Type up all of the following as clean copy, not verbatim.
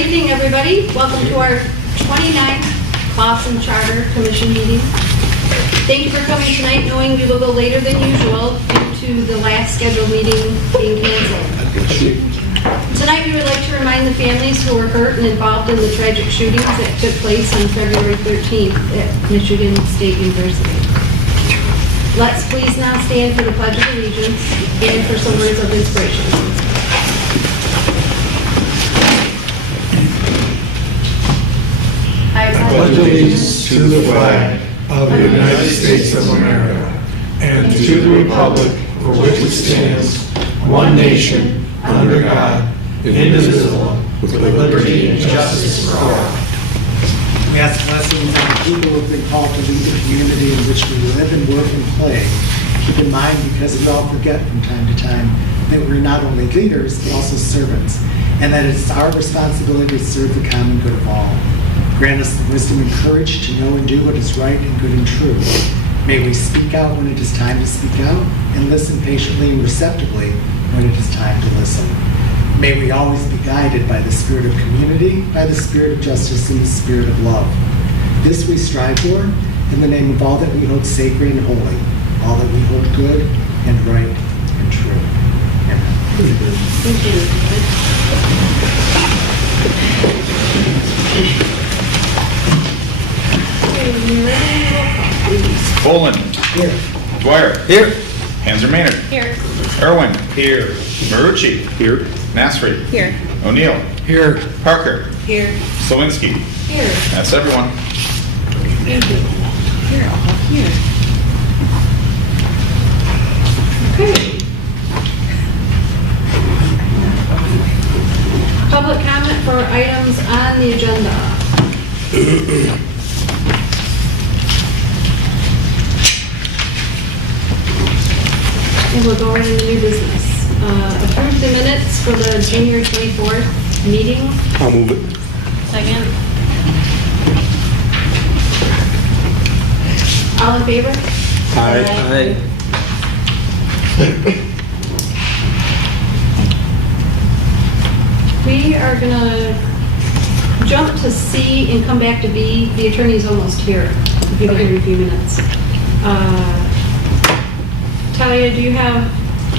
evening, everybody. Welcome to our 29th Clausen Charter Commission meeting. Thank you for coming tonight, knowing we will go later than usual due to the last scheduled meeting being canceled. Tonight, we would like to remind the families who were hurt and involved in the tragic shootings that took place on February 13th at Michigan State University. Let's please now stand for the Pledge of Allegiance and for some words of inspiration. I pledge allegiance to the flag of the United States of America and to the republic for which it stands, one nation, under God, indivisible, with liberty and justice for all. We ask blessings on the people who have been called to lead the community in which we live and work and play. Keep in mind, because we all forget from time to time, that we're not only leaders, but also servants, and that it's our responsibility to serve the common good of all. Grant us the wisdom and courage to know and do what is right and good and true. May we speak out when it is time to speak out, and listen patiently and receptively when it is time to listen. May we always be guided by the spirit of community, by the spirit of justice, and the spirit of love. This we strive for in the name of all that we hold sacred and holy, all that we hold good and right and true. Amen. Thank you. Bolin. Here. Dwyer. Here. Hanser Maynard. Here. Irwin. Here. Marucci. Here. Nasri. Here. O'Neill. Here. Parker. Here. Slawinski. Here. That's everyone. Thank you. Here, all here. Okay. Public comment for items on the agenda. And we'll go right into new business. Approve the minutes for the January 24th meeting. I'll move it. Second. All in favor? Aye. We are gonna jump to C and come back to B. The attorney's almost here. We'll be here in a few minutes. Talia, do you have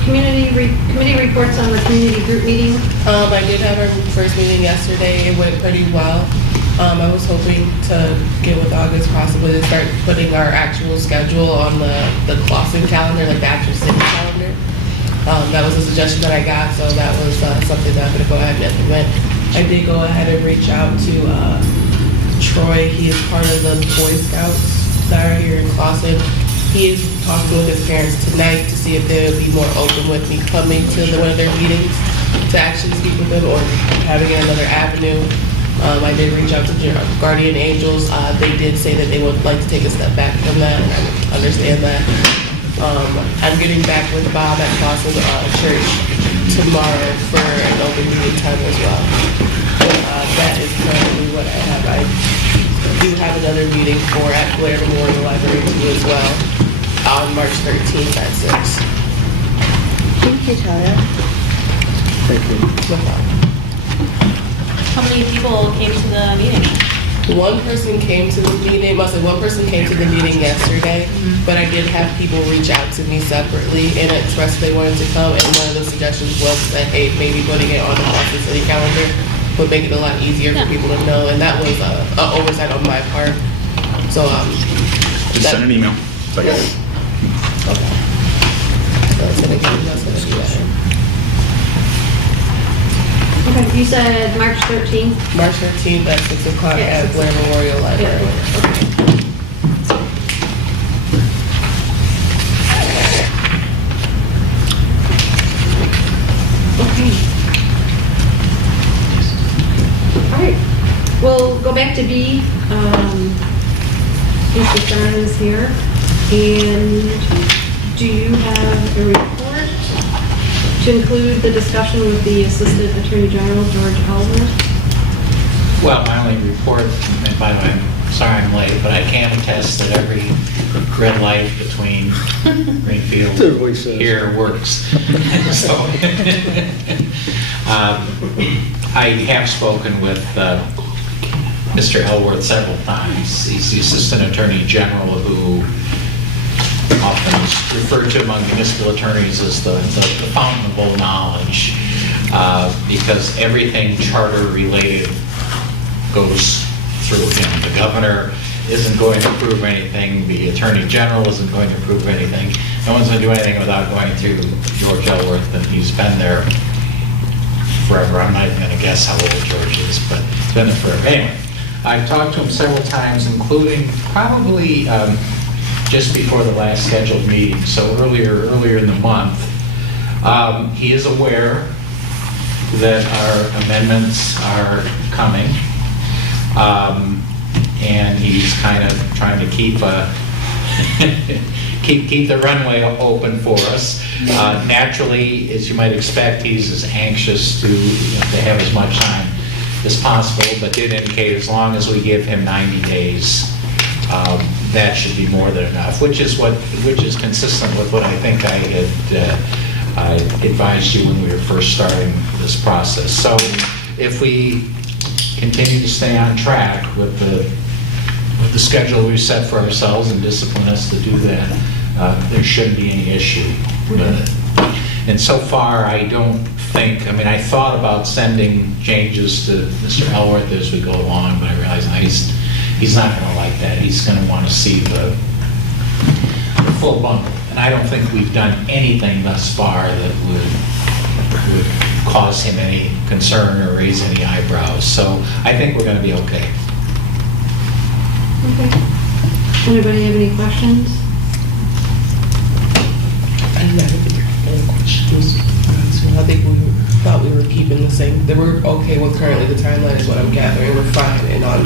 committee reports on the community group meeting? I did have our first meeting yesterday. It went pretty well. I was hoping to get with August possibly to start putting our actual schedule on the Clausen calendar, like the actual city calendar. That was a suggestion that I got, so that was something that I'm going to go ahead and implement. I did go ahead and reach out to Troy. He is part of the Boy Scouts that are here in Clausen. He is talking with his parents tonight to see if they would be more open with me coming to one of their meetings to actually speak with them or having another avenue. I did reach out to Guardian Angels. They did say that they would like to take a step back from that, and I understand that. I'm getting back with Bob at Clausen Church tomorrow for an open meeting time as well. That is currently what I have. I do have another meeting at Blair Memorial Library too as well on March 13th at 6. Thank you, Talia. Thank you. No problem. How many people came to the meeting? One person came to the meeting, one person came to the meeting yesterday, but I did have people reach out to me separately and express they wanted to come, and one of the suggestions was that, hey, maybe putting it on the Boston City calendar would make it a lot easier for people to know, and that was an oversight on my part. So, Just send an email. So I got it. Okay. So that's gonna do that. Okay, you said March 13th? March 13th at 6 o'clock Yeah, at Blair Memorial Library. Okay. All right, we'll go back to B. Mr. Stern is here. And do you have a report to include the discussion with the Assistant Attorney General, George Ellsworth? Well, my only report, and by the way, I'm sorry I'm late, but I can attest that every red light between Greenfield here works. So, I have spoken with Mr. Elworth several times. He's the Assistant Attorney General who often is referred to among municipal attorneys as the fountain of all knowledge, because everything charter related goes through him. The governor isn't going to approve anything, the Attorney General isn't going to approve anything. No one's going to do anything without going through George Elworth, and he's been there forever. I'm not going to guess how old George is, but he's been there forever. Anyway, I've talked to him several times, including probably just before the last scheduled meeting, so earlier in the month. He is aware that our amendments are coming, and he's kind of trying to keep keep the runway open for us. Naturally, as you might expect, he's as anxious to have as much time as possible, but did indicate as long as we give him 90 days, that should be more than enough, which is consistent with what I think I had advised you when we were first starting this process. So if we continue to stay on track with the schedule we set for ourselves and discipline us to do that, there shouldn't be any issue with it. And so far, I don't think, I mean, I thought about sending changes to Mr. Elworth as we go along, but I realized he's not going to like that. He's going to want to see the full bundle. And I don't think we've done anything thus far that would cause him any concern or raise any eyebrows. So I think we're going to be okay. Okay. Anybody have any questions? I didn't have any questions. I think we thought we were keeping the same, that we're okay with currently the timeline is what I'm gathering. We're fine and on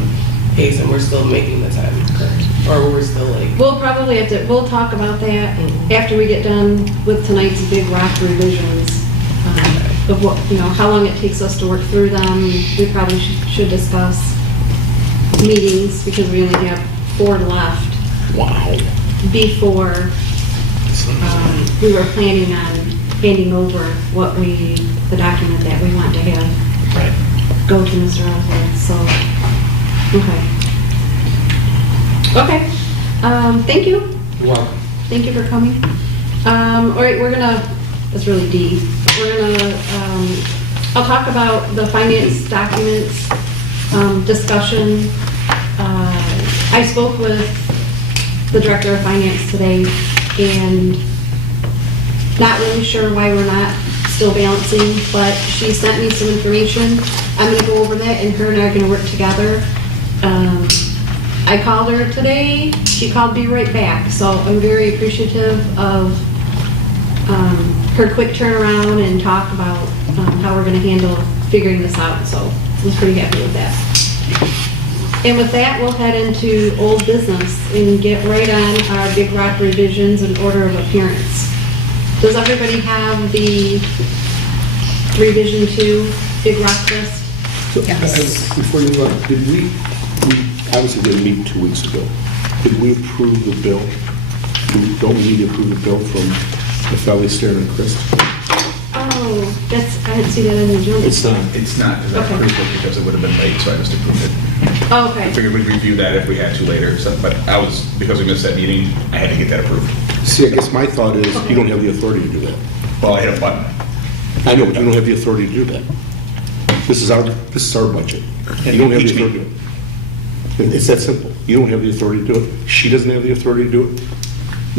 pace and we're still making the time, correct? Or we're still like... We'll probably have to, we'll talk about that after we get done with tonight's big rock revisions. Of what, how long it takes us to work through them. We probably should discuss meetings because we only have 4 left. Wow. Before we were planning on handing over the document that we want to have Right. go to Mr. Oswald. So, okay. Thank you. You're welcome. Thank you for coming. All right, that's really deep. We're gonna, I'll talk about the finance documents discussion. I spoke with the Director of Finance today and not really sure why we're not still balancing, but she sent me some information. I'm gonna go over that and her and I are gonna work together. I called her today, she called me right back, so I'm very appreciative of her quick turnaround and talk about how we're going to handle figuring this out, so I was pretty happy with that. And with that, we'll head into old business and get right on our Big Rock revisions in order of appearance. Does everybody have the revision 2 Big Rock list? Before you go, did we obviously didn't meet 2 weeks ago. Did we approve the bill? Don't we need to approve the bill from Nathalie, Stern, and Chris? Oh, I didn't see that in the agenda. It's not. It's not, because I Okay. approved it because it would have been late, so I just approved it. Oh, I okay. figured we'd review that if we had to later, so, but because we missed that meeting, I had to get that approved. See, I guess my thought is you don't have the authority to do that. Well, I hit a button. I know, but you don't have the authority to do that. This is our budget. You don't have the Each authority to do it. It's that simple. You don't have the authority to do it. She doesn't have the authority to do it.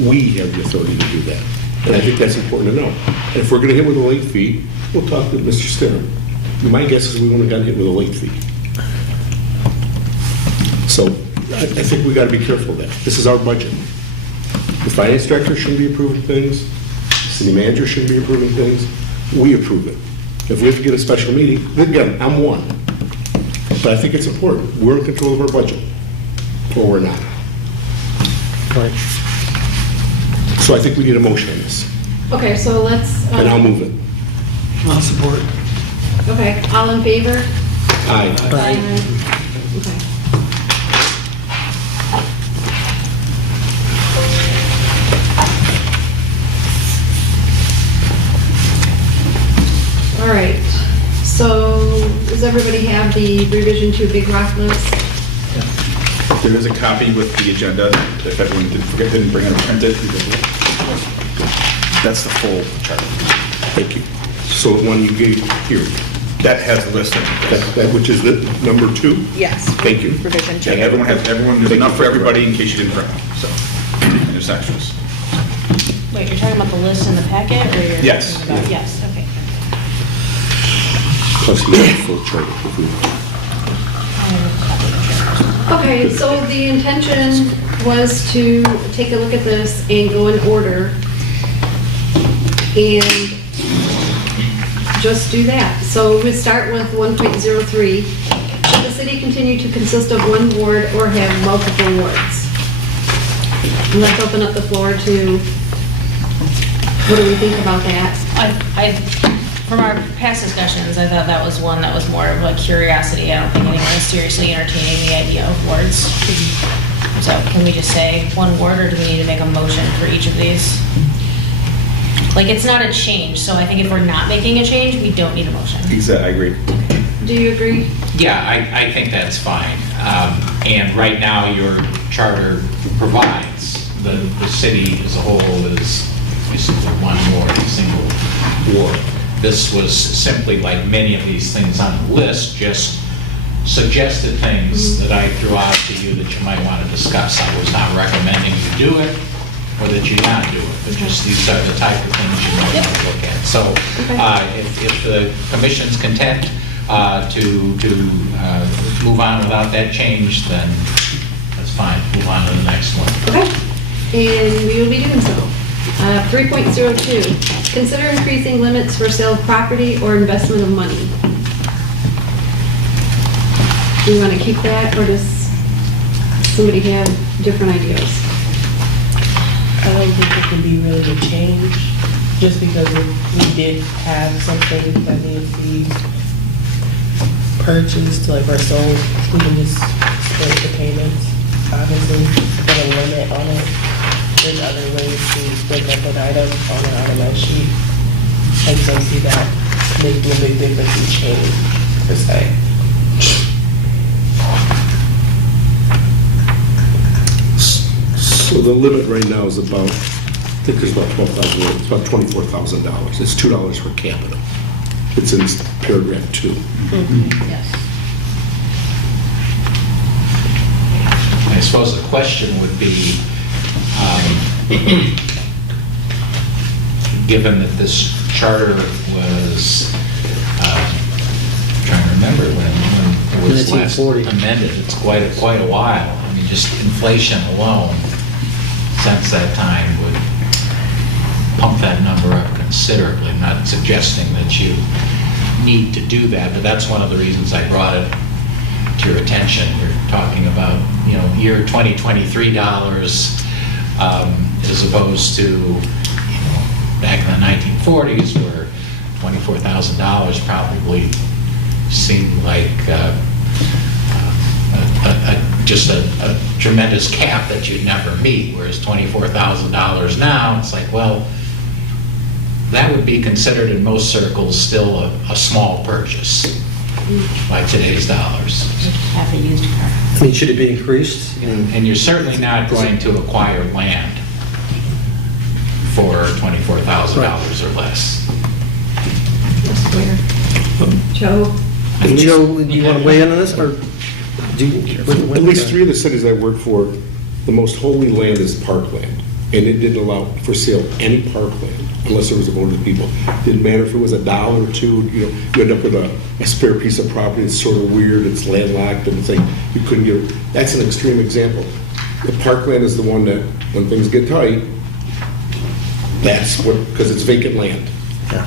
We have the authority to do that. And I think that's important to know. And if we're going to hit with a late fee, we'll talk to Mr. Stern. My guess is we wouldn't have gotten hit with a late fee. So I think we got to be careful of that. This is our budget. The finance director shouldn't be approving things. The city manager shouldn't be approving things. We approve it. If we have to get a special meeting, then again, I'm one. But I think it's important. We're in control of our budget. Or we're not. Right. So I think we need a motion on this. Okay, so let's, And I'll move it. I'll support. okay, all in favor? Aye. Okay. All right, so is everybody have the revision to Big Rock list? There is a copy with the agenda, if everyone didn't bring it or print it. That's the full chart. Thank you. So the one you gave here, That has a list of that which is the number 2? Yes. Thank you. Revision Yeah, two. there's enough for everybody in case you didn't print them, so. And there's extras. Wait, you're talking about the list in the packet, or you're Yes. talking about, yes, okay. Plus you have a full chart. if we- Okay, so the intention was to take a look at this and go in order and just do that. So we start with 1.03. Should the city continue to consist of one ward or have multiple wards? And let's open up the floor to, what do we think about that? From our past discussions, I thought that was one that was more of a curiosity. I don't think anyone is seriously entertaining the idea of wards. So can we just say one ward, or do we need to make a motion for each of these? Like, it's not a change, so I think if we're not making a change, we don't need a motion. Exactly, I agree. Do you agree? Yeah, I think that's fine. And right now, your charter provides, the city as a whole is basically one ward, a single ward. This was simply, like many of these things on the list, just suggested things that I threw out to you that you might want to discuss. I was not recommending you do it or that you not do it, but just these are the type of things you might want to look at. So if the commission's content to move on without that change, then that's fine. Move on to the next one. Okay, and we will be doing so. 3.02, consider increasing limits for sale of property or investment of money. Do you want to keep that, or does somebody have different ideas? I don't think it can be really a change, just because if we did have something that needs to be purchased, like, or sold, we can just split the payments, obviously, put a limit on it. There's other ways to split up an item on an itemized sheet. I just don't see that making a big difference in change, per se. So the limit right now is about, I think there's about 12,000, it's about $24,000. It's $2 per capita. It's in paragraph 2. Yes. I suppose the question would be, given that this charter was, trying to remember when it was last 1940. amended, it's quite a while. I mean, just inflation alone since that time would pump that number up considerably. I'm not suggesting that you need to do that, but that's one of the reasons I brought it to your attention. You're talking about, year 2023 dollars as opposed to, back in the 1940s where $24,000 probably seemed like just a tremendous cap that you'd never meet, whereas $24,000 now, it's like, well, that would be considered in most circles still a small purchase by today's dollars. Half a used car. I mean, should it be increased? And you're certainly not going to acquire land for $24,000 or less. That's clear. Joe? Joe, do you want to weigh in on this, or do you? At least 3 of the cities I work for, the most holy land is parkland. And it didn't allow for sale any parkland unless there was a vote of the people. Didn't matter if it was $1 or $2, you end up with a spare piece of property that's sort of weird, it's landlocked, and it's like you couldn't get it. That's an extreme example. The parkland is the one that, when things get tight, that's what, because it's vacant land. Yeah.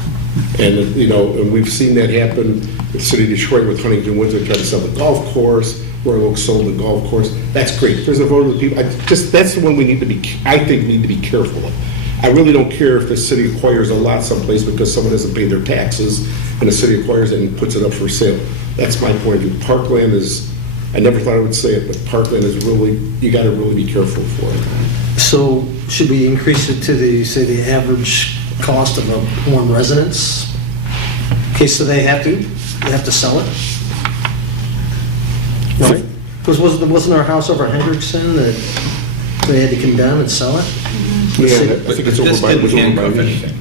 And, and we've seen that happen with the city of Detroit with Huntington Woods. They tried to sell the golf course, Royal Oak sold the golf course. That's great. There's a vote of the people. That's the one we need to be, I think, need to be careful of. I really don't care if the city acquires a lot someplace because someone doesn't pay their taxes and the city acquires it and puts it up for sale. That's my point of view. Parkland is, I never thought I would say it, but parkland is really, you got to really be careful for it. So should we increase it to the average cost of one residence? Okay, so they have to sell it? Right? Because wasn't our house over Hendrickson that they had to condemn and sell it? Yeah, I But think it's this over by, it didn't was over handcuff by. anything.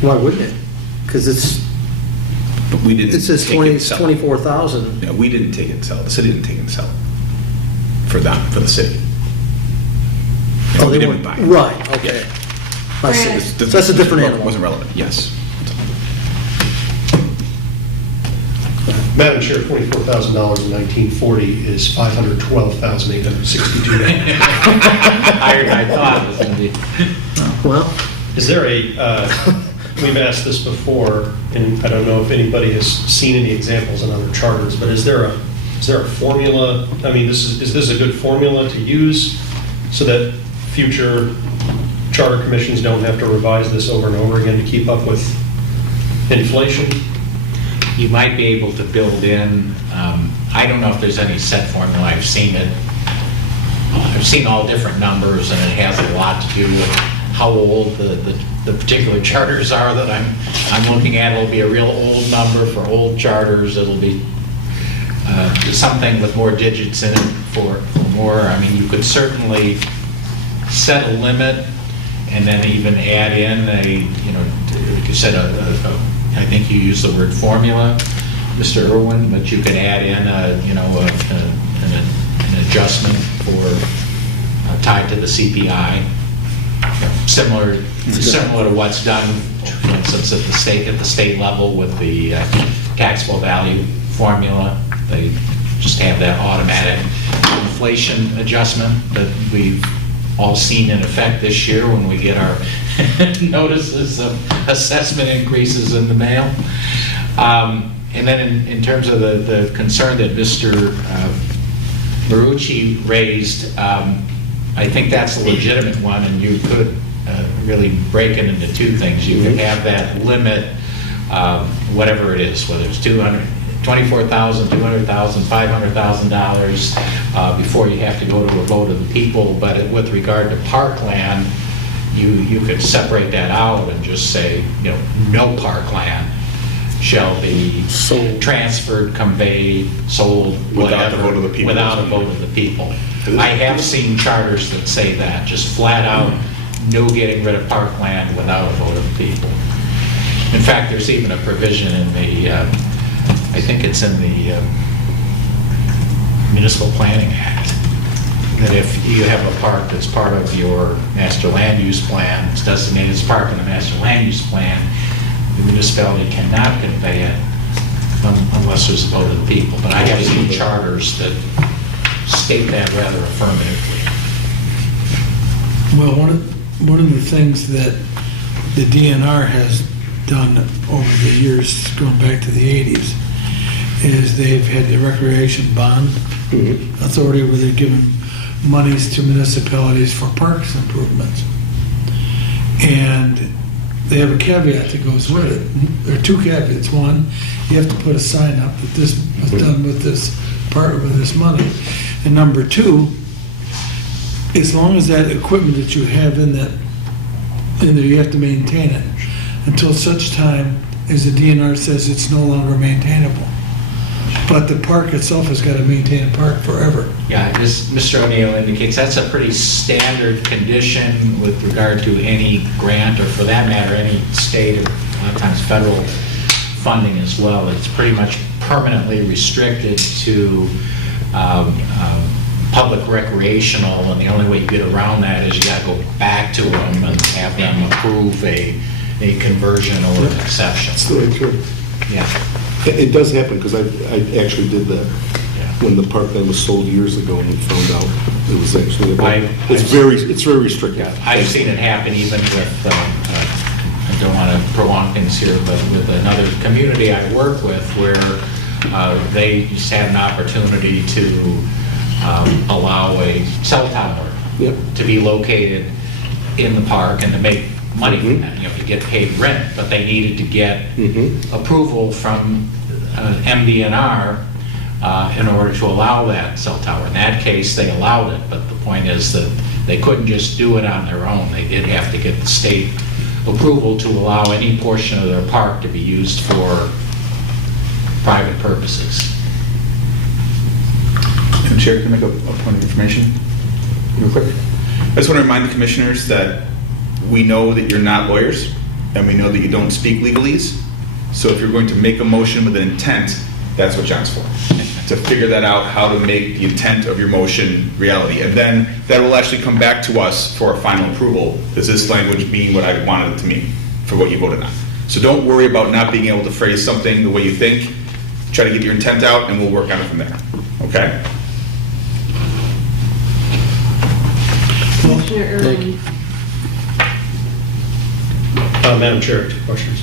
Why wouldn't it? Because But we didn't it says take it and sell it. 24,000. Yeah, we didn't take it and sell it. The city didn't take it and sell it for them, for the city. Oh, we they didn't weren't, buy it. right, okay. I see. Right. So that's a different animal. Wasn't relevant, yes. Madam Chair, $24,000 in 1940 is $512,862. Higher than I thought it was going to be. Well, Is there we've asked this before, and I don't know if anybody has seen any examples in other charters, but is there a formula? I mean, is this a good formula to use so that future charter commissions don't have to revise this over and over again to keep up with inflation? You might be able to build in, I don't know if there's any set formula, I've seen it. I've seen all different numbers, and it has a lot to do with how old the particular charters are that I'm looking at. It'll be a real old number for old charters. It'll be something with more digits in it for more. I mean, you could certainly set a limit and then even add in like you said, I think you used the word formula, Mr. Irwin, but you could add in an adjustment for tied to the CPI, similar to what's done, for instance, at the state level with the taxable value formula. They just have that automatic inflation adjustment that we've all seen in effect this year when we get our notices of assessment increases in the mail. And then in terms of the concern that Mr. Marucci raised, I think that's a legitimate one, and you could really break it into two things. You could have that limit, whatever it is, whether it's $24,000, $200,000, $500,000 before you have to go to a vote of the people. But with regard to parkland, you could separate that out and just say, no parkland shall be transferred, conveyed, sold, Without the whatever, vote of the people. without a vote of the people. I have seen charters that say that, just flat out, no getting rid of parkland without a vote of the people. In fact, there's even a provision in the, I think it's in the Municipal Planning Act, that if you have a park that's part of your master land use plan, it's designated as park in the master land use plan, the municipality cannot convey it unless there's a vote of the people. But I have seen charters that state that rather affirmatively. Well, one of the things that the DNR has done over the years, going back to the 80s, is they've had the recreation bond authority where they're giving monies to municipalities for parks improvements. And they have a caveat that goes with it. There are two caveats. One, you have to put a sign up that this was done with this part with this money. And number two, as long as that equipment that you have in there, you have to maintain it until such time as the DNR says it's no longer maintainable. But the park itself has got to maintain a park forever. Yeah, as Mr. O'Neill indicates, that's a pretty standard condition with regard to any grant, or for that matter, any state or a lot of times federal funding as well. It's pretty much permanently restricted to public recreational, and the only way you get around that is you got to go back to them and have them approve a conversion or an exception. That's the way true. Yeah. It does happen, because I actually did that when the parkland was sold years ago, and we found out it was actually, it's very restricted. I've seen it happen even with, I don't want to prolong things here, but with another community I work with where they just had an opportunity to allow a cell tower to be located in the park and to make money from that, to get paid rent, but they needed to get approval from MDNR in order to allow that cell tower. In that case, they allowed it, but the point is that they couldn't just do it on their own. They did have to get the state approval to allow any portion of their park to be used for private purposes. Chair, can I make a point of information real quick? I just want to remind the commissioners that we know that you're not lawyers, and we know that you don't speak legalese. So if you're going to make a motion with an intent, that's what John's for. To figure that out, how to make the intent of your motion reality. And then that will actually come back to us for a final approval. Does this language mean what I wanted it to mean for what you voted on? So don't worry about not being able to phrase something the way you think. Try to get your intent out, and we'll work on it from there. Okay? Commissioner Irwin. Madam Chair, 2 questions.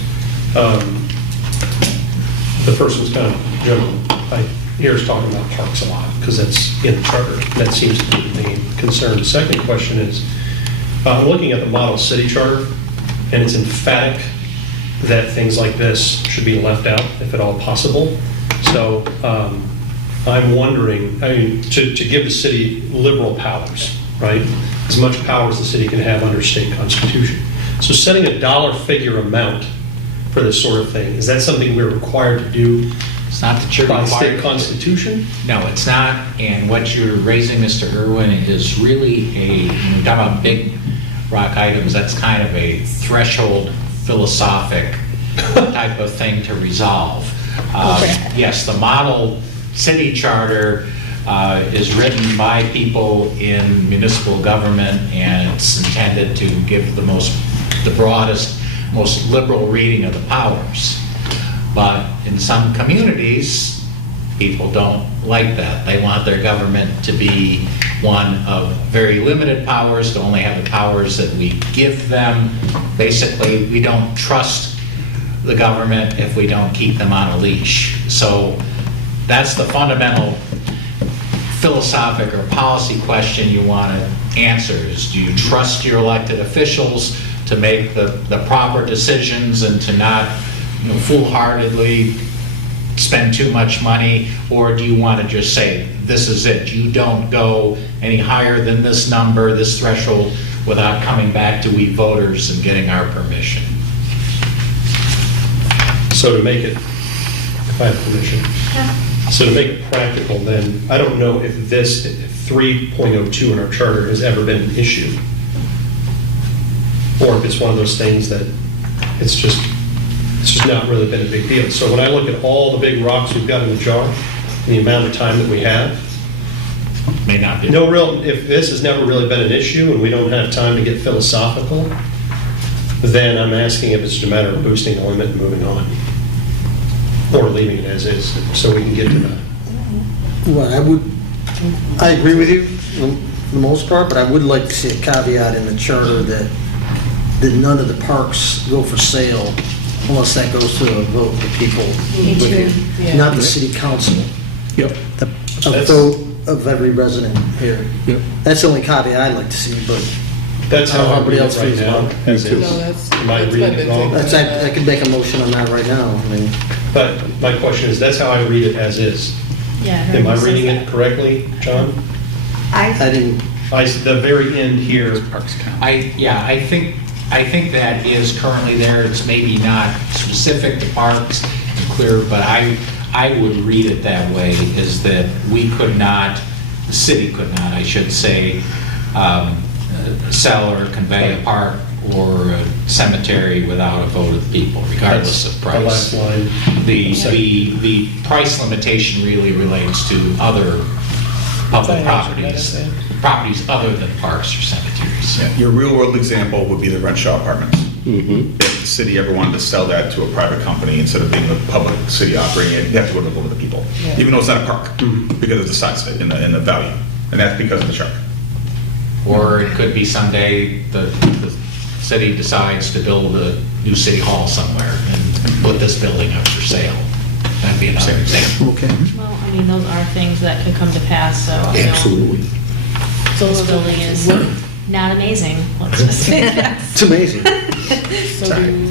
The first one's kind of general. I hear us talking about parks a lot because that's in the charter. That seems to be the main concern. The second question is, looking at the model city charter, and it's emphatic that things like this should be left out if at all possible. So I'm wondering, I mean, to give the city liberal powers, right? As much power as the city can have under state constitution. So setting a dollar figure amount for this sort of thing, is that something we're required to do It's not that you're by required. state constitution? No, it's not, and what you're raising, Mr. Irwin, is really when you're talking about big rock items, that's kind of a threshold philosophic type of thing to resolve. Yes, the model city charter is written by people in municipal government, and it's intended to give the broadest, most liberal reading of the powers. But in some communities, people don't like that. They want their government to be one of very limited powers, to only have the powers that we give them. Basically, we don't trust the government if we don't keep them on a leash. So that's the fundamental philosophic or policy question you want to answer is, do you trust your elected officials to make the proper decisions and to not foolhardily spend too much money, or do you want to just say, this is it, you don't go any higher than this number, this threshold, without coming back to we voters and getting our permission? So to make it, if I have permission, so to make it practical, then, I don't know if this 3.02 in our charter has ever been an issue. Or if it's one of those things that it's just not really been a big deal. So when I look at all the big rocks we've got in the jar, and the amount of time that we have, May not be. if this has never really been an issue and we don't have time to get philosophical, then I'm asking if it's just a matter of boosting the limit and moving on. Or leaving it as is, so we can get to that. Well, I agree with you for the most part, but I would like to see a caveat in the charter that none of the parks go for sale unless that goes to a vote of the people. Me too. Yeah. Not the city council, Yep. a vote of every resident here. Yep. That's the only caveat I'd like to see, but That's how I Everybody read it else right feels now, about it. as Me too. is. No, that's- Am I that's reading been it wrong? taken. I could make a motion on that right now. I mean, But my question is, that's how I read it as is. Yeah. Am I reading it correctly, John? I didn't, The very end here, Parks count. I think that is currently there. It's maybe not specific to parks and clear, but I would read it that way, is that we could not, the city could not, I should say, sell or convey a park or a cemetery without a vote of the people, regardless of the price. last line. The price limitation really relates to other public Financial properties, benefit. properties other than parks or cemeteries. Yeah, your real-world example would be the Renshaw Apartments. Mm-hmm. If the city ever wanted to sell that to a private company, instead of being a public city operating it, you have to go to the vote of the people, Yeah. even though it's not a park, because of the size of it and the value. And that's because of the charter. Or it could be someday the city decides to build a new city hall somewhere and put this building up for sale. That'd be another example. okay. Well, I mean, those are things that could come to pass, so, you know, Absolutely. So this building is not amazing, let's just say that. It's amazing. So do,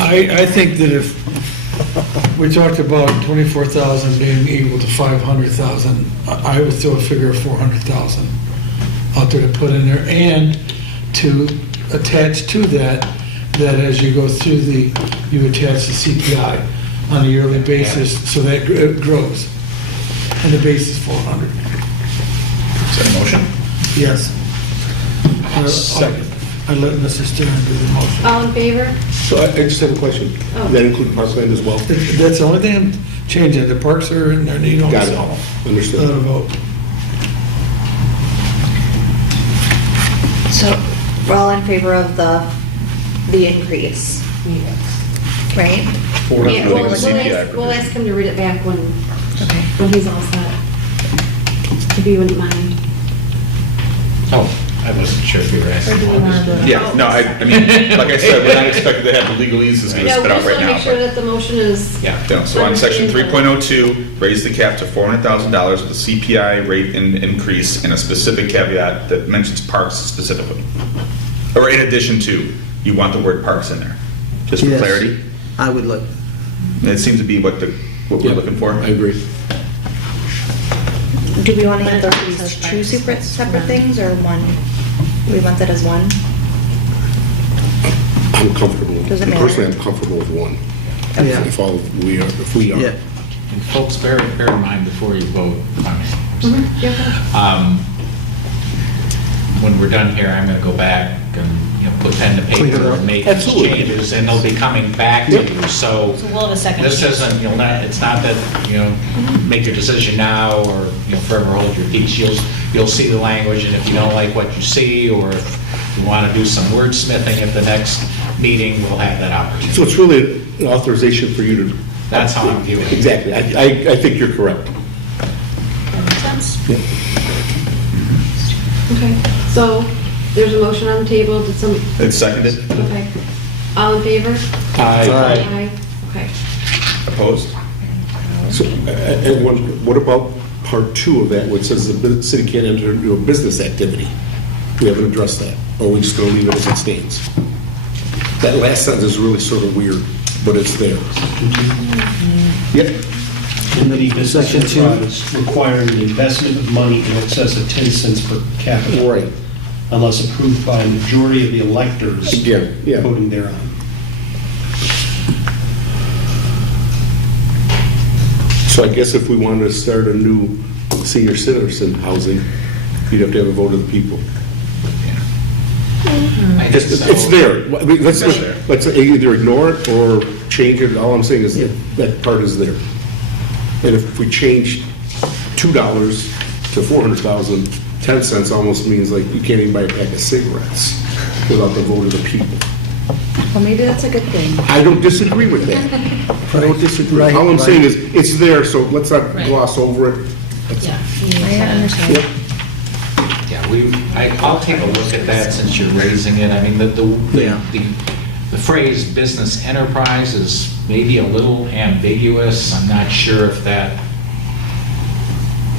I think that if, we talked about 24,000 being equal to 500,000, I would throw a figure of 400,000 out there to put in there, and to attach to that as you go through you attach the CPI on a yearly basis, so that it grows. And the base is 400. Is that a motion? Yes. Second. I let Mr. Stern do the motion. All in favor? So I just have a question. Does that include parkland as well? That's the only thing I'm changing. The parks are in there, they don't Got it. sell. Understood. Let it vote. So we're all in favor of the increase, right? Yeah, we'll CPI we'll ask him to read it back when Okay. he's all set. If you wouldn't mind. Oh, I wasn't sure if you were Or asking. do we want to vote on Yeah, no, I mean, like I said, we're not expected to have the legalese is going to No, we spit out just right want to now. make sure but- that the motion is. Yeah. So on section 3.02, raise the cap to $400,000 with a CPI rate increase and a specific caveat that mentions parks specifically. Or in addition to, you want the word parks in there, just for Yes. clarity. I would like, It seems to be what we're Yeah, looking for. I agree. Do we want to have these two separate things or one? Do we want that as one? I'm comfortable. Does it matter? Personally, I'm comfortable with one. Yeah. If we are. yeah. And folks, bear in mind before you vote, when we're done here, I'm going to go back and put pen to Clean it paper up. and make Absolutely. changes, and they'll be coming back to Yep. you. So So we'll have a second. this change. isn't, it's not that, make your decision now or, forever hold your peace. You'll see the language, and if you don't like what you see, or if you want to do some wordsmithing at the next meeting, we'll have that opportunity. So it's really an authorization for you to. That's how I'm viewing it. Exactly. I think you're correct. That makes sense. Yeah. Okay, so there's a motion on the table. Did some, It's seconded. okay. All in favor? Aye. Okay. Opposed? So, and what about part two of that, which says the city can't enter into a business activity? We haven't addressed that, or we just gonna leave it as it stands? That last sentence is really sort of weird, but it's there. Yep. In the business Section two. enterprise requiring the investment of money in excess of 10 cents per capita. Right. Unless approved by a majority of the electors Again, yeah. voting thereon. So I guess if we wanted to start a new senior citizen housing, you'd have to have a vote of the people. I think so. It's there. I mean, It's there. let's either ignore it or change it. All I'm saying is that part is there. And if we change $2 to 400,000, 10 cents almost means like you can't even buy a pack of cigarettes without the vote of the people. Well, maybe that's a good thing. I don't disagree with that. I don't disagree. Right, All I'm right. saying is, it's there, so let's not Right. gloss over it. Yeah. I understand. Yep. Yeah, I'll take a look at that since you're raising it. I mean, Yeah. the phrase business enterprise is maybe a little ambiguous. I'm not sure if that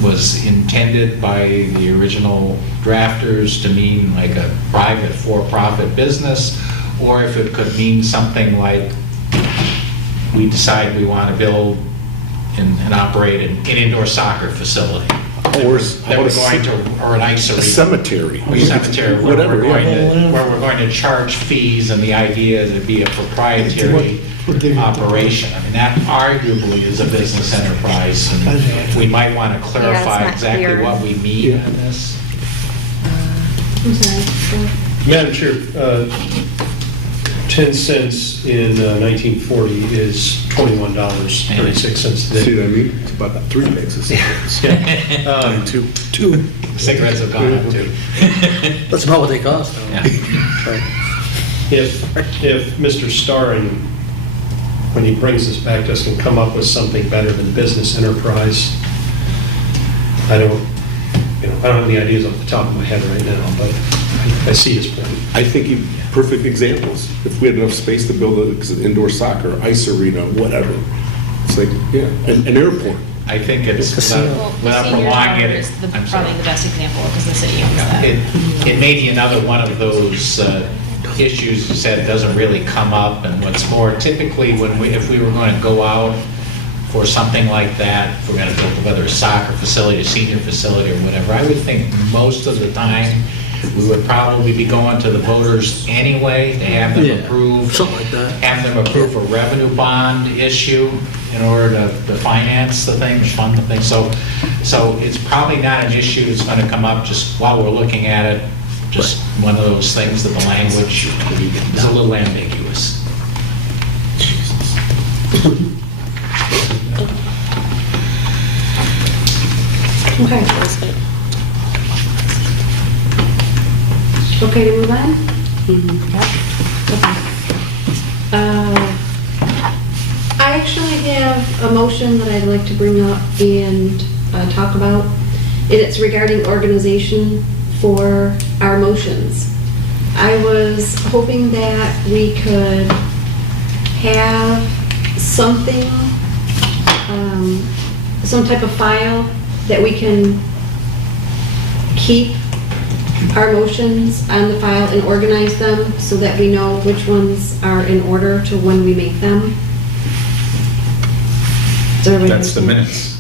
was intended by the original drafters to mean like a private for-profit business, or if it could mean something like we decide we want to build and operate an indoor soccer facility. Or That we're going to, or an ice a arena. cemetery. Or cemetery, where Whatever, yeah. we're going to charge fees, and the idea is it'd be a proprietary operation. I mean, that arguably is a business enterprise, and we might want to clarify not exactly clear. what we mean in this. I'm sorry. Madam Chair, 10 cents in 1940 is $21.36 See today. what I mean? It's about 3 packs of cigarettes. Um, Two. Cigarettes have gone up too. That's about what they cost. though. Yeah. Right. If Mr. Starring, when he brings this back to us, can come up with something better than business enterprise, I don't have any ideas off the top of my head right now, but I see his point. I think perfect examples. If we had enough space to build an indoor soccer, ice arena, whatever. It's like, yeah, an airport. I think it's, Casino. Well, the without senior prolonging center it, is I'm probably sorry. the best example because the city owns that. It may be another one of those issues you said doesn't really come up, and what's more, typically if we were going to go out for something like that, if we're going to build whether a soccer facility, a senior facility or whatever, I would think most of the time we would probably be going to the voters anyway to have them Yeah, approve. something like that. Have them approve a revenue bond issue in order to finance the thing, fund the thing. So So it's probably not an issue that's going to come up just while we're looking at it. Just one of those things that the language is a little ambiguous. Okay. Okay to move on? I actually have a motion that I'd like to bring up and talk about. And it's regarding organization for our motions. I was hoping that we could have something, some type of file that we can keep our motions on the file and organize them so that we know which ones are in order to when we make them. Does everybody That's the understand? minutes.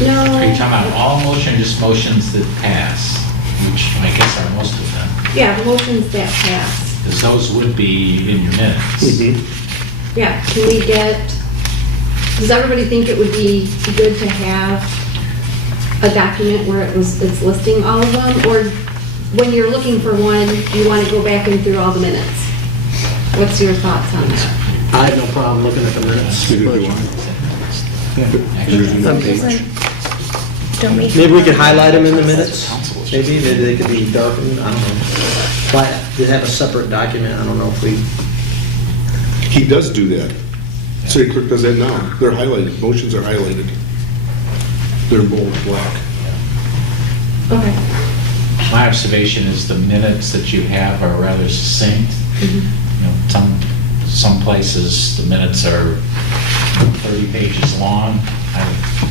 No. Are you talking about all motion, or just motions that pass, which I guess are most of them? Yeah, the motions that pass. Because those would be in your minutes. Yeah, can we get, does everybody think it would be good to have a document where it's listing all of them? Or when you're looking for one, you want to go back and through all the minutes? What's your thoughts on that? I have no problem looking at the minutes. Maybe we could highlight them in the minutes. Maybe they could be darkened, I don't know. But they have a separate document, I don't know if we, He does do that. City clerk does that now. They're highlighted, motions are highlighted. They're bold black. Okay. My observation is the minutes that you have are rather succinct. You know, some places, the minutes are 30 pages long.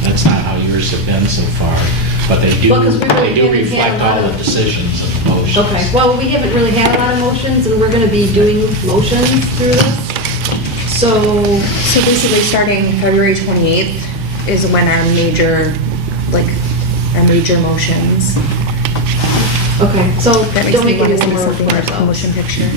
That's not how yours have been so far, but they do Well, 'cause we really haven't had reflect a lot all the of- decisions and the motions. Okay, well, we haven't really had a lot of motions, and we're gonna be doing motions through this. So, So basically, starting February 28th is when our major motions. okay, so That makes don't me make want any to see more work something for like a ourselves. motion picture.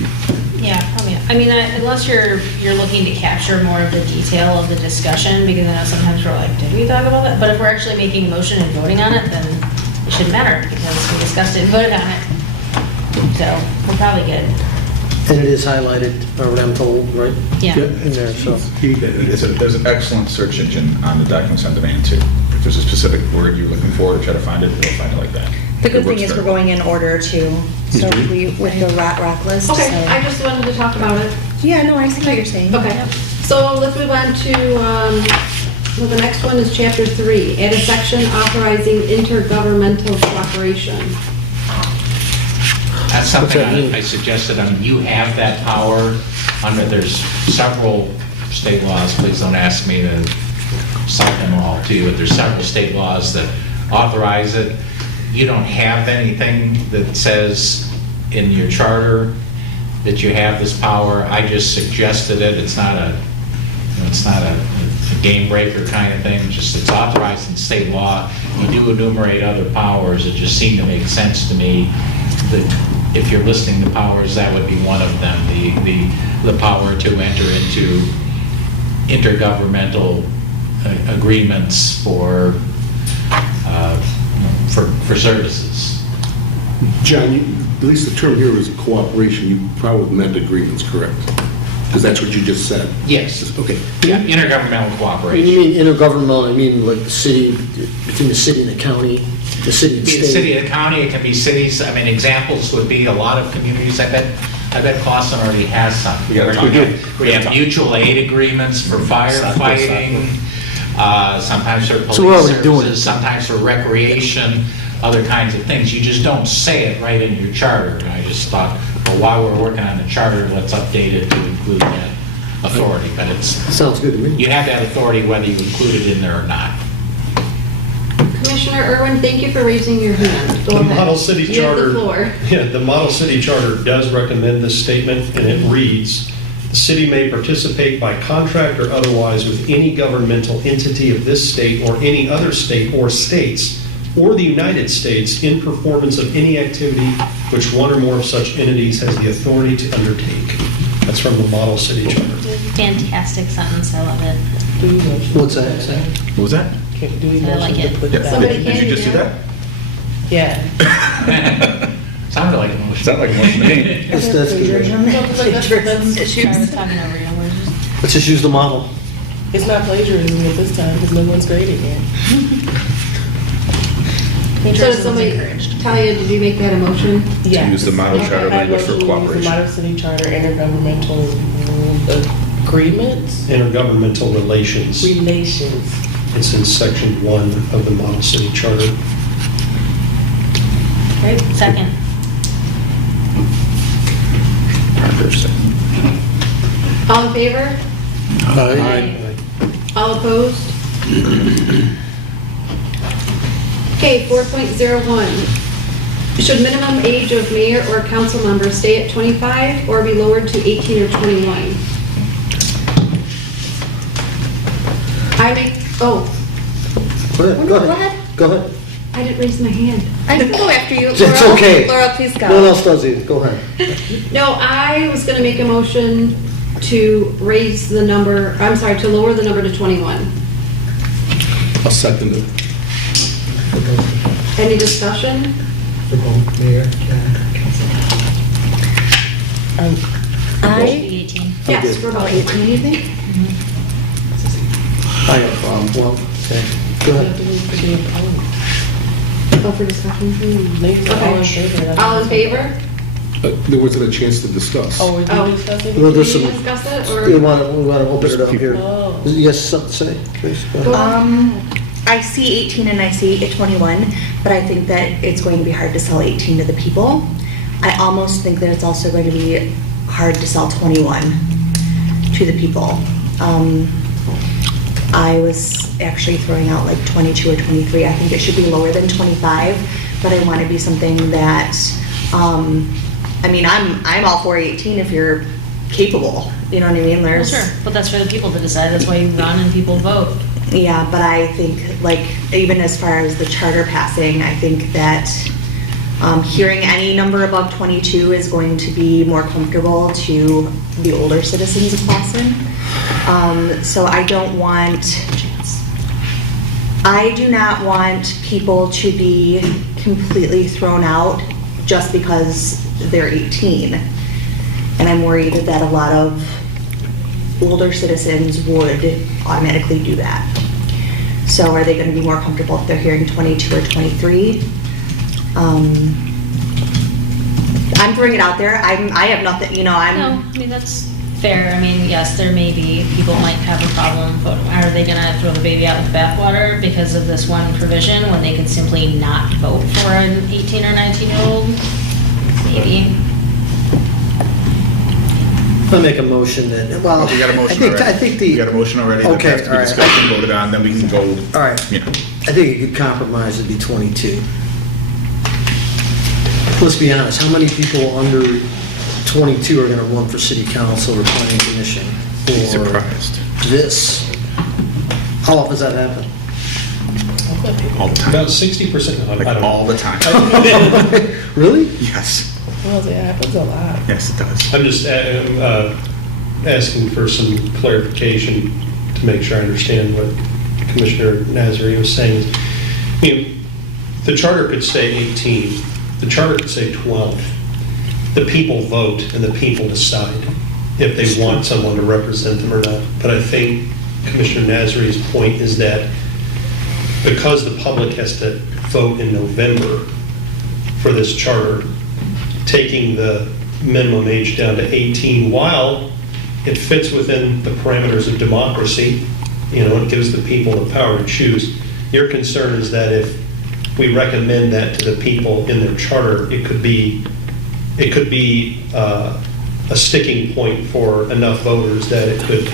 Yeah, probably. I mean, unless you're looking to capture more of the detail of the discussion, because I know sometimes we're like, did we talk about that? But if we're actually making a motion and voting on it, then it shouldn't matter, because we discussed it and voted on it. So, we're probably good. and it is highlighted, or what I'm told, right? Yeah. In there, so. There's an excellent search engine on the documents on demand too. If there's a specific word you're looking for, try to find it, you'll find it like that. The It good works thing is we're very going in order too, so if we, with the rock list. Okay, so- I just wanted to talk about it. Yeah, no, I see what you're saying. Okay, so let's move on to, well, the next one is chapter 3, add a section authorizing intergovernmental cooperation. That's something that mean? I suggested. You have that power there's several state laws. Please don't ask me to cite them all to you, but there's several state laws that authorize it. You don't have anything that says in your charter that you have this power. I just suggested it. It's not a game breaker kind of thing. It's authorized in state law. You do enumerate other powers. It just seemed to make sense to me that if you're listing the powers, that would be one of them, the power to enter into intergovernmental agreements for services. John, at least the term here is cooperation. You probably meant agreements, correct? Because that's what you just said. Yes. Okay. Yeah, intergovernmental When cooperation. you mean intergovernmental, I mean like the city, between the city and the county, the city and It can be the city, state. the county, it can be cities. I mean, examples would be a lot of communities. I bet Clausen already has some. We got a ton. We have mutual aid agreements for firefighting, sometimes for So we're police already doing it. services, sometimes for recreation, other kinds of things. You just don't say it right in your charter. And I just thought, well, while we're working on the charter, let's update it to include that authority. But Sounds good to me. you have that authority whether you include it in there or not. Commissioner Irwin, thank you for raising your hand. Go The ahead. Model City You have the Charter. floor. Yeah, the Model City Charter does recommend this statement, and it reads, "The city may participate by contract or otherwise with any governmental entity of this state or any other state or states or the United States in performance of any activity which one or more of such entities has the authority to undertake." That's from the Model City Charter. Fantastic sentence, I love it. motion. What's that say? What was that? Do we I like motion it. to put Yeah. that? Somebody Did you just do that? Yeah. Sounded like a motion. Sounded like a motion to me. What's that? Plagiarism I issues. was talking over you. We're just- Let's just use the model. It's not plagiarism at this time because no one's grading it. So does Plagiarism is somebody, encouraged. Talia, did you make that a motion? Yes. use the model charter I language for motion to use cooperation. The model city charter intergovernmental agreements, Intergovernmental relations. relations. It's in section 1 of the Model City Charter. Right, second. All in favor? Aye. All opposed? Okay, 4.01. Should minimum age of mayor or council member stay at 25 or be lowered to 18 or 21? I make, Go ahead, Go ahead. Go ahead. I didn't raise my hand. I can go after you. It's Laurel. okay. Laurel, please go. No one else does either. Go ahead. No, I was gonna make a motion to raise the number, I'm sorry, to lower the number to 21. I'll second it. Any discussion? I, Be 18. Yes, for about 18, you think? I have a problem. Well, okay. Go ahead. Oh, for discussion? Ladies, all in favor? Okay. All in favor? There wasn't a chance to discuss. Oh, we're Oh. discussing? Well, Did there's you some, discuss it, we or? want to open it up here. Oh. You guys something to say? Trace, go Go ahead. on. I see 18 and I see 21, but I think that it's going to be hard to sell 18 to the people. I almost think that it's also going to be hard to sell 21 to the people. I was actually throwing out like 22 or 23. I think it should be lower than 25, but I want to be something that, I mean, I'm all for 18 if you're capable. You know what I mean? Well, There's, sure, but that's for the people to decide. That's why you run and people vote. yeah, but I think, like, even as far as the charter passing, I think that hearing any number above 22 is going to be more comfortable to the older citizens of Clawson. So I do not want people to be completely thrown out just because they're 18. And I'm worried that a lot of older citizens would automatically do that. So are they going to be more comfortable if they're hearing 22 or 23? I'm throwing it out there. I have nothing, you know, No, I mean, that's fair. I mean, yes, there may be, people might have a problem voting. Are they gonna throw the baby out with the bathwater because of this one provision when they could simply not vote for an 18 or 19-year-old? Maybe. I'll make a motion that, well. We got a motion already. I think We got a motion already that Okay, has to be all right. discussed and voted on, then we can go, All right. you know. I think a good compromise would be 22. Let's be honest, how many people under 22 are going to run for city council or planning commission? Be for surprised. This? How often does that happen? All the time. About 60%, I Like don't know. all the time. Really? Yes. Well, it happens a lot. Yes, it does. I'm just asking for some clarification to make sure I understand what Commissioner Nazary was saying. You know, the charter could say 18, the charter could say 12. The people vote and the people decide if they want someone to represent them or not. But I think Commissioner Nazary's point is that because the public has to vote in November for this charter, taking the minimum age down to 18, while it fits within the parameters of democracy, you know, it gives the people the power to choose. Your concern is that if we recommend that to the people in their charter, it could be a sticking point for enough voters that it could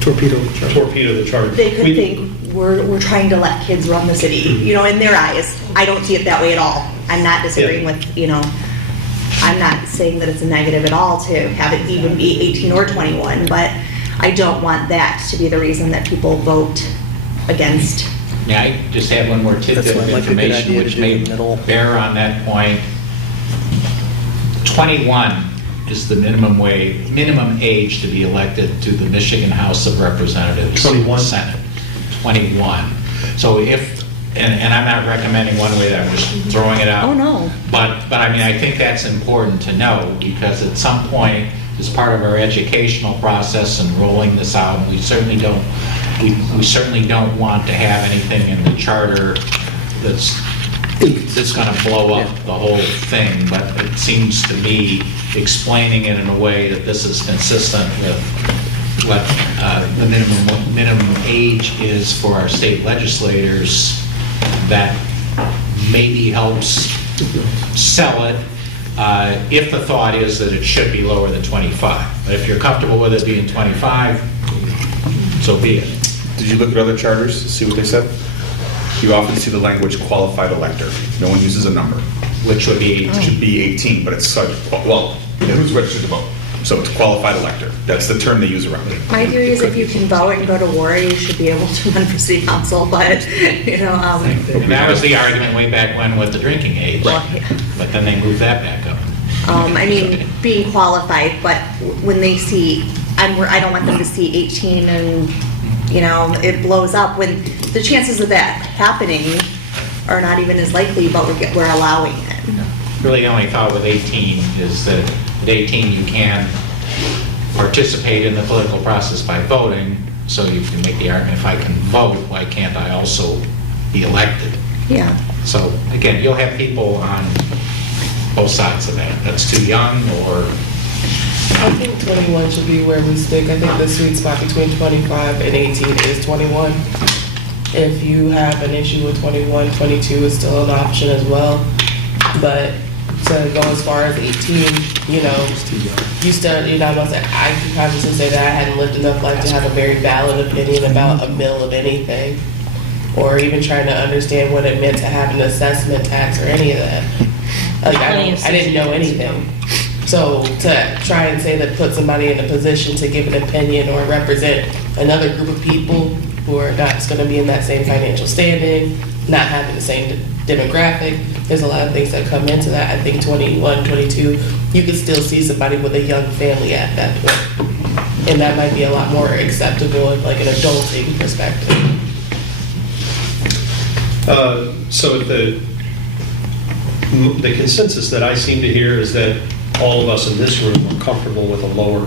Torpedo the charter. torpedo the charter. They could think we're trying to let kids run the city, you know, in their eyes. I don't see it that way at all. I'm not disagreeing Yeah. with, you know, I'm not saying that it's a negative at all to have it even be 18 or 21, but I don't want that to be the reason that people vote against. May I just have one more tidbit That's of like a good information idea to which do may in the middle. bear on that point? 21 is the minimum age to be elected to the Michigan House of Representatives. 21. Senate, 21. So if, and I'm not recommending one way, I'm just throwing it out. Oh, no. But I mean, I think that's important to know, because at some point, as part of our educational process and rolling this out, we certainly don't want to have anything in the charter that's going to blow up the whole thing. But it seems to me, explaining it in a way that this is consistent with what the minimum age is for our state legislators, that maybe helps sell it, if the thought is that it should be lower than 25. But if you're comfortable with it being 25, so be it. Did you look at other charters to see what they said? You often see the language qualified elector. No one uses a number. Which would be, It should be 18, but it's such, well, who's registered to vote? So it's qualified elector. That's the term they use around it. My theory is if you can vote and go to war, you should be able to run for city council, but, you know, and that was the argument way back when with the drinking age. well, yeah. But then they moved that back up. I mean, being qualified, but when they see, I don't want them to see 18 and, you know, it blows up, when the chances of that happening are not even as likely, but we're allowing it. Really, the only thought with 18 is that at 18 you can participate in the political process by voting, so you can make the argument, if I can vote, why can't I also be elected? Yeah. So again, you'll have people on both sides of that. That's too young, or I think 21 should be where we stick. I think the sweet spot between 25 and 18 is 21. If you have an issue with 21, 22 is still an option as well. But to go as far as 18, you know, you still, you know, I can consciously say that I hadn't lived enough life to have a very valid opinion about a mill of anything, or even trying to understand what it meant to have an assessment tax or any of that. Like, I didn't know anything. So to try and say that put somebody in a position to give an opinion or represent another group of people who are not going to be in that same financial standing, not having the same demographic, there's a lot of things that come into that. I think 21, 22, you could still see somebody with a young family at that point. And that might be a lot more acceptable in like an adulting perspective. So the consensus that I seem to hear is that all of us in this room are comfortable with a lower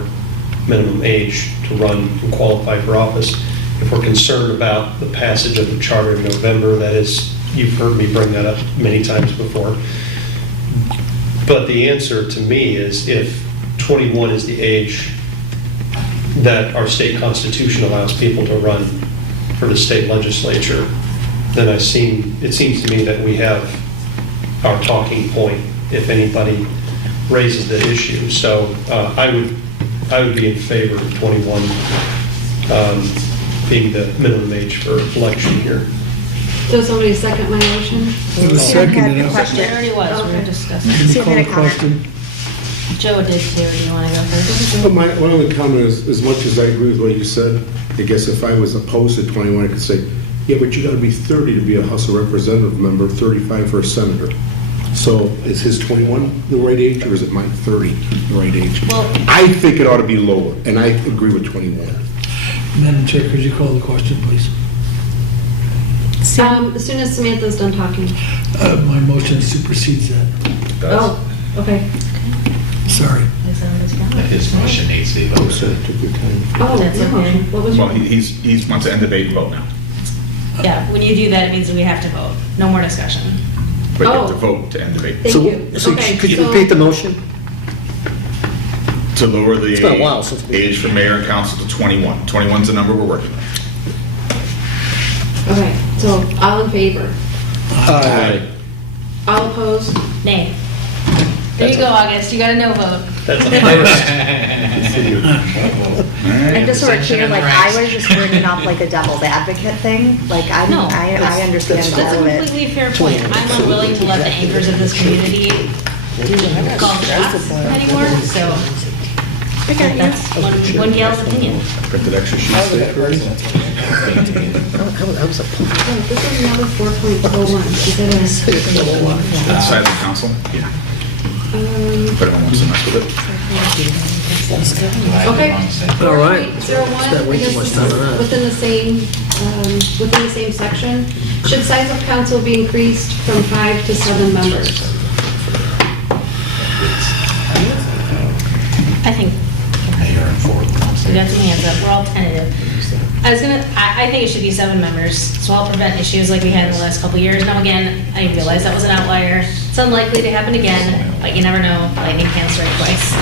minimum age to run and qualify for office. If we're concerned about the passage of the charter in November, that is, you've heard me bring that up many times before. But the answer to me is, if 21 is the age that our state constitution allows people to run for the state legislature, then it seems to me that we have our talking point if anybody raises the issue. So I would be in favor of 21 being the minimum age for election here. Does somebody second my motion? It was seconded. Had a question. It already was, we were discussing. Did you See, I call had the a comment. question? Joe did too, do you want to go first? But my only comment is, as much as I agree with what you said, I guess if I was opposed to 21, I could say, yeah, but you got to be 30 to be a House of Representative member, 35 for a senator. So is his 21 the right age, or is it my 30 the right age? Well- I think it ought to be lower, and I agree with 21. Madam Chair, could you call the question, please? As soon as Samantha's done talking. My motion supersedes that. Oh, okay. Sorry. his motion needs to be Oh, voted. so it took your time. Oh, That's your okay. motion. What was your? Well, he wants to end debate and vote now. Yeah, when you do that, it means that we have to vote. No more discussion. But you have to Oh. vote to end debate. Thank you. So Okay, could you so- repeat the motion? To lower the It's been a while since we- age for mayor and council to 21. 21's the number we're working with. Okay, so all in favor? Aye. All opposed? Nay. There you go, August. You got a no vote. That's a first. And just so we're Dissension clear, in the like, ranks. I was just bringing up like a devil's advocate thing, like, I No, understand That's a all of it. completely fair point. I'm unwilling to let the anchors of this community call the shots anymore, so that's one gal's opinion. Printed extra sheets there for us. I was a- This is another 4.01. Is that Inside the council? Yeah. But everyone wants to mess with it. Okay. All right. 4801, Spent way I guess too much this time is on that. within the same section. Should size of council be increased from 5 to 7 members? I think, we got some hands up, we're all tentative. I think it should be 7 members, so I'll prevent issues like we had in the last couple of years. Now, again, I realize that was an outlier. It's unlikely to happen again, but you never know, lightning can strike twice.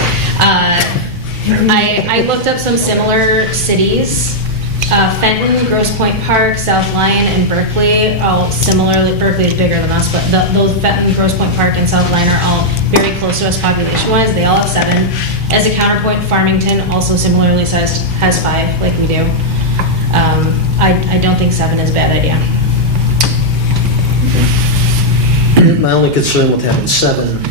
I looked up some similar cities. Fenton, Grosse Pointe Park, South Lyon, and Berkeley, all similarly, Berkeley is bigger than us, but those Fenton, Grosse Pointe Park, and South Lyon are all very close to us population-wise. They all have 7. As a counterpoint, Farmington, also similarly sized, has 5, like we do. I don't think 7 is a bad idea. My only concern with having 7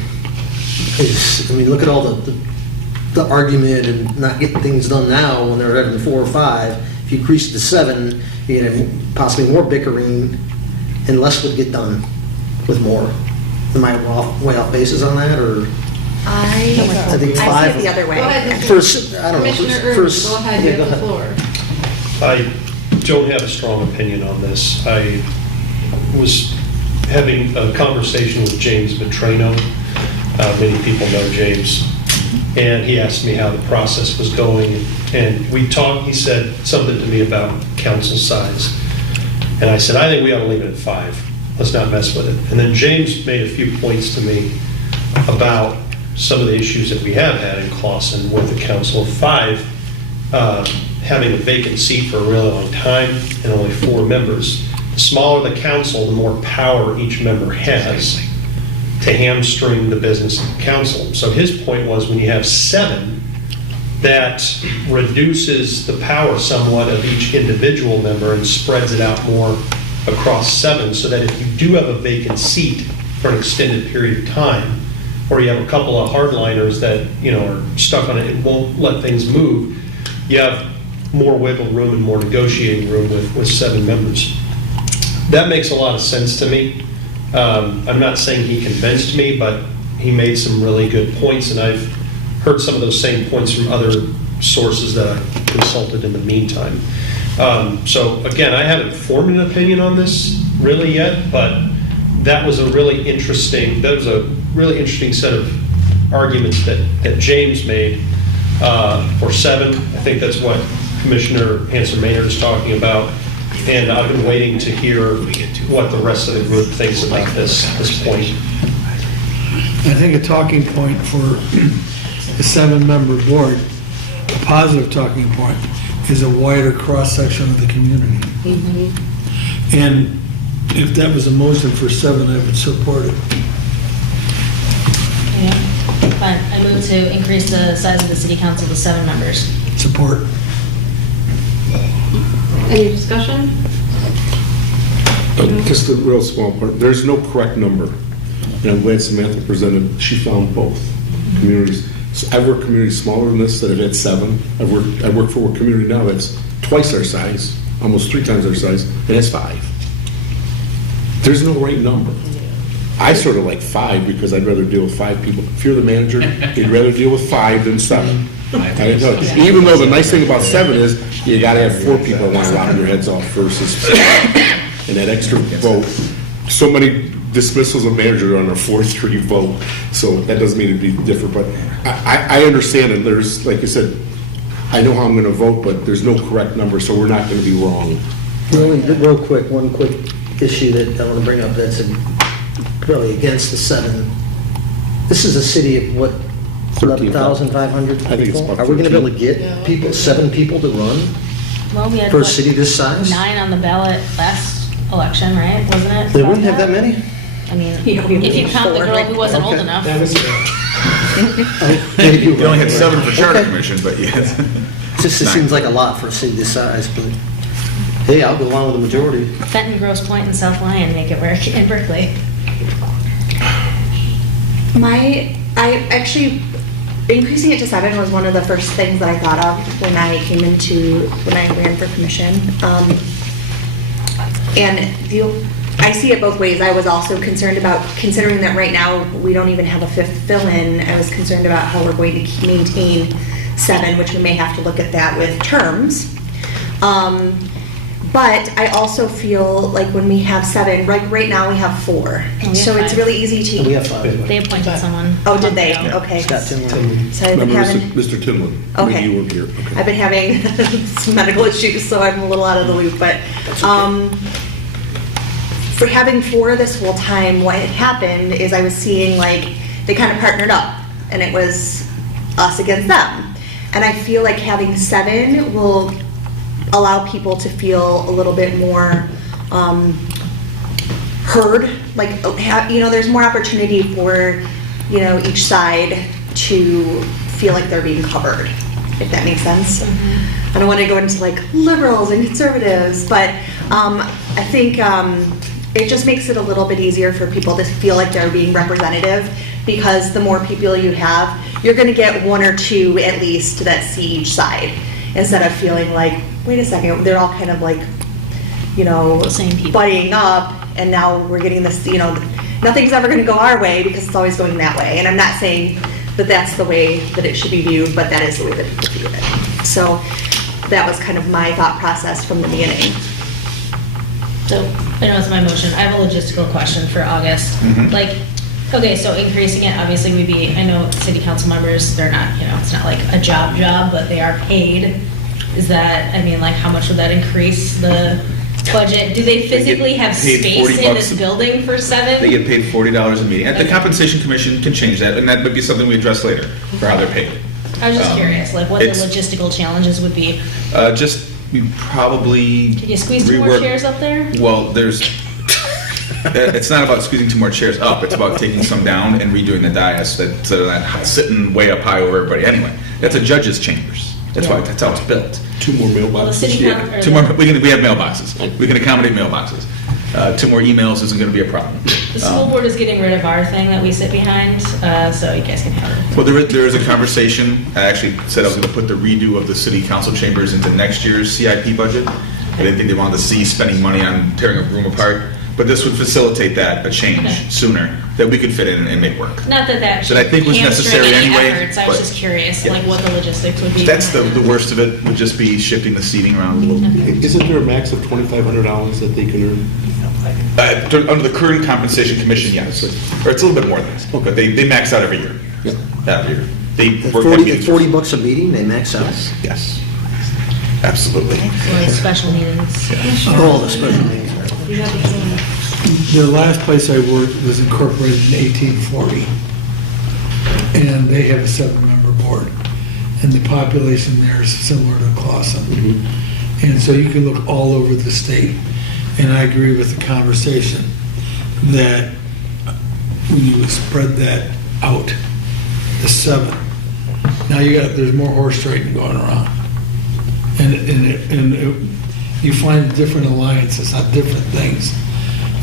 is, I mean, look at all the argument and not getting things done now when they're having 4 or 5. If you increase it to 7, you have possibly more bickering and less would get done with more. Am I way off bases on that, or? I think see 5. it the other way. Go ahead, First, I don't know. Commissioner Ernst, First, go ahead, yeah, you go have the ahead. floor. I don't have a strong opinion on this. I was having a conversation with James Petrino. Many people know James. And he asked me how the process was going. And we talked, he said something to me about council size. And I said, I think we ought to leave it at 5. Let's not mess with it. And then James made a few points to me about some of the issues that we have had in Clawson with the council of 5. Having a vacant seat for a really long time and only 4 members. The smaller the council, the more power each member has to hamstring the business of the council. So his point was when you have 7, that reduces the power somewhat of each individual member and spreads it out more across 7, so that if you do have a vacant seat for an extended period of time, or you have a couple of hardliners that, you know, are stuck on it and won't let things move, you have more wiggle room and more negotiating room with 7 members. That makes a lot of sense to me. I'm not saying he convinced me, but he made some really good points, and I've heard some of those same points from other sources that I consulted in the meantime. So again, I haven't formed an opinion on this really yet, but that was a really interesting set of arguments that James made for 7. I think that's what Commissioner Hanson-Maynard is talking about. And I've been waiting to hear what the rest of the group thinks about this point. I think a talking point for the 7-member board, a positive talking point, is a wider cross-section of the community. And if that was a motion for 7, I would support it. Yeah, fine. I move to increase the size of the city council to 7 members. Support. Any discussion? Just a real small part, there's no correct number. And I'm glad Samantha presented, she found both communities. So I've worked communities smaller than this that have had 7. I work for a community now that's twice our size, almost 3 times our size, and it's 5. There's no right number. I sort of like 5 because I'd rather deal with 5 people. If you're the manager, you'd rather deal with 5 than 7. Even though the nice thing about 7 is you got to have 4 people that want to lop your heads off versus and that extra vote. So many dismissals of manager on a 4-3 vote, so that doesn't mean it'd be different. But I understand, and there's, like you said, I know how I'm going to vote, but there's no correct number, so we're not going to be wrong. Real quick, one quick issue that I want to bring up that's really against the 7. This is a city of what, 11,500 people? I think it's about Are we going to be able to 13. get people, 7 people to run Well, we had for a what, city this size? 9 on the ballot last election, right? Wasn't it? They wouldn't have that many? I mean, if you count the girl who wasn't old Okay. enough. You You only had 7 for charter commission, but yes. Just it seems like a lot for a city this size, but hey, I'll go along with the majority. Fenton, Grosse Pointe, and South Lyon make it work in Berkeley. I actually, increasing it to 7 was one of the first things that I thought of when I ran for commission. And I see it both ways. I was also concerned about, considering that right now we don't even have a fifth fill-in, I was concerned about how we're going to maintain 7, which we may have to look at that with terms. But I also feel like when we have 7, right now we have 4. we have So it's 5. really easy to. We have 5. They appointed someone. Oh, did they? Yeah. Okay. Scott Tinley. So I've been Remember having, Mr. Tinlin? Okay. Maybe you weren't here. Okay. I've been having some medical issues, so I'm a little out of the loop, but, for having 4 this whole time, what had happened is I was seeing like, they kind of partnered up, and it was us against them. And I feel like having 7 will allow people to feel a little bit more, heard, like, there's more opportunity for, each side to feel like they're being covered, if that makes sense. I don't want to go into like liberals and conservatives, but I think it just makes it a little bit easier for people to feel like they're being representative, because the more people you have, you're going to get 1 or 2 at least that see each side, instead of feeling like, wait a second, they're all kind of like, Same people. buddying up, and now we're getting this, nothing's ever going to go our way because it's always going that way. And I'm not saying that that's the way that it should be viewed, but that is the way that people view it. So that was kind of my thought process from the beginning. So, I know it's my motion, I have a logistical question for August. Like, okay, so increasing it, obviously would be, I know city council members, they're not, it's not like a job, but they are paid. Is that, like, how much would that increase the budget? Do they physically have paid space 40 in bucks this building for 7? They get paid $40 a meeting. And the Okay. Compensation Commission can change that, and that would be something we address later, for how they're paid. I was just curious, like, what the it's- logistical challenges would be. We probably. Can you squeeze 2 more rework- chairs up there? Well, it's not about squeezing 2 more chairs up, it's about taking some down and redoing the dais so they're not sitting way up high over everybody. Anyway, that's a judge's chambers. That's why, that's how it's built. 2 more Well, the mailboxes. city council. Yeah, 2 more, we have mailboxes. We can accommodate mailboxes. 2 more emails isn't gonna be a problem. The school board is getting rid of our thing that we sit behind, so you guys can have it. Well, there is a conversation, I actually said I was gonna put the redo of the city council chambers into next year's CIP budget. I didn't think they wanted to see spending money on tearing a room apart, but this would facilitate that, a change Okay. sooner, that we could fit in and make work. Not that that should That I think was hamstring necessary any anyway, efforts, I was but- just curious, Yeah. like, what the logistics would be. That's the worst of it, would just be shifting the seating around a little. Isn't there a max of $2,500 that they can earn? Under the current compensation commission, yes, or it's a little bit more than that, but they max out every year. Yeah. Every year. They At work 40 meetings. $40 a meeting, they max out? Yes, absolutely. Like special meetings. Oh, the special meetings. You have the floor. The last place I worked was incorporated in 1840, and they have a 7-member board, and the population there is similar to Clausen. And so you can look all over the state, and I agree with the conversation that when you spread that out to 7, now there's more horse trading going around. And you find different alliances on different things.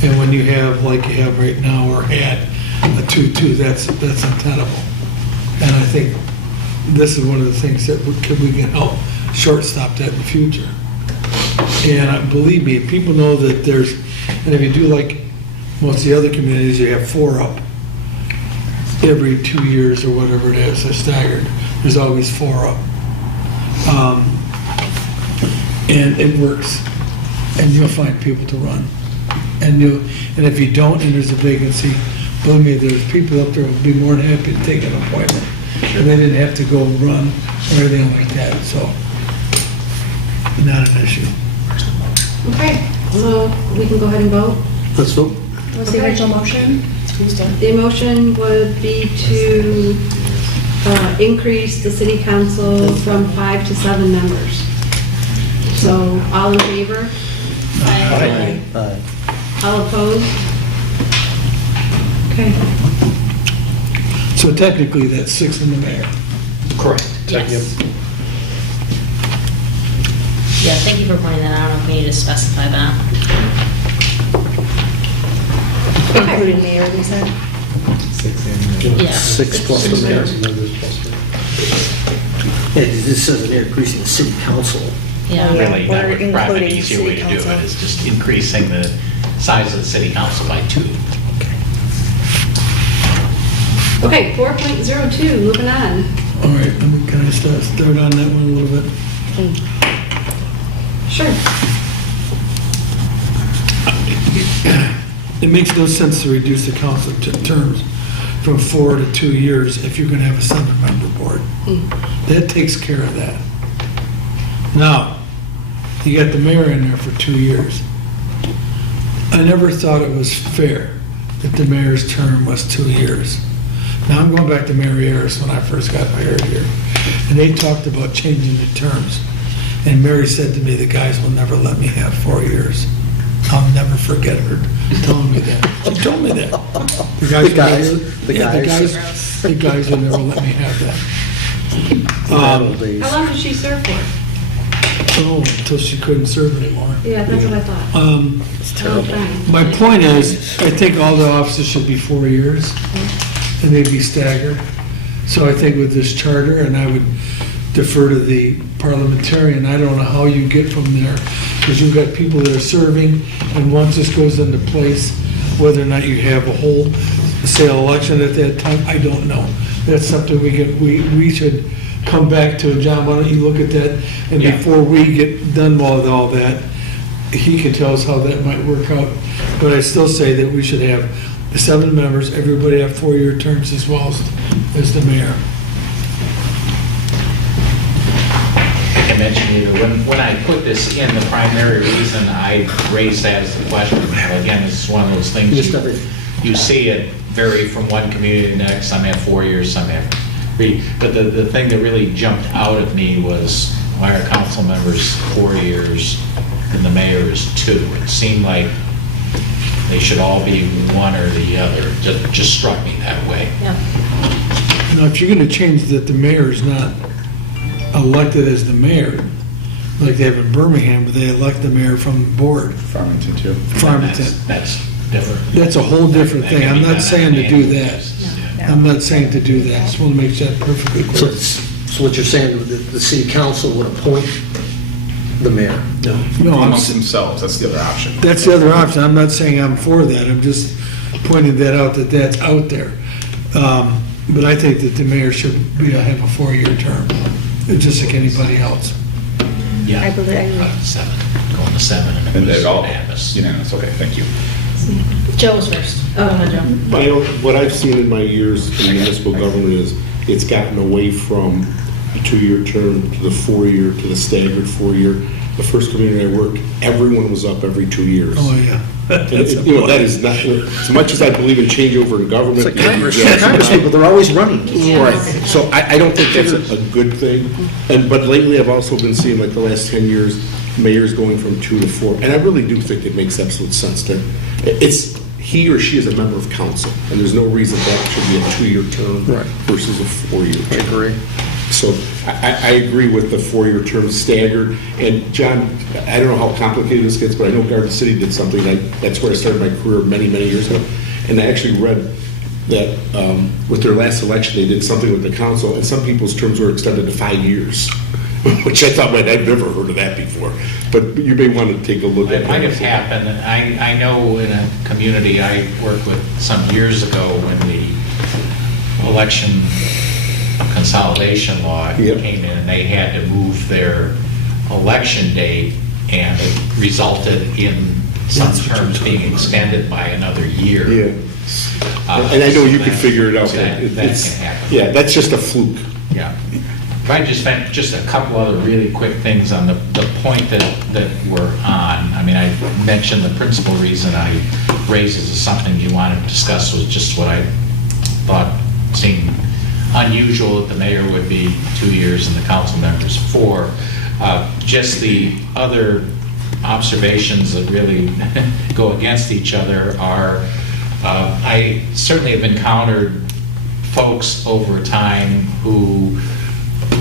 And when you have, like you have right now, or had a 2-2, that's untenable. And I think this is one of the things that we can help shortstop that in the future. And believe me, people know that and if you do like most of the other communities, you have 4 up every 2 years or whatever it is, they're staggered. There's always 4 up. And it works, and you'll find people to run. And if you don't, and there's a vacancy, believe me, there's people up there who'll be more than happy to take an appointment. And they didn't have to go run or anything like that, so not an issue. Okay, so we can go ahead and vote. Let's vote. What's the Okay. original motion? The motion would be to increase the city council from 5 to 7 members. So, all in favor? Aye. All opposed? Okay. So technically, that's 6 in the mayor. Correct. Yes. Yeah, thank you for pointing that out, I don't know if we need to specify that. Including mayor, you said? Yeah. 6 plus the mayor. Yeah, this says an increasing the city council. Yeah. Yeah. Really, that we're would probably be an including easier way city to do it, council. is just increasing the size of the city council by 2. Okay, 4.02, moving on. All right, can I start on that one a little bit? Sure. It makes no sense to reduce the council terms from 4 to 2 years if you're gonna have a 7-member board. That takes care of that. Now, you got the mayor in there for 2 years. I never thought it was fair that the mayor's term was 2 years. Now, I'm going back to Mary Harris when I first got hired here, and they talked about changing the terms. And Mary said to me, the guys will never let me have 4 years. I'll never forget her telling me that. She told me that. The guys will never let me have that. How long did she serve for? Oh, until she couldn't serve anymore. Yeah, that's what I thought. It's terrible. My point is, I think all the offices should be 4 years, and they'd be staggered. So I think with this charter, and I would defer to the parliamentarian, I don't know how you get from there, because you've got people that are serving, and once this goes into place, whether or not you have a whole, say, election at that time, I don't know. That's something we should come back to. John, why don't you look at that, and Yeah. before we get done with all that, he can tell us how that might work out. But I still say that we should have the 7 members, everybody have 4-year terms as well as the mayor. I mentioned either, when I put this in, the primary reason I raised that as a question, again, it's one of those things, you see it vary from one community to the next, some have 4 years, some have 3. But the thing that really jumped out at me was, why are council members 4 years and the mayor is 2? It seemed like they should all be one or the other. Just struck me that way. Now, if you're gonna change that the mayor is not elected as the mayor, like they have in Birmingham, but they elect the mayor from the board. Farmington, too. Farmington. That's different. That's a whole different thing. I'm not saying to do that. I'm not saying to do that. Just want to make that perfectly So clear. so what you're saying, the city council would appoint the mayor? No, I'm Amongst themselves, that's the other option. that's the other option. I'm not saying I'm for that. I'm just pointing that out, that that's out there. But I think that the mayor should have a 4-year term, just like anybody else. Yeah. I believe- I agree. 7, going to 7, and And it was they all, unanimous. unanimous, okay, thank you. Joe was first. Oh, no, Joe. What I've seen in my years in municipal government is it's gotten away from a 2-year term to the 4-year, to the staggered 4-year. The first community I worked, everyone was up every 2 years. Oh, yeah. And that is not, as much as I believe in changeover in government. It's like Congress people, they're always running. Right, so I don't think that's a good thing. But lately, I've also been seeing, like the last 10 years, mayors going from 2 to 4. And I really do think it makes absolute sense to, it's, he or she is a member of council, and there's no reason that should be a 2-year term Right. versus a 4-year term. I agree. So I agree with the 4-year term staggered. And John, I don't know how complicated this gets, but I know Garden City did something, that's where I started my career many, many years ago. And I actually read that with their last election, they did something with the council, and some people's terms were extended to 5 years, which I thought, man, I've never heard of that before. But you may want to take a look at It that. might have happened. I know in a community I worked with some years ago when the election consolidation law Yep. came in, and they had to move their election date, and it resulted in some terms being extended by another year. Yeah. And I know you could figure it out. That It's- can happen. Yeah, that's just a fluke. Yeah. If I just spent just a couple other really quick things on the point that we're on. I mean, I mentioned the principal reason I raised this as something you wanted to discuss was just what I thought seemed unusual that the mayor would be 2 years and the council members 4. Just the other observations that really go against each other are, I certainly have encountered folks over time who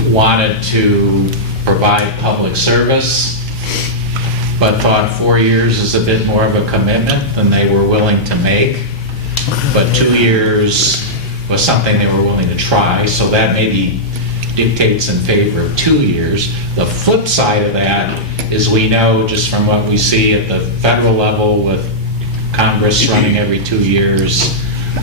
wanted to provide public service, but thought 4 years is a bit more of a commitment than they were willing to make. But 2 years was something they were willing to try, so that maybe dictates in favor of 2 years. The flip side of that is we know just from what we see at the federal level with Congress running every 2 years,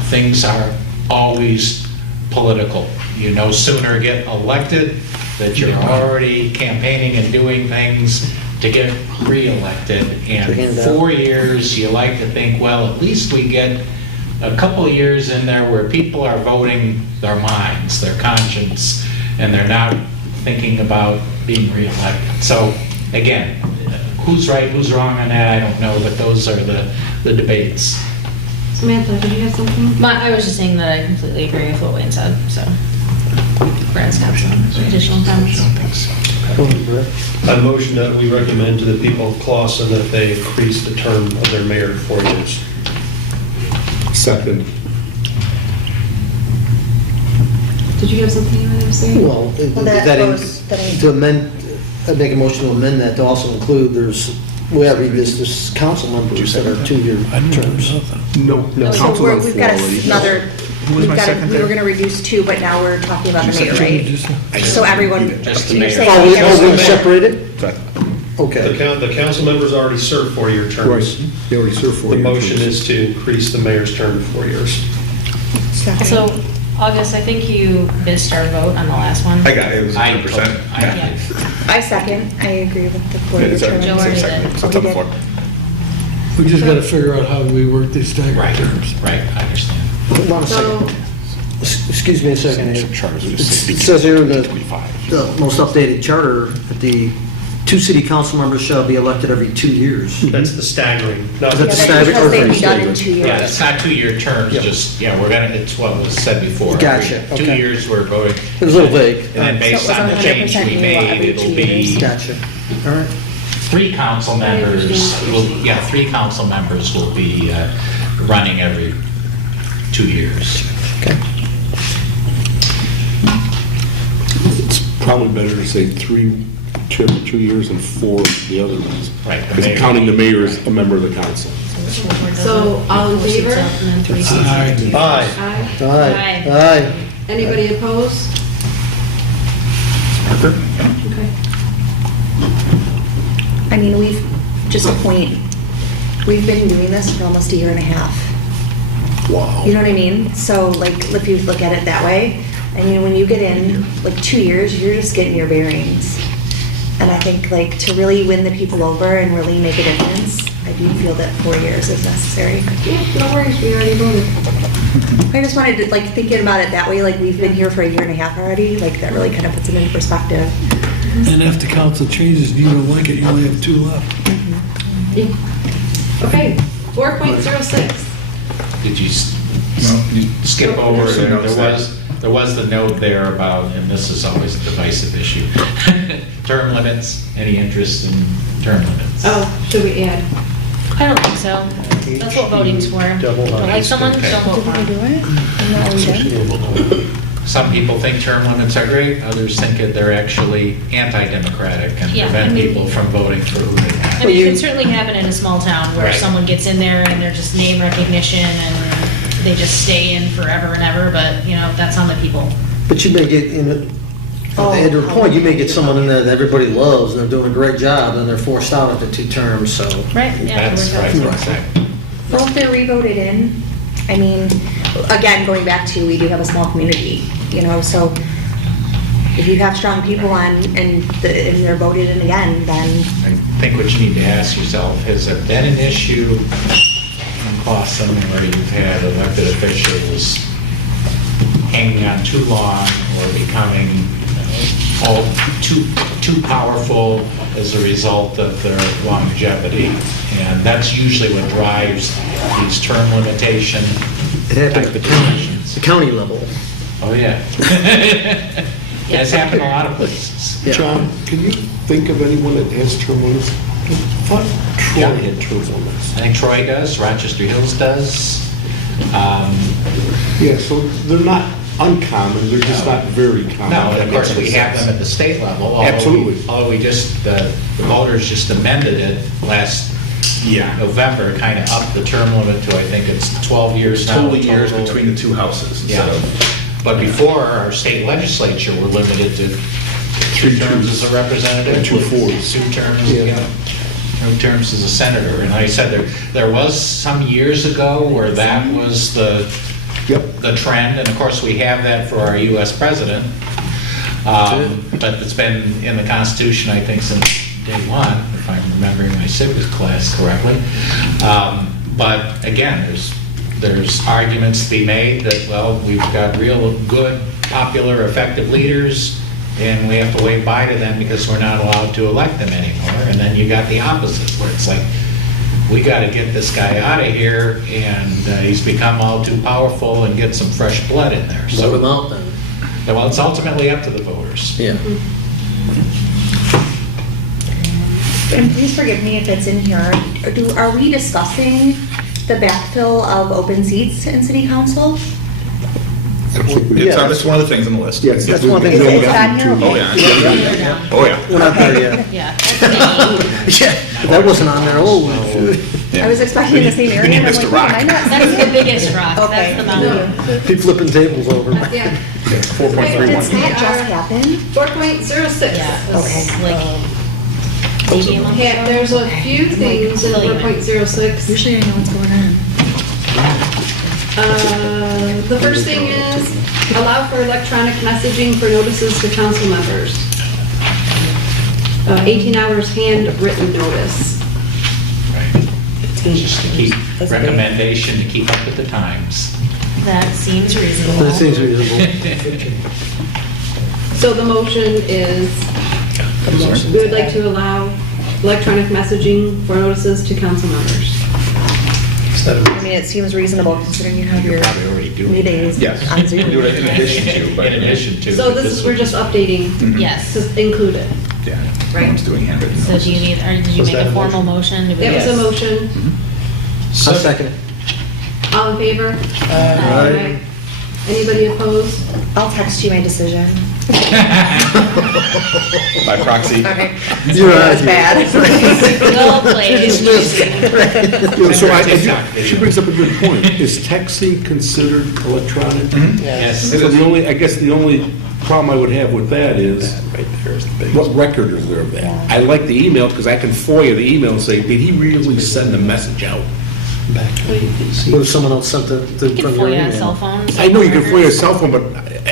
things are always political. You no sooner get elected that you're already campaigning and doing things to get reelected. And hand out. 4 years, you like to think, well, at least we get a couple of years in there where people are voting their minds, their conscience, and they're not thinking about being reelected. So again, who's right, who's wrong on that, I don't know, but those are the debates. Samantha, did you have something? I was just saying that I completely agree with what Wayne said, so. Brad's got some additional comments. Go ahead, Brett. I motion that we recommend to the people of Clausen that they increase the term of their mayor to 4 years. Second. Did you have something you wanted to say? Well, that that goes- to amend, I'd make a motion to amend that to also include, we have this council members that are 2-year terms. No. So we've got another, was my second we were there? gonna reduce 2, but now we're talking about the mayor, right? So everyone. Just the you're mayor. saying Oh, we're everyone- going to separate it? The Okay. the council members already serve 4-year Right, terms. they already served 4 The years. motion is to increase the mayor's term to 4 years. Second. So, August, I think you missed our vote on the last one. I got it, it was I 100%. Yeah. I second, I agree with the 4-year It's term. Joe already did. So it's on the floor. We just gotta figure out how we work these staggered Right, terms. right, I understand. Hold on a So, second. Excuse me a second. Some charters would just It says here in the 25. the most updated charter that the 2 city council members shall be elected every 2 years. That's the staggering. Is No, that Yeah, the that's staggered- because they'd be okay, done in staggered. 2 years. Yeah, it's not 2-year terms, Yep. just, yeah, we're gonna, it's what was said before. Gotcha, Every 2 okay. years we're voting. It was a little vague. And then So it based was on the change 100% we new made, every it'll 2 be years. Gotcha. All right. 3 council members, yeah, 3 council members will be running every 2 years. Okay. It's probably better to say 3 chair for 2 years and 4 the other ones. Right, the Because mayor. counting the mayor as a member of the council. So, all in favor? And then 3 seats. Aye. Aye. Aye. Aye. Aye. Aye. Anybody opposed? Okay. I mean, just a point, we've been doing this for almost a year and a half. Wow. You know what I mean? So like, if you look at it that way, I mean, when you get in, like 2 years, you're just getting your bearings. And I think like to really win the people over and really make a difference, I do feel that 4 years is necessary. Yeah, no worries, we already voted. I just wanted to, like, thinking about it that way, like we've been here for a year and a half already, like that really kind of puts it into perspective. And if the council changes and you don't like it, you only have 2 left. Okay, 4.06. Did you No, you- skip Nope, over, there's some there notes there. there was the note there about, and this is always a divisive issue, term limits, any interest in term limits? Oh, should we add? I don't think so. That's what voting's for. Double Don't like someone, Okay. don't vote for them. Some people think term limits are great, others think that they're actually anti-democratic and Yeah, prevent I mean- people from voting for who they I want. mean, it can certainly happen in a small town where Right. someone gets in there and they're just name recognition and they just stay in forever and ever, but, you know, that's on the people. But you may get, at your point, you may get someone in there that everybody loves and they're doing a great job and they're forced out after 2 terms, so. Right? Yeah. That's right, Right. exactly. Well, if they're revoted in, I mean, again, going back to, we do have a small community, you know, so if you have strong people on and they're voted in again, then, I think what you need to ask yourself, has it been an issue in Clausen where you've had elected officials hanging on too long or becoming all too powerful as a result of their longevity? And that's usually what drives these term limitation It happened at type of decisions. the county level. Oh, yeah. It's happened a lot of places. Yeah. John, can you think of anyone that has term limits? I thought Troy Yeah. had term limits. I think Troy does, Rochester Hills does. Yeah, so they're not uncommon, they're just not very common. No, and of course, we have them at the state level. although we- Absolutely. Although we just, the voters just amended it last November, kind of upped the term limit to, I think it's 12 years now. Total years between the 2 houses Yeah. instead of. But before, our state legislature were limited to 3 terms as a representative. 2 fours. 2 terms, Yeah. you know. new terms as a senator. And like I said, there was some years ago where that was the trend, and of course, we have that for our U.S. president. But it's been in the Constitution, I think, since day one, if I'm remembering my civics class correctly. But again, there's arguments to be made that, well, we've got real good, popular, effective leaders, and we have to wave bye to them because we're not allowed to elect them anymore. And then you got the opposite, where it's like, we got to get this guy out of here, and he's become all too powerful, and get some fresh blood in there. Let them out then. Well, it's ultimately up to the voters. Yeah. And please forgive me if it's in here, are we discussing the backfill of open seats in city council? It's one of the things on the list. Yes. That's one thing. Is it on here? Oh, Okay. yeah. Oh, yeah. We're not there yet. Yeah. Yeah, that wasn't on there. Oh, I was expecting the same area. We need and I'm Mr. like, Rock. am I not That's seeing the it? biggest rock, Okay. that's the mountain. keep flipping tables over. Yeah. Did 4.31. that just happen? 4.06. Yeah, it was Okay. like maybe a month Yeah, ago. there's a few things in 4.06. Usually I know what's going on. The first thing is allow for electronic messaging for notices to council members. 18 hours handwritten notice. Right. Just to keep, recommendation to keep up with the times. That seems reasonable. That seems reasonable. So the motion is, we would like to allow electronic messaging for notices to council members. I mean, it seems reasonable considering you have your Probably already doing that. meetings Yes. on Zoom. Do it in addition to, but. In addition to. So but this is, we're just updating Yes. to include it. Yeah. Right. One's doing handwritten So do you notices. need, or did you Was make that a a formal motion? Did we- That was a motion. I'll second it. All in favor? Aye. Anybody opposed? I'll text you my decision. By proxy. Okay. You're That was right. bad. Well played. You know, so she brings up a good point. Is texting considered electronic? Yes. So I guess the only problem I would have with that is, what record is there of that? I like the email because I can FOIA the email and say, did he really send a message out? What if someone else sent it You can from your FOIA a cell email? phone. I know you can FOIA a cell phone, but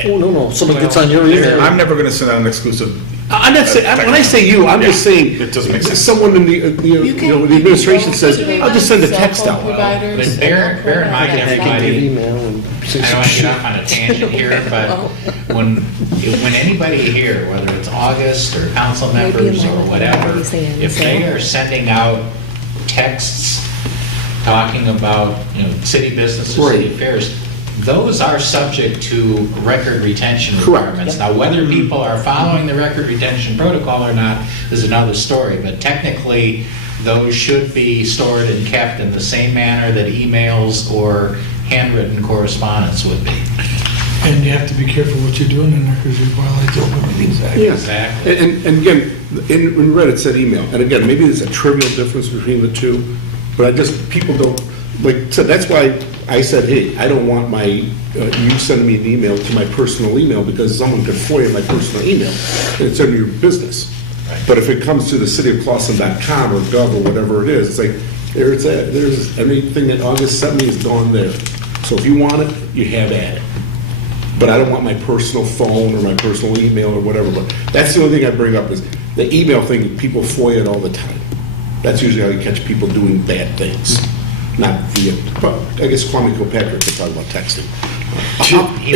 Oh, no, someone gets on your email. I'm never going to send out an exclusive. I'm not saying, when I say you, I'm just saying, It doesn't make sense. someone in the, the administration says, I'll just send a text out. But bear in mind, Give everybody, email and say I don't some want to shit. get off on a tangent here, but when anybody here, whether it's August or council members or whatever, if they are sending out texts talking about, city business or city Right. affairs, those are subject to record retention Correct. requirements. Now, whether people are following the record retention protocol or not is another story, but technically, those should be stored and kept in the same manner that emails or handwritten correspondence would be. And you have to be careful what you're doing in there because you violate the open meetings act. Exactly. And again, in red it said email, and again, maybe there's a trivial difference between the two, but people don't, like I said, that's why I said, hey, I don't want you sending me an email to my personal email because someone could FOIA my personal email, and it's under your business. But if it comes to the cityofclawson.com or gov or whatever it is, it's like, there's anything that August sent me is gone there. So if you want it, you have at it. But I don't want my personal phone or my personal email or whatever, but that's the only thing I bring up is the email thing, people FOIA it all the time. That's usually how you catch people doing bad things. Not via, but I guess Kwame Kilpatrick could talk about texting.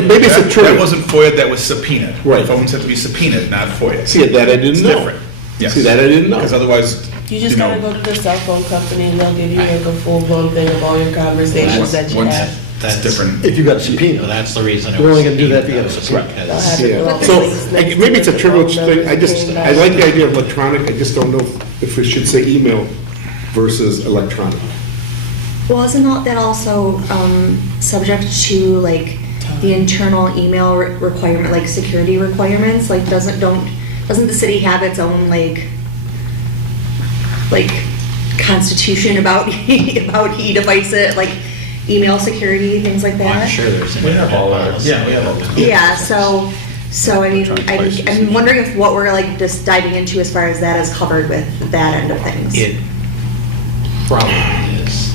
Maybe it's a That trivial. wasn't FOIA, that was subpoenaed. Right. Phones have to be subpoenaed, not FOIA. See, that I didn't It's know. different. Yes. See, that I didn't know. Because otherwise, You just gotta go to the cell phone company and they'll give you like a full-blown thing of all your conversations that you once- have. that's different. If you got a Well, subpoena. that's the reason. it We're only was gonna do that if you deemed get a those subpoena. They'll because- have to Yeah. go up So places next maybe to it's a the trivial phone thing. I numbers, like the idea of electronic. I just don't know if it should say email versus electronic. Well, isn't that also subject to like the internal email requirement, like security requirements? Like doesn't the city have its own like constitution about about e-devices, like email security, things like Well, that? I'm sure there's an. We have all our- policy. yeah, we have all that. Yeah, so I mean, I'm wondering if what we're like just diving into as far as that is covered with that end of things. Probably is.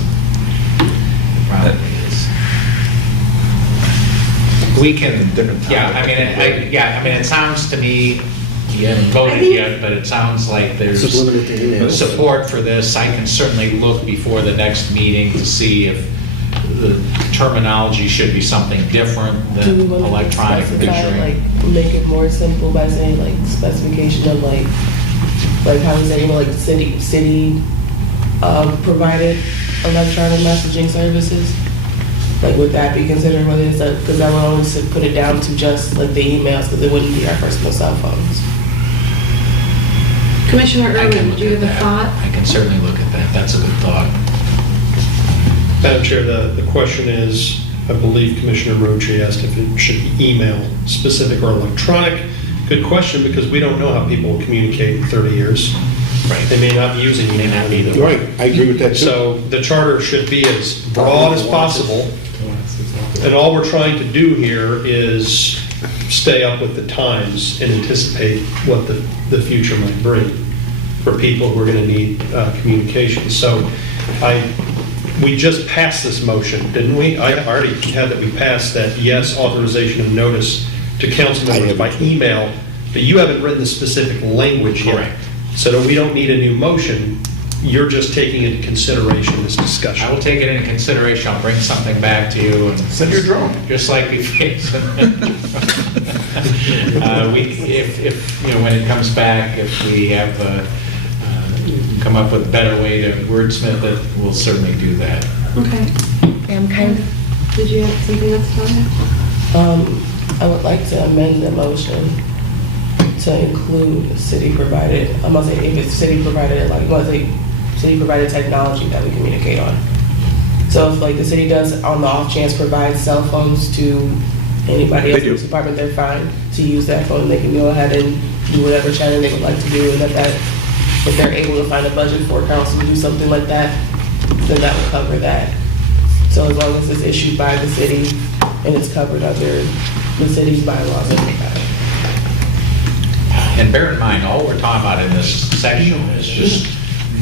Probably is. We can, yeah, I mean, it sounds to me, you haven't voted yet, but it sounds like there's Just limit it to emails. support for this. I can certainly look before the next meeting to see if the terminology should be something different Do we than want to electronic specify, measuring. like, make it more simple by saying, like, specification of, like how we say, like, city provided electronic messaging services? Like, would that be considered whether it's a, because I would always put it down to just, like, the emails, because it wouldn't be our personal cell phones. Commissioner I can Irwin, look do you at have a that. thought? I can certainly look at that. That's a good thought. Madam Chair, the question is, I believe Commissioner Roche asked if it should be email specific or electronic. Good question, because we don't know how people will communicate in 30 years. Right. They may not be using May not email. be the Right, I agree with that too. So the charter should be as broad as possible. And all we're trying to do here is stay up with the times and anticipate what the future might bring for people who are going to need communication. So we just passed this motion, didn't we? I already had that we passed that, yes, authorization of notice to council members by email, but you haven't written the specific language yet. Correct. So that we don't need a new motion. You're just taking into consideration this discussion. I will take it into consideration. I'll bring something back to you and. Send your drone. Just like before. If, you know, when it comes back, if we have, come up with a better way to wordsmith it, we'll certainly do that. Okay. Did you have something else, Tanya? I would like to amend the motion to include city-provided, I'm gonna say if it's city-provided, like, I'm gonna say city-provided technology that we communicate on. So if, like, the city does, on the off chance, provide cell phones to anybody else in this department, they're fine to use that phone. They can go ahead and do whatever channel they would like to do, and if they're able to find a budget for council to do something like that, then that will cover that. So as long as it's issued by the city and it's covered under the city's bylaws, and that. And bear in mind, all we're talking about in this section is just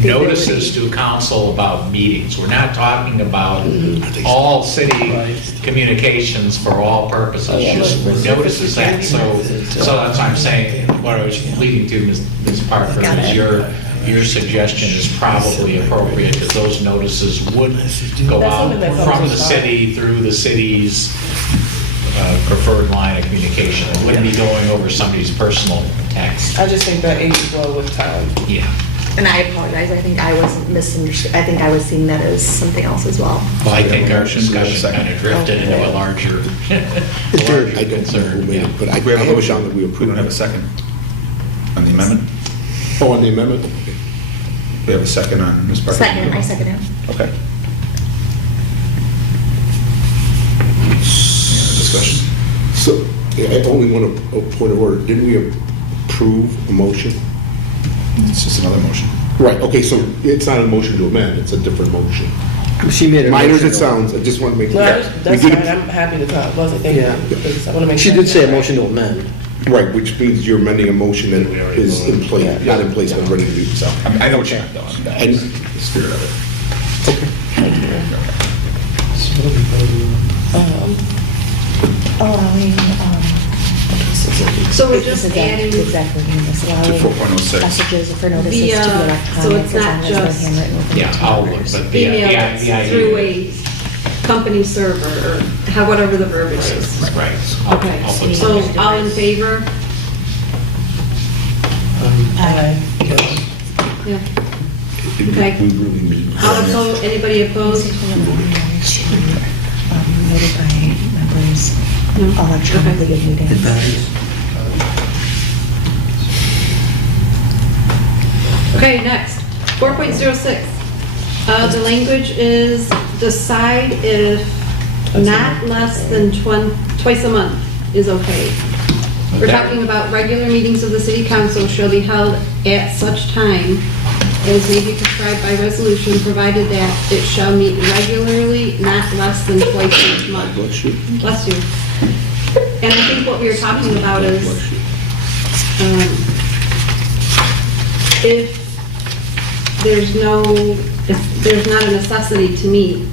notices to council about meetings. We're not talking about all city communications for all purposes, just notices that. So that's what I'm saying, what I was leading to, Ms. Parker, is your suggestion is probably appropriate, because those notices would go That's out something that comes from the with city through the city's preferred line of communication. It wouldn't be going over somebody's personal text. I just think that ages well with time. Yeah. And I apologize, I think I was misunderstood, I think I was seeing that as something else as well. Well, I think our discussion kind of drifted into a larger, It's very, I don't know concern. who made it, but I We have a have it motion. down that we We approve don't have a it. second on the amendment. Oh, on the amendment? Okay. We have a second on Ms. Parker. Second, I second it. Okay. Discussion. So, yeah, I only want a point of order. Didn't we approve a motion? It's just another motion. Right, okay, so it's not a motion to amend, it's a different motion. She made a Minor as motion, it sounds, I just want to make No, clear. that's We did fine, I'm happy to talk, wasn't thank Yeah. you, because I want to make She sure. did say a motion to amend. Right, which means you're amending a motion that is in place, not in place, but ready to do so. I know what you meant, though. And- The spirit of it. Allowing, So we're this just is adding exactly this, To allowing 4.06. messages for notices to be The, electronic. so it's as not long as they're just- handwritten within Yeah, 2 I'll look, hours. but the email idea. through a company server, or whatever the verbiage is. Right. Okay, I'll put so some- all in favor? Aye. Yeah. Okay. We really need. All opposed, anybody opposed? Notify members No? electronically of meetings. Okay, next, 4.06. The language is decide if not less than twice a month is okay. We're talking about regular meetings of the city council shall be held at such time as may be prescribed by resolution, provided that it shall meet regularly, not less than twice each month. Bless you. Bless you. And I think what we were talking about is, if there's no If there's not a necessity to meet,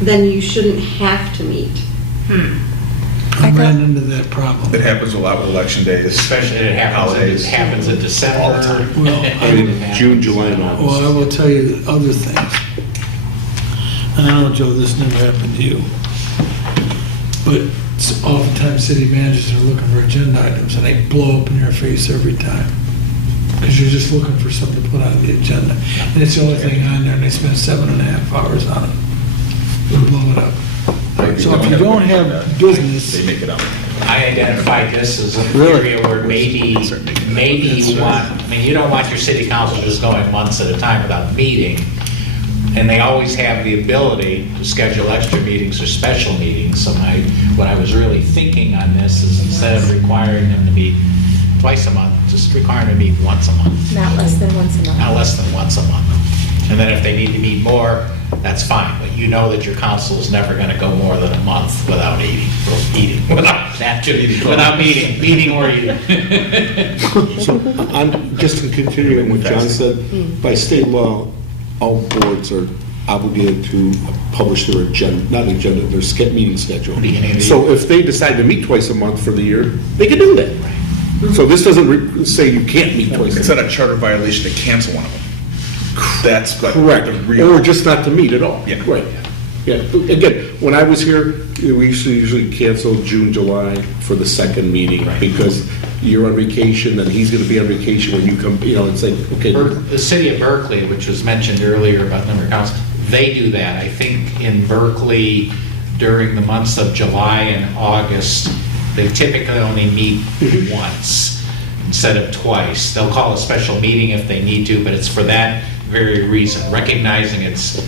then you shouldn't have to meet. I ran into that problem. It happens a lot with election days. Especially it Holidays. happens in December. All the time. Well, I mean, June, July, and Well, August. I will tell you other things. And I know, Joe, this never happened to you. But oftentimes city managers are looking for agenda items and they blow up in your face every time. Because you're just looking for something to put on the agenda. And it's the only thing on there and they spend 7.5 hours on it. They blow it up. So if you don't have business, They make it up. I identified this as an Really? area where maybe you want, I mean, you don't want your city council just going months at a time without meeting. And they always have the ability to schedule extra meetings or special meetings. So what I was really thinking on this is instead of requiring them to meet twice a month, just requiring them to meet once a month, Not less than once a month. not less than once a month. And then if they need to meet more, that's fine, but you know that your council is never gonna go more than a month without without meeting or eating. So I'm just continuing what John said, by state law, all boards are obligated to publish their agenda, not agenda, their meeting schedule. Beginning of the So if they decide to meet twice a month for the year, they can do that. So this doesn't say you can't meet twice It's a not month. a charter violation to cancel one of them. That's what Correct, the real. or just not to meet at all. Yeah. Right. Yeah, again, when I was here, we usually cancel June, July for the second meeting, because you're on vacation, and he's gonna be on vacation when you come, it's like, okay. The city of Berkeley, which was mentioned earlier about number of council, they do that. I think in Berkeley, during the months of July and August, they typically only meet once instead of twice. They'll call a special meeting if they need to, but it's for that very reason, recognizing it's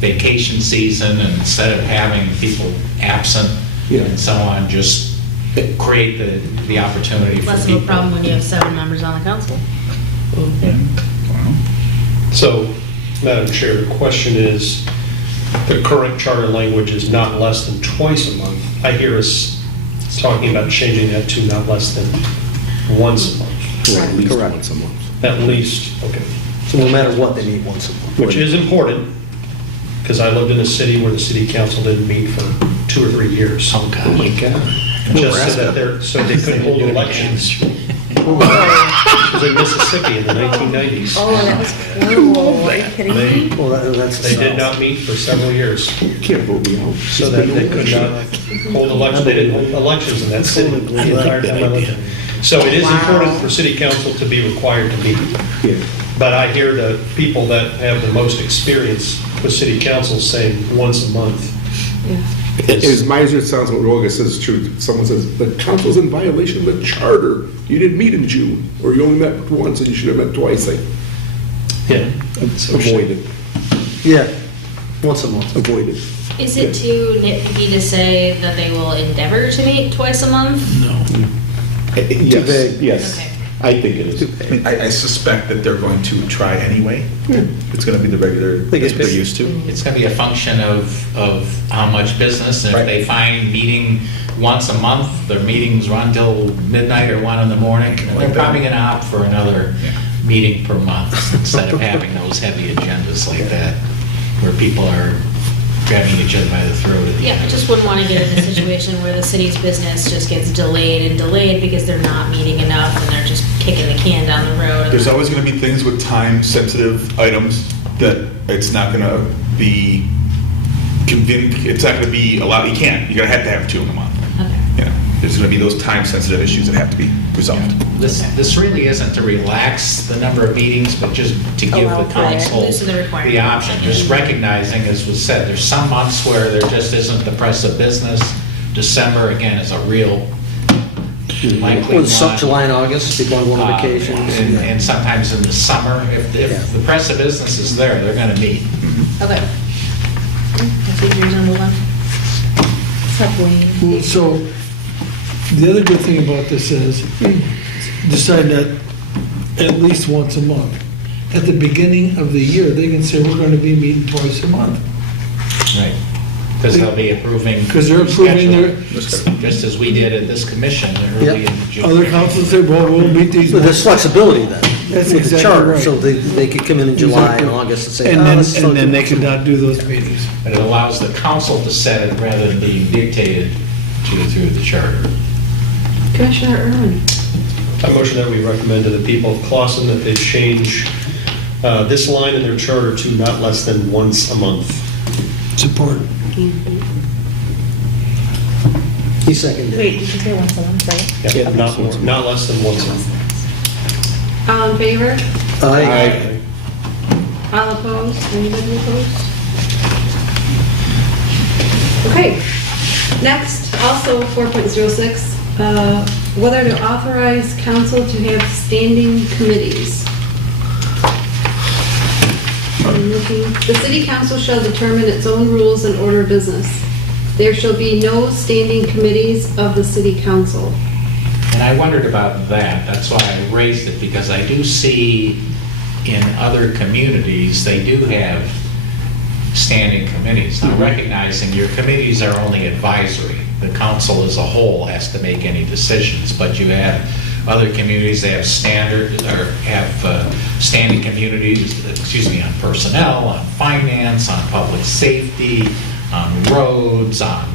vacation season, and instead of having people absent Yeah. and so on, just create the opportunity for Less of people. a problem when you have 7 members on the council. So, Madam Chair, the question is, the current charter language is not less than twice a month. I hear us talking about changing that to not less than once a month, Or at least Correct. once a month. at least, okay. so no matter what, they meet once a month. Which is important, because I lived in a city where the city council didn't meet for 2 or 3 years. Oh, God. Just so they couldn't hold elections. It was in Mississippi in the 1990s. Oh, that was horrible. Are you kidding me? Well, that's the They did South. not meet for several years, You can't vote me out. so that they could not hold elections. They didn't hold elections in that city the entire time I lived there. So it is important for city council to be required to meet. Yeah. But I hear the people that have the most experience with city council saying once a month. As miser it sounds, what Olga says is true. Someone says, the council's in violation of the charter. You didn't meet in June, or you only met once and you should have met twice. Like, Yeah. avoid it, Yeah, once a month. avoid it. Is it too nitpicky to say that they will endeavor to meet twice a month? no. Yes, vague. yes, Okay. I think it is. I mean, I suspect that they're going to try anyway. It's gonna be the regular, that's what they're used to. It's going to be a function of how much business, and if Right. they find meeting once a month, their meetings run till midnight or 1 in the morning, they're probably going to opt for another meeting per month instead of having those heavy agendas like that, where people are grabbing each other by the throat at the Yeah, I end. just wouldn't want to get in a situation where the city's business just gets delayed and delayed because they're not meeting enough and they're just kicking the can down the road. There's always gonna be things with time-sensitive items that it's not gonna be it's not gonna be a lot, you're gonna have to have 2 in a month. Okay. Yeah, there's gonna be those time-sensitive issues that have to be resolved. This really isn't to relax the number of meetings, but just to give Allow the for it. council Loosen the requirement. the option, just recognizing, as was said, there's some months where there just isn't the press of business. December, again, is a real likely Well, one. July and August, people are going on vacations. And sometimes in the summer, if Yeah. the press of business is there, they're going to meet. Okay. That's what yours on the left. Subway. Well, so, the other good thing about this is, decide that at least once a month. At the beginning of the year, they can say, we're going to be meeting twice a month. Right. Because they'll be approving. Because they're approving their, Just as we did at this commission early in June. other councils say, well, we'll meet these. But there's flexibility then. That's with the exactly charter, right. so they could come in July and Exactly. August and say, And oh, then, let's and then they start could not do those meetings. But it allows the council to set it rather than being dictated through the charter. Commissioner Irwin. I motion that we recommend to the people of Clausen that they change this line in their charter to not less than once a month. Support. He seconded it. Wait, did you say once a month, right? Yeah, not less than once a month. All in favor? Aye. All opposed? Anybody opposed? Okay. Next, also 4.06, whether to authorize council to have standing committees. I'm looking. The city council shall determine its own rules and order of business. There shall be no standing committees of the city council. And I wondered about that. That's why I raised it, because I do see in other communities, they do have standing committees. Now, recognizing your committees are only advisory. The council as a whole has to make any decisions, but you have other communities, they have standing communities, on personnel, on finance, on public safety, on roads, on,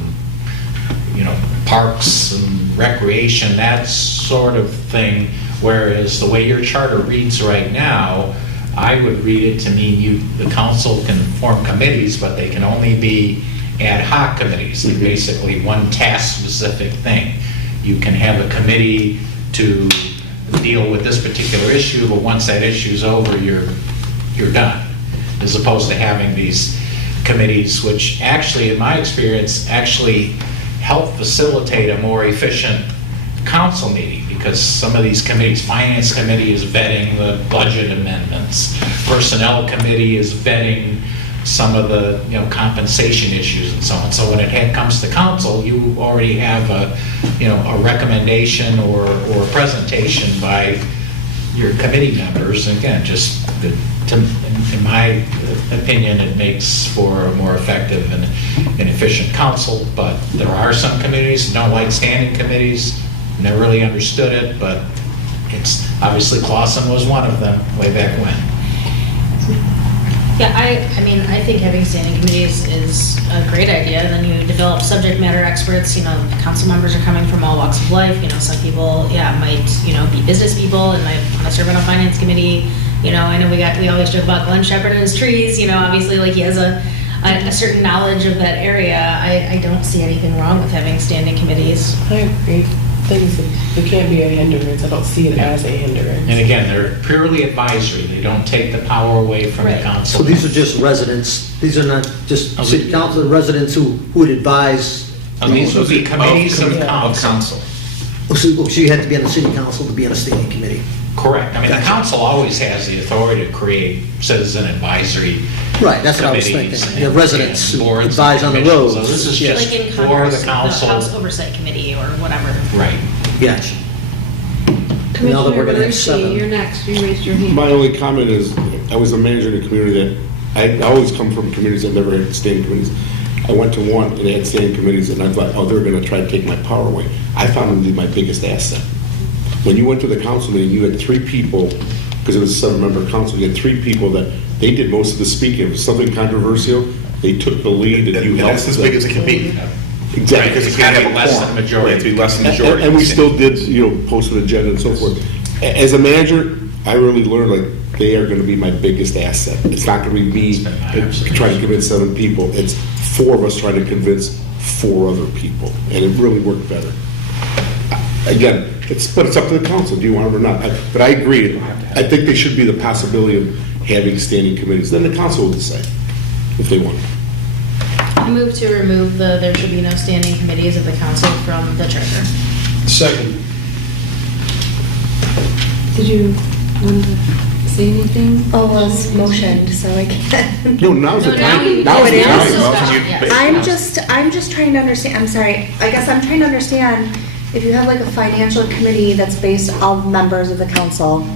parks and recreation, that sort of thing. Whereas the way your charter reads right now, I would read it to mean the council can form committees, but they can only be ad hoc committees, like basically one task-specific thing. You can have a committee to deal with this particular issue, but once that issue's over, you're done. As opposed to having these committees, which actually, in my experience, actually help facilitate a more efficient council meeting, because some of these committees, finance committee is vetting the budget amendments, personnel committee is vetting some of the compensation issues and so on. So when it comes to council, you already have a recommendation or a presentation by your committee members. And again, in my opinion, it makes for a more effective and efficient council. But there are some committees that don't like standing committees. Never really understood it, but it's obviously Clausen was one of them way back when. Yeah, I mean, I think having standing committees is a great idea. Then you develop subject matter experts, council members are coming from all walks of life. Some people, might, be business people and might want to serve on a finance committee. I know we always joke about Glenn Shepherd and his trees, obviously like he has a certain knowledge of that area. I don't see anything wrong with having standing committees. I agree. It can't be a hindrance. I don't see it as a hindrance. And again, they're purely advisory. They don't take the power away from the Right. council. So these are just residents, these are not just city council, residents who would advise. These would be committees of Of council. council. So you had to be on the city council to be on a standing committee. Correct. I mean, the council always has the authority to create citizen advisory Right, that's what I was committees thinking. The and- residents and who boards and advise on the commissions. roads. So this is Yes. just Like in for Congress, the the House council. Oversight Committee or whatever. Right. Gotcha. Now that Commissioner we're gonna have Belushi, 7. you're next. You raised your hand. My only comment is, I was a manager in a community that, I always come from communities that never had standing committees. I went to one, and they had standing committees, and I thought, oh, they're gonna try to take my power away. I found them to be my biggest asset. When you went to the council meeting, you had 3 people, because it was a 7-member council, you had 3 people that, they did most of the speaking. If it was something controversial, they took the lead, and you helped That's as them. big as it can be. Exactly. Because It's you can't gotta have be a less quorum. than majority. Right, to be less than majority. And we still did, post an agenda and so forth. As a manager, I really learned, like, they are gonna be my biggest asset. It's not gonna be me trying to convince 7 people. It's 4 of us trying to convince 4 other people, and it really worked better. Again, but it's up to the council, do you want it or not? But I agree, I think there should be the possibility of having standing committees, then the council will decide if they want. I move to remove there should be no standing committees of the council from the charter. Second. Did you want to say anything? Oh, well, it's motioned, so I can't. No, now's the No, now time. you- Now's Oh, the it is? time. So, You- yes. I'm just trying to understand, I'm sorry, I guess I'm trying to understand, if you have like a financial committee that's based on members of the council,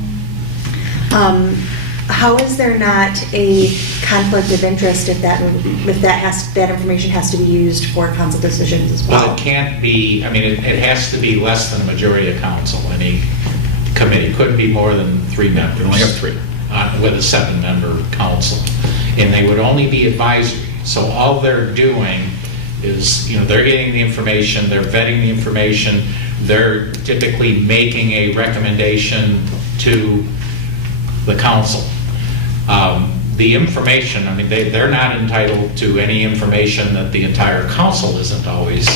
how is there not a conflict of interest if that information has to be used for council decisions as Well, well? it can't be, I mean, it has to be less than a majority of council, any committee. Couldn't be more than 3 members. We only have 3. With a 7-member council. And they would only be advisory. So all they're doing is, they're getting the information, they're vetting the information, they're typically making a recommendation to the council. The information, they're not entitled to any information that the entire council isn't always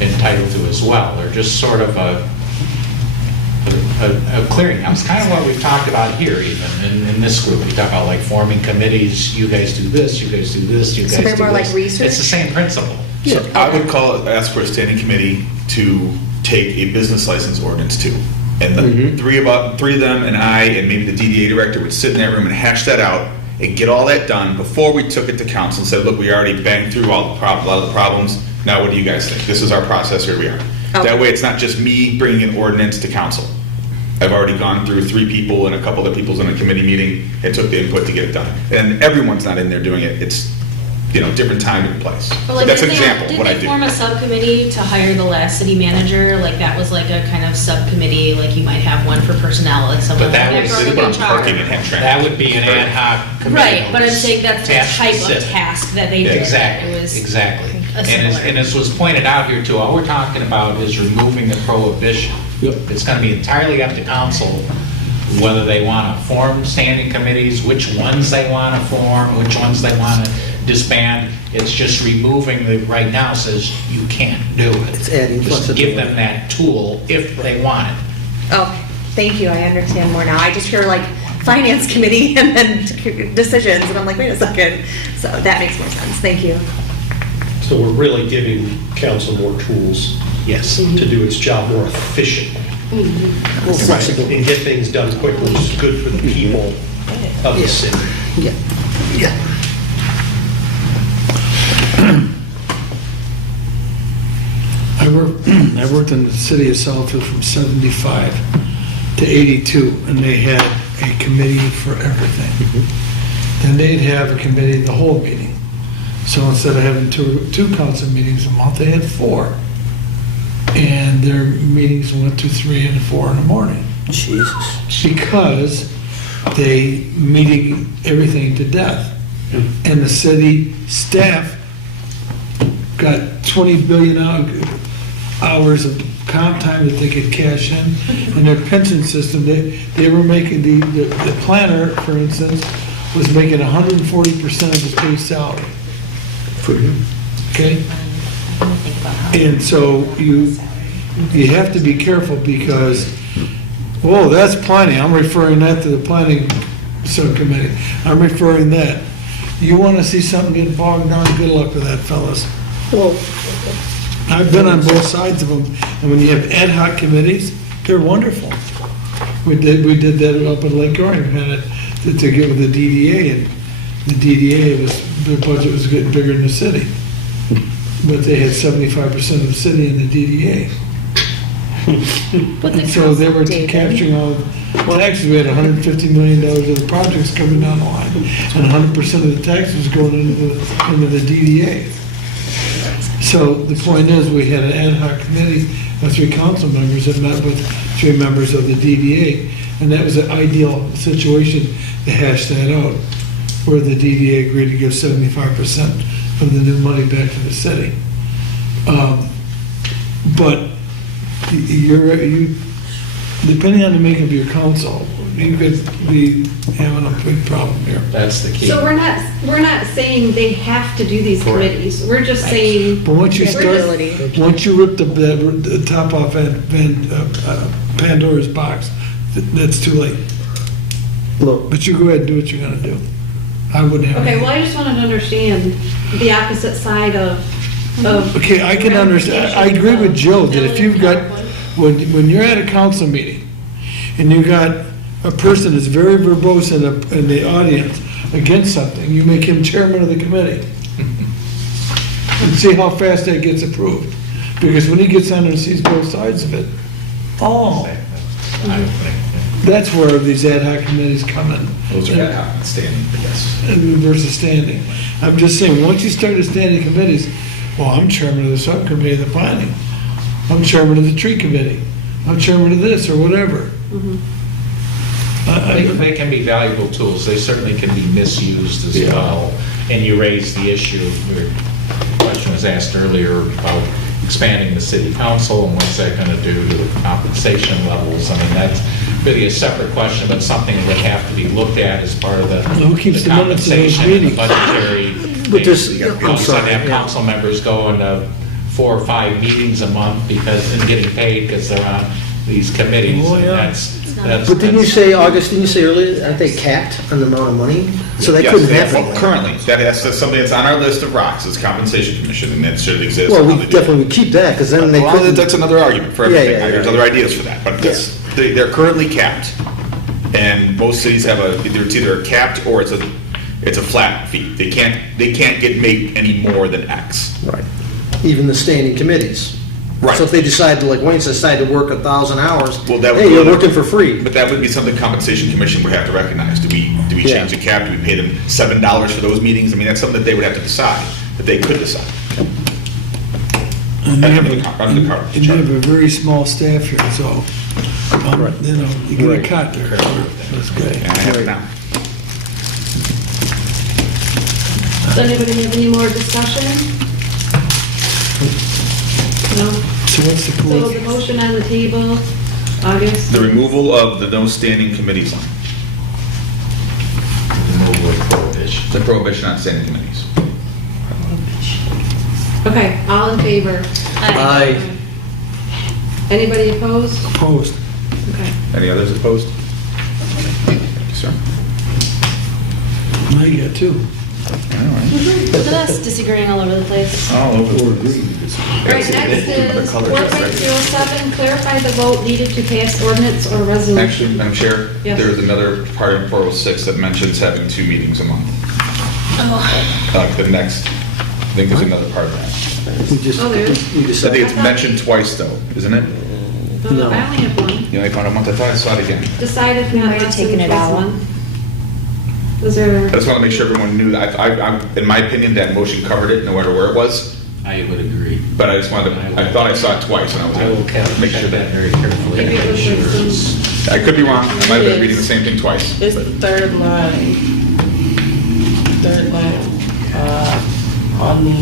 entitled to as well. They're just sort of a clearinghouse, kind of what we've talked about here even in this group. We talk about like forming committees, you guys do this, you guys do this, you guys do So this. they're more like research? It's the same principle. So I would ask for a standing committee to take a business license ordinance too. And the three of them and I and maybe the DDA director would sit in that room and hash that out and get all that done before we took it to council and said, look, we already banged through a lot of the problems. Now what do you guys think? This is our process, here we are. That way it's not just me bringing an ordinance to council. I've already gone through 3 people and a couple other people's in a committee meeting and took the input to get it done. And everyone's not in there doing it. It's, different time, different place. But like, That's an didn't example of what I they do. form a subcommittee to hire the last city manager? Like that was like a kind of subcommittee, like you might have one for personnel, like someone. But that like was- from This is what I'm HR. parking in Hamtramck. That would be an ad hoc committee. Right, but I'm saying that's the Task type of specific. task that they did. Exactly, It was exactly. a And as was pointed out here too, all we're talking about is removing the prohibition. Yep. It's going to be entirely up to council whether they want to form standing committees, which ones they want to form, which ones they want to disband. It's just removing right now says you can't do it. It's adding Just flexibility. give them that tool if they want it. Okay, thank you, I understand more now. I just hear like finance committee and then decisions, and I'm like, wait a second. So that makes more sense, thank you. So we're really giving council more tools Yes. to do its job more efficiently More flexibility. and get things done quickly, which is good for the people of the city. Yeah, yeah. I worked in the city of Southfield from 75 to 82, and they had a committee for everything. Then they'd have a committee the whole meeting. So instead of having two council meetings a month, they had 4. And their meetings went to 3 and 4 in the morning. Jesus. Because they meeting everything to death. And the city staff got 20 billion hours of comp time that they could cash in. And their pension system, they were making, the planner, for instance, was making 140% of his base salary. Okay? And so you have to be careful because, whoa, that's planning. I'm referring that to the planning subcommittee. I'm referring that. You want to see something get bogged down, good luck with that, fellas. Well, I've been on both sides of them, and when you have ad hoc committees, they're wonderful. We did that up in Lake Orion, we had it to get with the DDA, and the DDA their budget was getting bigger than the city. But they had 75% of the city in the DDA. But the And so they were David. capturing all, well, actually, we had $150 million of the projects coming down the line, and 100% of the taxes going into the DDA. So the point is, we had an ad hoc committee of 3 council members that met with 3 members of the DDA, and that was an ideal situation to hash that out, where the DDA agreed to give 75% of the new money back to the city. But you, depending on the makeup of your council, you could be having a big problem here. That's the key. So we're not saying they have to do these Correct. committees. We're just saying. But once you Ability. start, once you rip the top off Pandora's box, that's too late. look, But you go ahead and do what you're gonna do. I wouldn't have. Okay, any- well, I just wanted to understand the opposite side of. Okay, I can understand, I agree with Jill, that if you've got, when you're at a council meeting, and you got a person that's very verbose in the audience against something, you make him chairman of the committee. And see how fast that gets approved. Because when he gets on and sees both sides of it, oh, that's where these ad hoc committees come in. Those are ad hoc and standing, yes. Versus standing. I'm just saying, once you start the standing committees, well, I'm chairman of the subcommittee of the planning. I'm chairman of the tree committee. I'm chairman of this or whatever. They can be valuable tools. They certainly can be misused as Yeah. well. And you raised the issue, your question was asked earlier about expanding the city council and what's that going to do to the compensation levels. I mean, that's really a separate question, but something that would have to be looked at as part of the Who keeps the minutes of those compensation and the meetings? budgetary. But there's- things. You I'm know, you sorry, suddenly have yeah. council members going to 4 or 5 meetings a month because, and getting paid because they're on these committees. Oh, And yeah. that's. But didn't you say, August, didn't you say earlier, aren't they capped on the amount of money? So that Yes, couldn't they- happen. well, currently, that's something that's on our list of rocks, is compensation commission, and that should exist. Well, How we they do it. definitely would keep that, because then they Well, couldn't. that's another argument for Yeah, everything. yeah, There's yeah. other ideas for that, but they're currently capped. And most cities have it's either capped or it's a flat fee. They can't make any more than X. Right. Even the standing committees. Right. So if they decide to, like Wayne says, decide to work 1,000 hours, Well, that would hey, go you're to- working for free. But that would be something compensation commission would have to recognize. Do we Yeah. change the cap? Do we pay them $7 for those meetings? I mean, that's something that they would have to decide, that they could decide. And they have Under the and they have charter. a very small staff here, so, you know, you get a Right. cut there. That's good. And I have it now. Does anybody have any more discussion? No? So what's the So cool? the motion on the table, August? The removal of the no standing committees line, Removal of prohibition. the prohibition on standing committees. Okay, all in favor? Aye. Anybody opposed? Opposed. Okay. Any others opposed? Thank you, sir. I get two. Look at us disagreeing all over the place. All over. All right, next is 4.07, clarify the vote needed to pass ordinance or resolution. Actually, Madam Chair, Yes. there's another part in 406 that mentions having 2 meetings a month. The next, I think there's another part of that. We just, Oh, there is? we I decided. think it's mentioned twice though, isn't it? No. I only have one. You only found a month, I thought I saw it again. Decided We not might have less than taken it twice a out. month. Was there? I just want to make sure everyone knew that, in my opinion, that motion covered it, no matter where it was, I would agree. but I just wanted to, I thought I saw it twice and I was I will going to make check sure that that. very carefully. Maybe it Make was sure like it's- I could be wrong, I might have been reading the same thing twice. It's the third line. Third line, on the,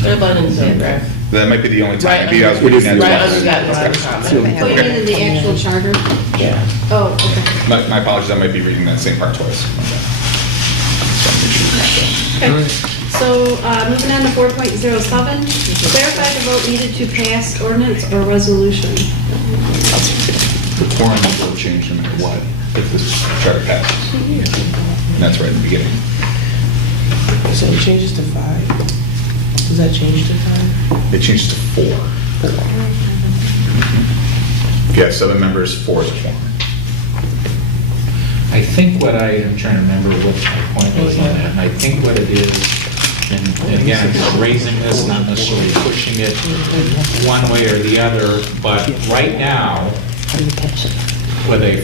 third line in the paragraph. That might be the only Right time, maybe I was under, reading that right twice. under that line Okay. comment. Oh, you mean in the actual charter? Yeah. Oh, okay. My apologies, I might be reading that same part twice. Okay. So, moving on to 4.07, clarify the vote needed to pass ordinance or resolution. The quorum will change no matter what, if this charter passes. And that's right in the beginning. So it changes to 5. Does that change to 5? It changes to 4. If you have 7 members, 4 is a quorum. I think what I'm trying to remember what my point was on that, and I think what it is, and again, I'm just raising this, not necessarily pushing it one way or the other, but right now, with a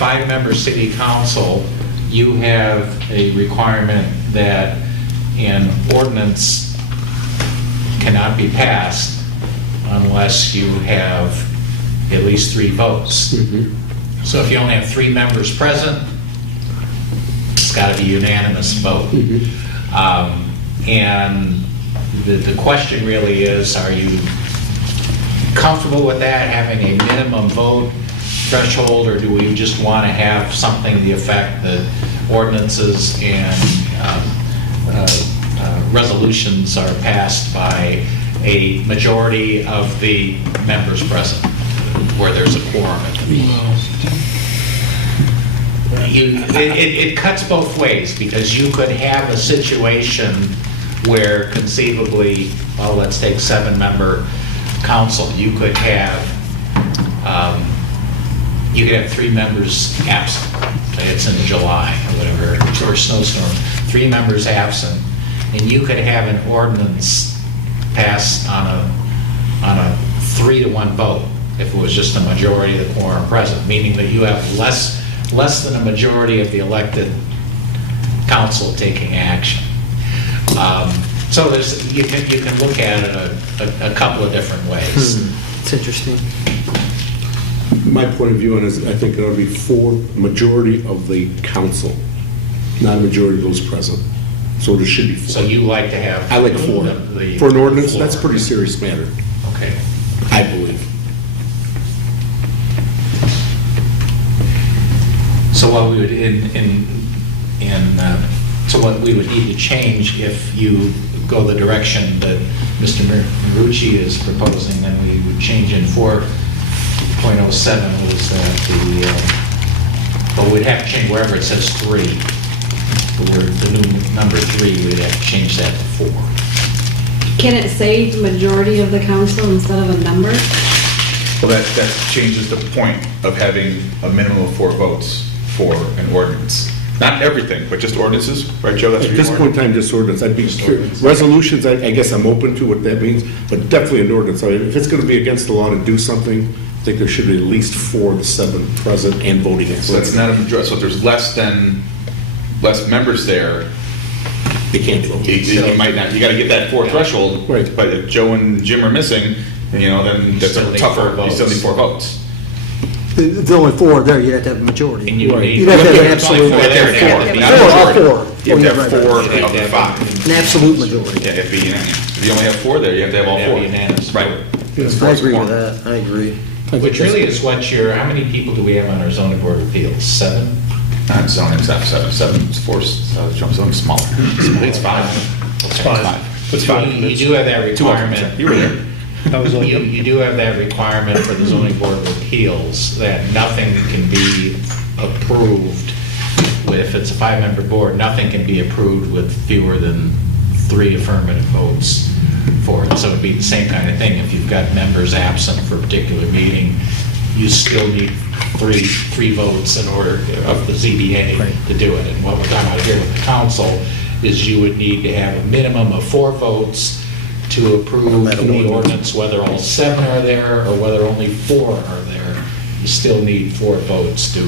5-member city council, you have a requirement that an ordinance cannot be passed unless you have at least 3 votes. So if you only have 3 members present, it's got to be unanimous vote. And the question really is, are you comfortable with that, having a minimum vote threshold, or do we just want to have something to the effect that ordinances and resolutions are passed by a majority of the members present, where there's a quorum at the meeting? It cuts both ways, because you could have a situation where conceivably, well, let's take 7-member council, you could have 3 members absent. Say it's in July or whatever, or snowstorm, 3 members absent, and you could have an ordinance passed on a 3-to-1 vote if it was just a majority of the quorum present, meaning that you have less than a majority of the elected council taking action. So you can look at it a couple of different ways. It's interesting. My point of view on it is, I think it ought to be for majority of the council, not a majority of those present. So there should be So four. you like to have. I like four. the For an ordinance, that's a floor. pretty serious matter, Okay. I believe. So what we would, so what we would need to change if you go the direction that Mr. Marucci is proposing, then we would change in 4.07 was that but we'd have to change wherever it says 3. The new number 3, we'd have to change that to 4. Can it say the majority of the council instead of a number? Well, that changes the point of having a minimum of 4 votes for an ordinance. Not everything, but just ordinances, right, Joe? That's At what this you point in want? time, just ordinance, I'd be Just curious. ordinance. Resolutions, I guess I'm open to what that means, but definitely an ordinance. I mean, if it's going to be against the law to do something, I think there should be at least 4 of the 7 present and voting. So that's not a majority, so if there's less members there, They can't vote. you might not, you gotta get that 4 threshold. Right. But if Joe and Jim are missing, then that's Still a need tougher, 4 you still need votes. 4 votes. If there's only 4 there, you'd have to have a majority. And you would need. You'd have to have an There's only absolute. 4 there, Yeah, four, yeah, not yeah. a Four, all majority. 4. You have to Oh, have yeah, right, 4 right. of the 5. An absolute majority. Yeah, it'd be unanimous. If you only have 4 there, you have to have all It'd 4. be unanimous. Right. I agree with that, I agree. Which really is what how many people do we have on our zoning board of appeals? 7? Not zoning, it's not 7, 7 is 4, zoning's smaller. It's 5. It's 5. It's 5. You do have that 2 of them, requirement. you were there. That was on You you. you do have that requirement for the zoning board of appeals, that nothing can be approved with, if it's a 5-member board, nothing can be approved with fewer than 3 affirmative votes for it. So it'd be the same kind of thing, if you've got members absent for a particular meeting, you still need three votes in order of the ZBA to do it. And what we're talking about here with the council is you would need to have a minimum of 4 votes to approve the ordinance, whether all 7 are there or whether only 4 are there. You still need 4 votes to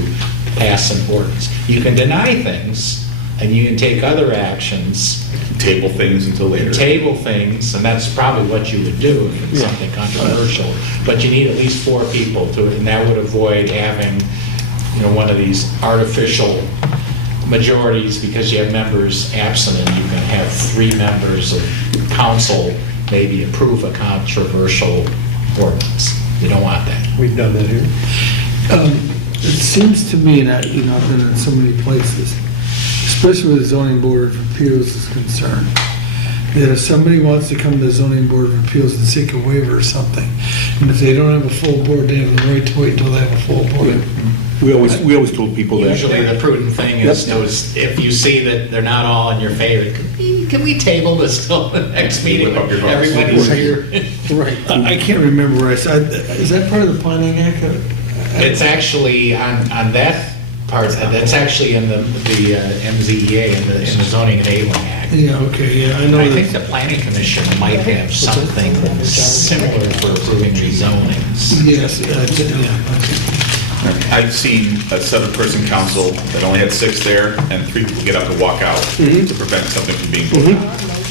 pass an ordinance. You can deny things, and you can take other actions, Table things until later. table things, and that's probably what you would do if it's something controversial. But you need at least 4 people to, and that would avoid having, one of these artificial majorities because you have members absent, and you can have 3 members of council maybe approve a controversial ordinance. You don't want that. We've done that here. It seems to me, and I've been in so many places, especially where the zoning board of appeals is concerned, that if somebody wants to come to the zoning board of appeals and seek a waiver or something, and if they don't have a full board, they have the right to wait until they have a full board. We always told people that. Usually the prudent thing is to, if you see that they're not all in your favor, can we table this till the next meeting? Whip up your votes. Everybody's here. Right. I can't remember where I said, is that part of the planning act? It's actually on that part, that's actually in the MZEA, in the zoning enabling act. Yeah, okay, yeah, I know. I think the planning commission might have something similar for approving rezonings. Yes, yeah. I've seen a 7-person council that only had 6 there, and 3 people get up and walk out to prevent something from being voted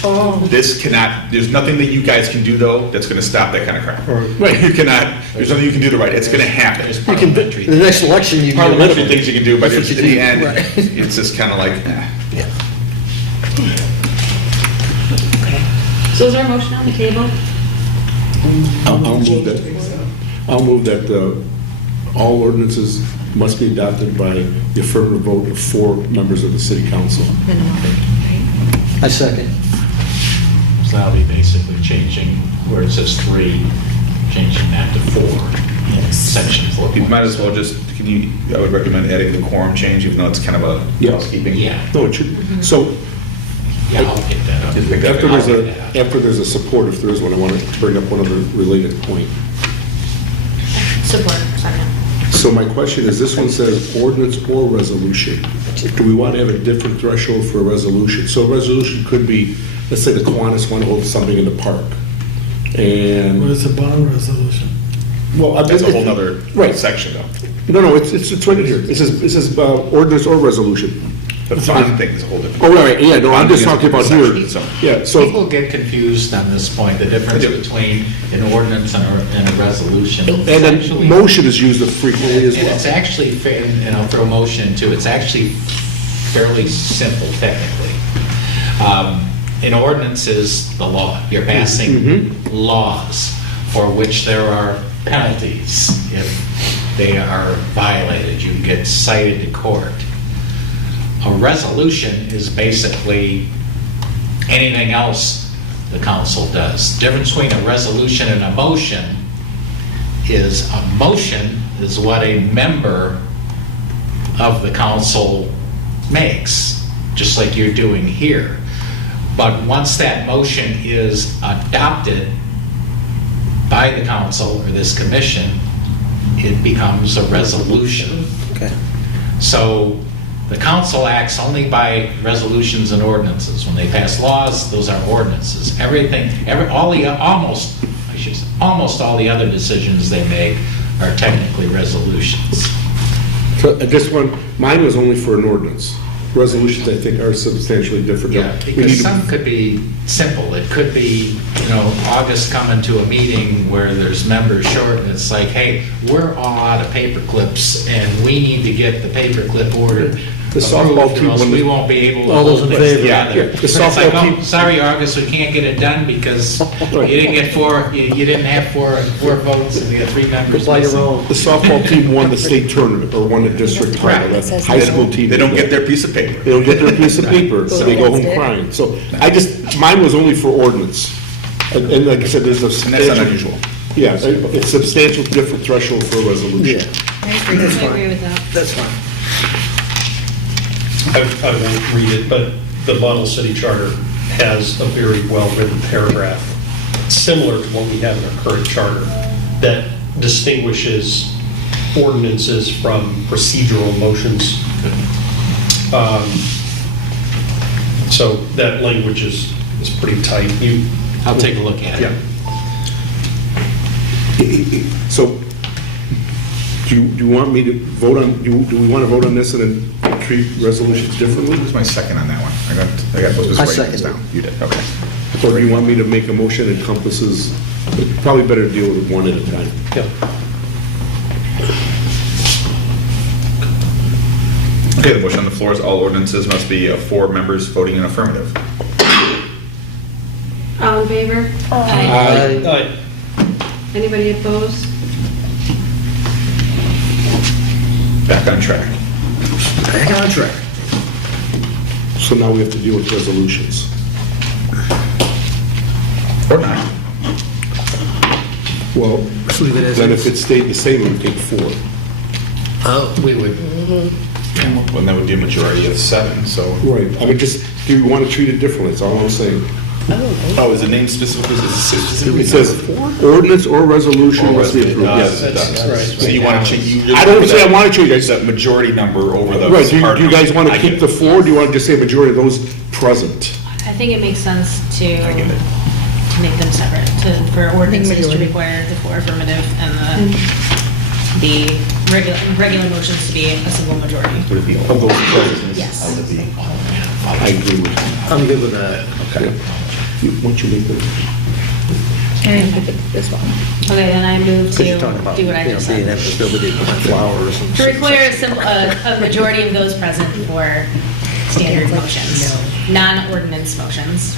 on. This cannot, there's nothing that you guys can do, though, that's gonna stop that kind of crap. Right, you cannot, there's nothing you can do to right, it's gonna happen. There's You can, parliamentary. the next election, you can. Parliamentary things you can do, but That's what in you the do, end, right. it's just kind of like, So is there a motion on the table? I'll move that all ordinances must be adopted by the affirmative vote of 4 members of the city council. I second. So that'll be basically changing where it says 3, changing that to 4. Section 4. you might as well just, I would recommend adding the quorum change, even though it's kind of a Yeah. housekeeping. Yeah, No, it should, so yeah, I'll pick that up. after there's a support, if there is one, I want to bring up one other related point. Support, second. So my question is, this one says ordinance or resolution. Do we want to have a different threshold for a resolution? So a resolution could be, let's say the Kiwanis want to hold something in the park. What And, is a bond resolution? well, That's a whole nother Right. section, though. No, it's right in here. It says ordinance or resolution. The font thing is a whole different. Oh, right, yeah, no, I'm just talking about here. Section, so. Yeah, so, People get confused on this point, the difference between an ordinance and a resolution. and then motion is used frequently as And it's well. actually, and I'll throw motion into, it's actually fairly simple technically. An ordinance is the law. You're passing laws for which there are penalties if they are violated. You can get cited to court. A resolution is basically anything else the council does. The difference between a resolution and a motion is a motion is what a member of the council makes, just like you're doing here. But once that motion is adopted by the council or this commission, it becomes a resolution. Okay. So the council acts only by resolutions and ordinances. When they pass laws, those are ordinances. Almost all the other decisions they make are technically resolutions. So this one, mine was only for an ordinance. Resolutions, I think, are substantially different. Yeah, We need because to- some could be simple. It could be, August coming to a meeting where there's members short, and it's like, hey, we're all out of paper clips, and we need to get the paper clip ordered. The softball approved, or team else won we the- won't be able to. All those hold in it favor? together. Yeah, the It's softball like, team- oh, sorry, August, we can't get it done because you didn't get you didn't have four votes, and we had 3 members Apply your missing. own. The softball team won the state tournament, or won the district title. Correct. That's high school team. They don't get their piece of paper. They don't get their piece of paper, so they go home crying. So mine was only for ordinance. And like I said, there's a And that's not substantial. unusual. Yeah, it's substantial different threshold for a resolution. I agree with that. That's fine. I won't read it, but the Bottle City Charter has a very well-written paragraph, similar to what we have in our current charter, that distinguishes ordinances from procedural motions. So that language is pretty tight. I'll take a look at it. So, do you want me to vote on, do we want to vote on this and then treat resolutions differently? Who's my second on that one? I got those I writing second this it. down. You did, okay. Or do you want me to make a motion that encompasses, probably better to deal with it one at a time. Okay, the motion on the floor is all ordinances must be of 4 members voting in affirmative. All in favor? Aye. Anybody opposed? Back on track. Back on track. So now we have to deal with resolutions. Or not. Well, Just leave it as then is. if it stayed the same, it would take 4. Oh. We would, Well, that would be a majority of 7, so. Right, I mean, just, do you want to treat it differently, that's all I'm saying. Oh, is the name specifically? It says ordinance or resolution must be approved, yes. Yes, it does. That's right. So you want to change? I don't say I want to change, I It's said, that majority number over the. right, do hard you guys number. want to I get keep it. the 4, or do you want to just say majority of those present? I think it makes sense to I get it. make them separate, for ordinances to require the 4 affirmative and the regular motions to be a simple majority. Would it be Of those present? Yes. I agree with that. I'm good with that. Okay. Once you make the, Okay, then I move to Because you're talking about, do what I you know, just being said. able to build it with flowers and. To require a majority of those present for standard motions, non-ordinance motions.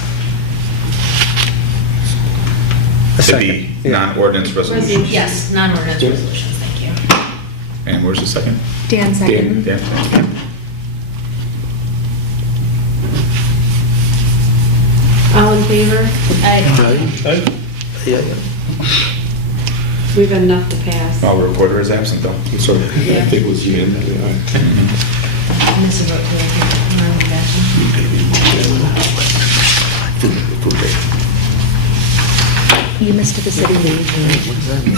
A To second. be Yeah. non-ordinance resolutions. Yes, non-ordinance resolutions, thank you. And where's the second? Dan second. Dan. All in favor? Aye. Yeah, yeah. We've had enough to pass. Oh, recorder is absent though. I'm sorry, I think it was the end. This is what You missed the city meeting. What does that mean?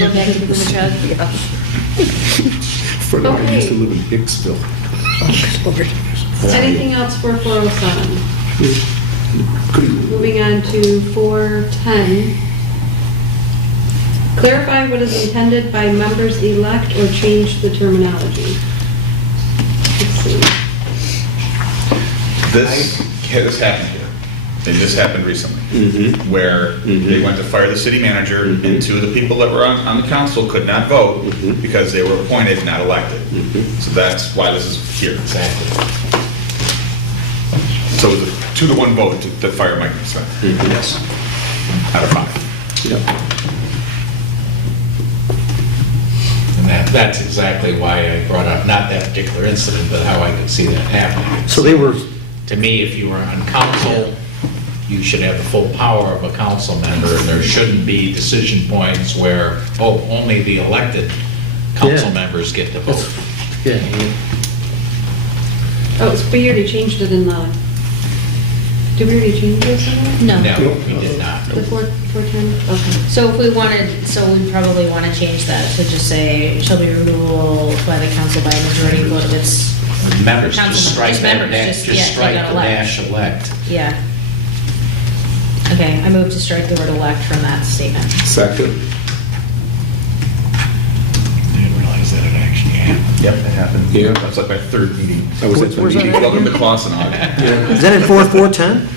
Go back into the truck. Friend of mine used to Okay. live in Hicksville. Anything else for 407? Moving on to 410. Clarify what is intended by members elect or change the terminology. It's see. This happened here. It just happened recently, where they went to fire the city manager, and two of the people that were on the council could not vote because they were appointed, not elected. So that's why this is here. Exactly. So it was a 2-to-1 vote to fire Mike Smith. Yes. Out of 5. Yep. And that's exactly why I brought up, not that particular incident, but how I could see that happening. So they were, To me, if you were on council, you should have the full power of a council member. There shouldn't be decision points where, only the elected council Yeah. members get to vote. yeah, Oh, but you already changed it in the, did we already change this somewhere? No. No, we did not. The 410? Okay. So if we wanted, so we'd probably want to change that to just say, shall be removal by the council by a majority vote of its, Members, Council just strike just that, members, dash- just- yeah, just strike take out the elect. dash elect. yeah. Okay, I move to strike the word elect from that statement. Second. I didn't realize that it actually happened. Yep, it happened. Yeah. That was like my 3rd meeting. I was at Where's that at? Welcome to Clausen. is that in 410?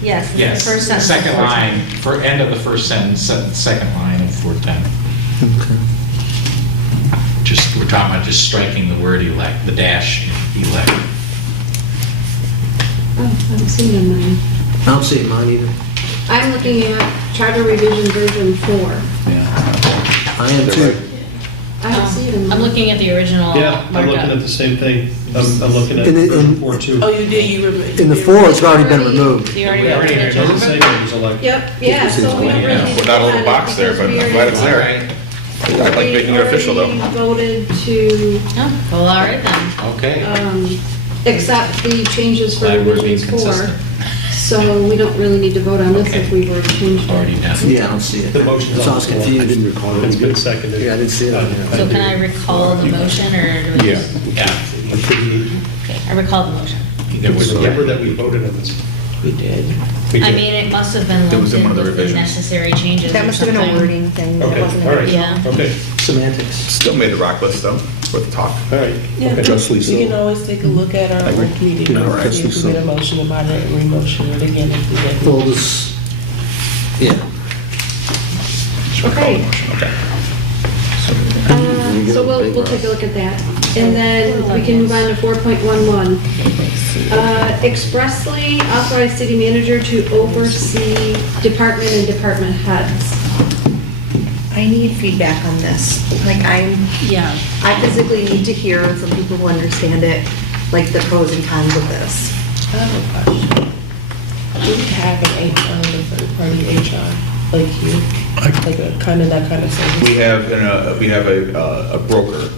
Yes, the Yes, first sentence. second line, for end of the first sentence, second line of 410. Just, we're talking about just striking the word elect, the dash elect. Oh, I don't see it in mine. I don't see it mine either. I'm looking at Charter Revision version 4. I am too. I don't see it in mine. I'm looking at the original Yeah, I'm looking at markup. the same thing. I'm looking at In the- version 4 too. Oh, you did, you removed. In the 4, it's already been removed. You already We got already the It doesn't original. say it was elected. Yep, yeah, so we don't really need to Without a little vote on it box there, but because I'm we glad it's already- there. Right. I like making it official, though. We already voted to Oh, well, all right then. Okay. accept the changes for Glad we're being revisions 4. consistent. So we don't really need to vote on this Okay. if we've already changed Already it. done. Yeah, I don't see it. The motion's So I on was the floor. I didn't confused. recall it. It's been seconded. Yeah, I didn't see it on there. So can I recall the motion or do we? Yeah. Yeah. Okay, I recall the motion. There was Remember that we voted on this. We did. We I did. mean, it must have been It was lumped in in one of the with the revisions. necessary changes That or must have been a something. wording thing. That Okay, wasn't all right. Yeah. Okay, Semantics. Still made the rock list, though. It's worth a talk. all right. Yeah, Okay. Justly we so. can always take a look at our work meeting. All right. See if we get a motion about it and re-motion it again if we get. Well, this, yeah. Okay. Okay. So we'll take a look at that. And then we can move on to 4.11. Expressly authorize city manager to oversee department and department heads. I need feedback on this. Like Yeah. I physically need to hear from people who understand it, like the pros and cons of this. I have a question. Do we have an HR, a third-party HR, like you? Like a kind of that kind of service? We have a broker.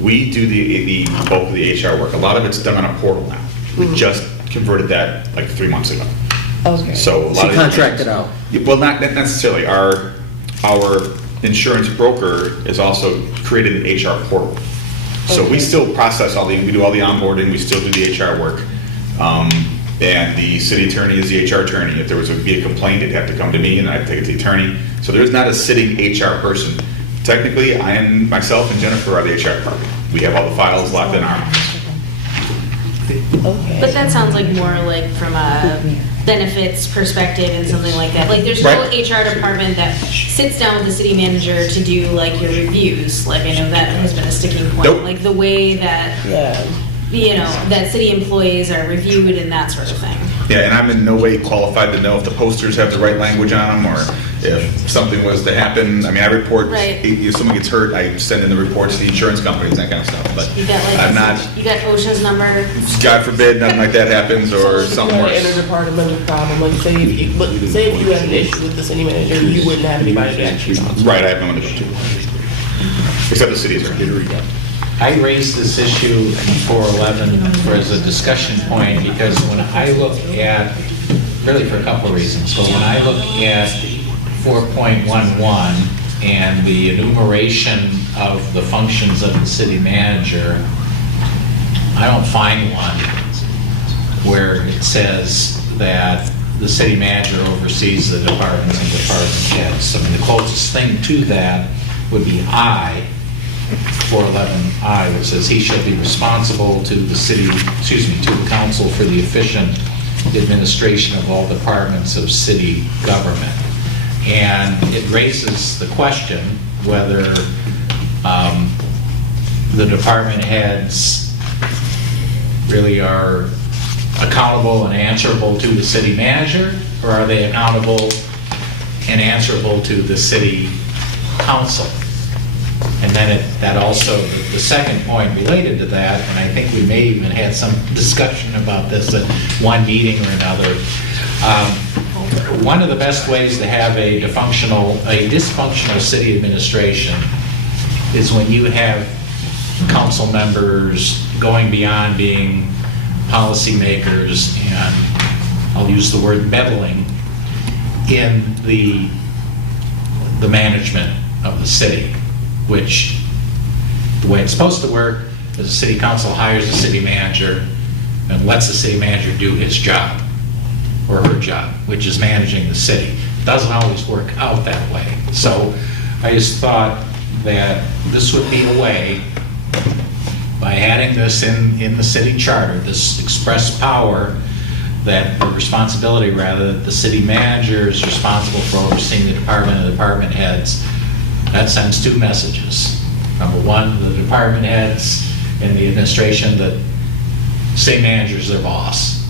We do the bulk of the HR work. A lot of it's done on a portal now. We just converted that like 3 months ago. Okay. So a lot She of contracted out. Well, not necessarily. Our insurance broker has also created an HR portal. So we Okay. still process we do all the onboarding, we still do the HR work. And the city attorney is the HR attorney. If there was be a complaint, it'd have to come to me and I'd take it to the attorney. So there's not a sitting HR person. Technically, myself and Jennifer are the HR department. We have all the files locked in our office. Okay. But that sounds like more like from a benefits perspective and something like that. Like, there's no Right. HR department that sits down with the city manager to do like your reviews. Like, I know that has been a sticking point. Nope. Like the way that, Yeah. that city employees are reviewed and that sort of thing. Yeah, and I'm in no way qualified to know if the posters have the right language on them, or if something was to happen. I mean, I report, Right. if someone gets hurt, I send in the reports to the insurance companies, that kind of stuff, but You got like, I'm not, you got OSHA's number. God forbid, nothing like that happens, or something An worse. interdepartmental problem, like say if you had an issue with the city manager, you wouldn't have anybody to actually talk to. Right, I have no one to go to. Except the city attorney. I raised this issue in 411 as a discussion point because when I look at, really for a couple of reasons, but when I look at 4.11 and the enumeration of the functions of the city manager, I don't find one where it says that the city manager oversees the departments and department heads. I mean, the closest thing to that would be 411I, it says he shall be responsible to the city, to the council for the efficient administration of all departments of city government. And it raises the question whether the department heads really are accountable and answerable to the city manager, or are they accountable and answerable to the city council? And then that also, the second point related to that, and I think we may even had some discussion about this at one meeting or another. One of the best ways to have a dysfunctional city administration is when you have council members going beyond being policymakers and, I'll use the word meddling, in the management of the city, which the way it's supposed to work is the city council hires the city manager and lets the city manager do his job or her job, which is managing the city. It doesn't always work out that way. So I just thought that this would be a way, by adding this in the city charter, this express power, that the responsibility, rather, that the city manager is responsible for overseeing the department and the department heads. That sends two messages. Number one, the department heads and the administration, that city manager is their boss.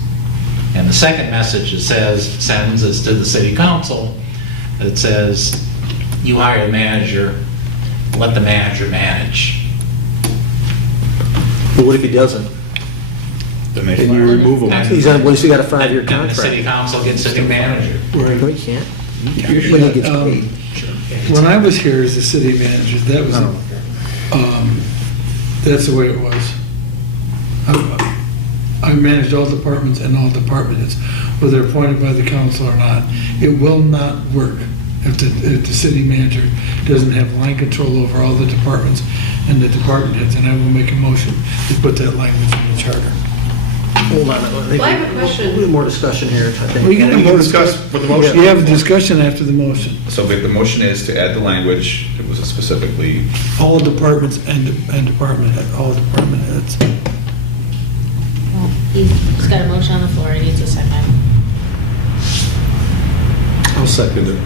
And the second message it sends is to the city council that says, you hire the manager, let the manager manage. But what if he doesn't? Then they And you fire him. remove them. He's on, once you got a 5-year And the contract. city council gets a new manager. No, he can't. When he gets paid. When I was here as the city manager, that was, that's the way it was. I managed all departments and all department heads, whether appointed by the council or not. It will not work if the city manager doesn't have line control over all the departments and the department heads, and I will make a motion to put that language in the charter. Hold on. Well, I have a question. A little more discussion here, I think. We can have We can more discuss with the motion. You have a discussion after the motion. So the motion is to add the language, it was specifically, All departments and department head, all department heads. Well, he's got a motion on the floor, he needs a second. I'll second it.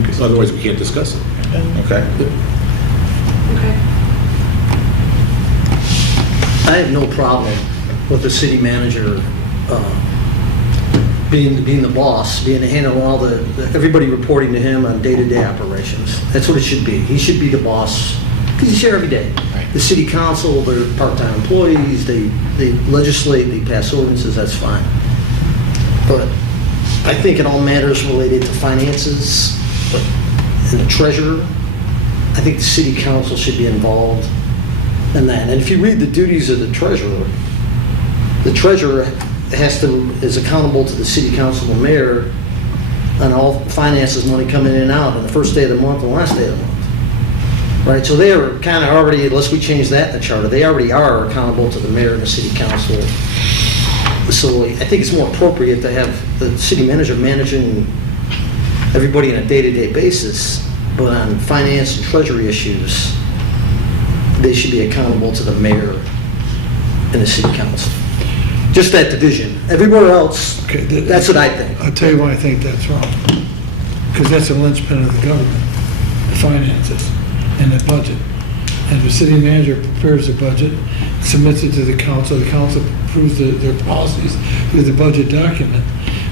Because otherwise, we can't discuss it. okay? Okay. I have no problem with the city manager being the boss, being the handle all everybody reporting to him on day-to-day operations. That's what it should be. He should be the boss, because he's here every day. Right. The city council, they're part-time employees, they legislate, they pass ordinances, that's fine. But I think in all matters related to finances and the treasurer, I think the city council should be involved in that. And if you read the duties of the treasurer is accountable to the city council and mayor on all finances, money coming in and out on the first day of the month and last day of the month. Right, so they are kind of already, unless we change that in the charter, they already are accountable to the mayor and the city council. So I think it's more appropriate to have the city manager managing everybody on a day-to-day basis, but on finance and treasury issues, they should be accountable to the mayor and the city council. Just that division. Everywhere else, Okay, that's what I think. I'll tell you why I think that's wrong. Because that's a linchpin of the government, the finances and the budget. And the city manager prepares the budget, submits it to the council approves their policies through the budget document.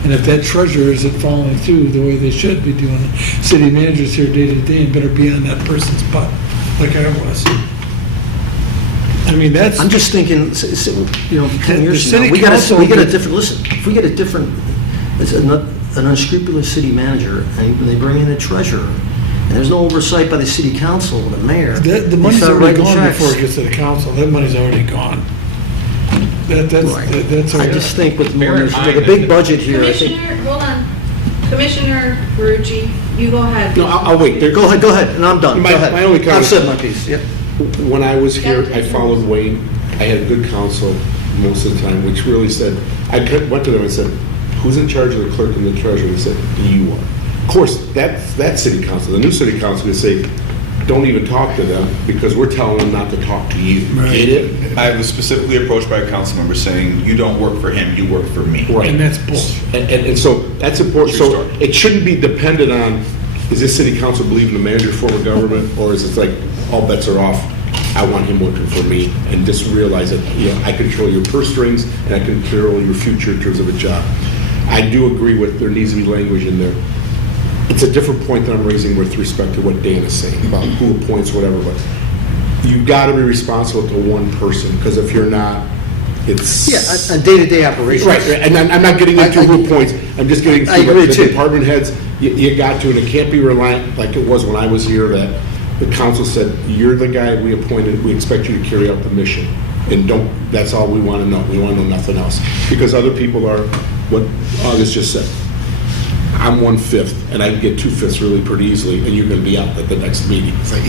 And if that treasurer isn't following through the way they should be doing it, city manager's here day to day and better be on that person's butt, like I was. I mean, that's. I'm just thinking, 10 years The from now, city we council got a could- different, listen, if we get a different, it's an unscrupulous city manager, and they bring in a treasurer, and there's no oversight by the city council, the mayor. The they money's start already writing gone checks. before it gets to the council. That money's already gone. That's I just think with Bear in with mind a that big the- budget here, I think. Commissioner, hold on. Commissioner Ferrucci, you go ahead. No, I'll wait. Go ahead, and I'm done. Go My ahead. only comment- I've said my piece, yep. When I was here, I followed Wayne. I had good counsel most of the time, which really said, I went to them and said, who's in charge of the clerk and the treasurer? They said, you are. Of course, that city council, the new city council, would say, don't even talk to them because we're telling them not to talk to you. Get it? I was specifically approached by a council member saying, you don't work for him, you work for me. Right. And that's bullshit. And so that's important. True So story. it shouldn't be dependent on, is this city council believing the manager form of government, or is it like, all bets are off? I want him working for me, and just realize that, I control your purse strings, and I control your future in terms of a job. I do agree with, there needs to be language in there. It's a different point that I'm raising with respect to what Dan is saying about who appoints whatever, but you've got to be responsible to one person, because if you're not, it's... Yeah, on day-to-day operations. Right, and I'm not getting into who appoints, I'm just getting I to agree the too. department heads, you got to, and it can't be reliant, like it was when I was here, that the council said, you're the guy we appointed, we expect you to carry out the mission. And that's all we want to know, we want to know nothing else. Because other people are, what August just said, I'm 1/5, and I can get 2/5 really pretty easily, and you're going to be out at the next meeting. It's like,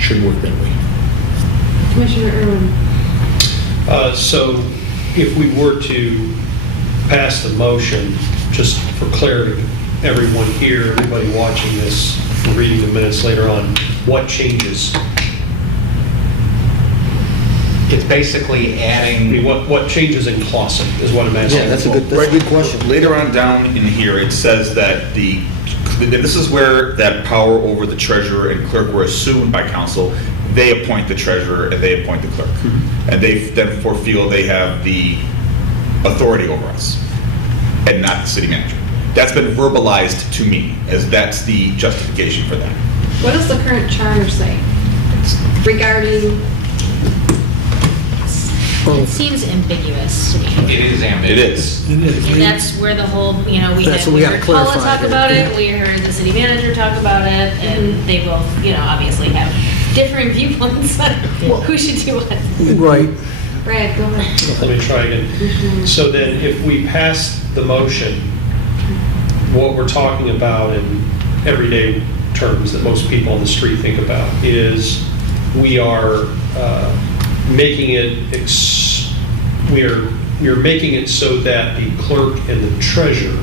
shouldn't work that way. Commissioner Irwin. So if we were to pass the motion, just for clarity, everyone here, everybody watching this, reading the minutes later on, what changes? It's basically I mean, adding, what changes in Clausen is what I'm asking. Yeah, that's a good question. Later on down in here, it says that this is where that power over the treasurer and clerk were assumed by council. They appoint the treasurer and they appoint the clerk. And they therefore feel they have the authority over us and not the city manager. That's been verbalized to me as that's the justification for that. What does the current charter say regarding, It seems ambiguous to me. it is ambiguous. It is. And that's where the whole, we That's what we gotta heard Paula clarify talk here. about it, we heard the city manager talk about it, and they both, obviously have different viewpoints on who should do what. Right. Brad, go ahead. Let me try again. So then, if we pass the motion, what we're talking about in everyday terms that most people on the street think about is we are making it, we're making it so that the clerk and the treasurer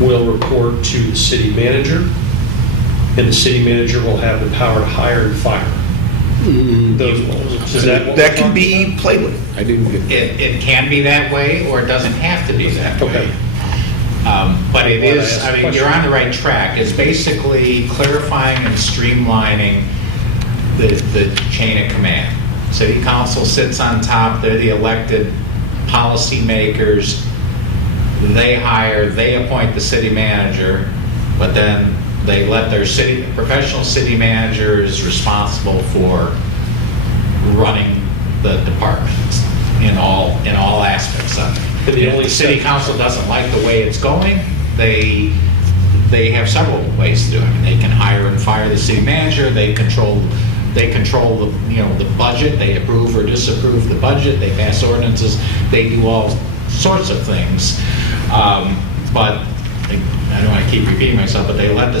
will report to the city manager, and the city manager will have the power to hire and fire those roles. Is that what That we're can talking be about? played with. I didn't get that. It can be that way, or it doesn't have to be that way. Okay. But it Well, I is, asked I a mean, question. you're on the right track. It's basically clarifying and streamlining the chain of command. City council sits on top, they're the elected policymakers. They hire, they appoint the city manager, but then they let their professional city manager is responsible for running the departments in all aspects of it. But the only If the city council doesn't like the way it's going, they have several ways to do it. I mean, they can hire and fire the city manager, they control the budget, they approve or disapprove the budget, they pass ordinances, they do all sorts of things. But I don't want to keep repeating myself, but they let the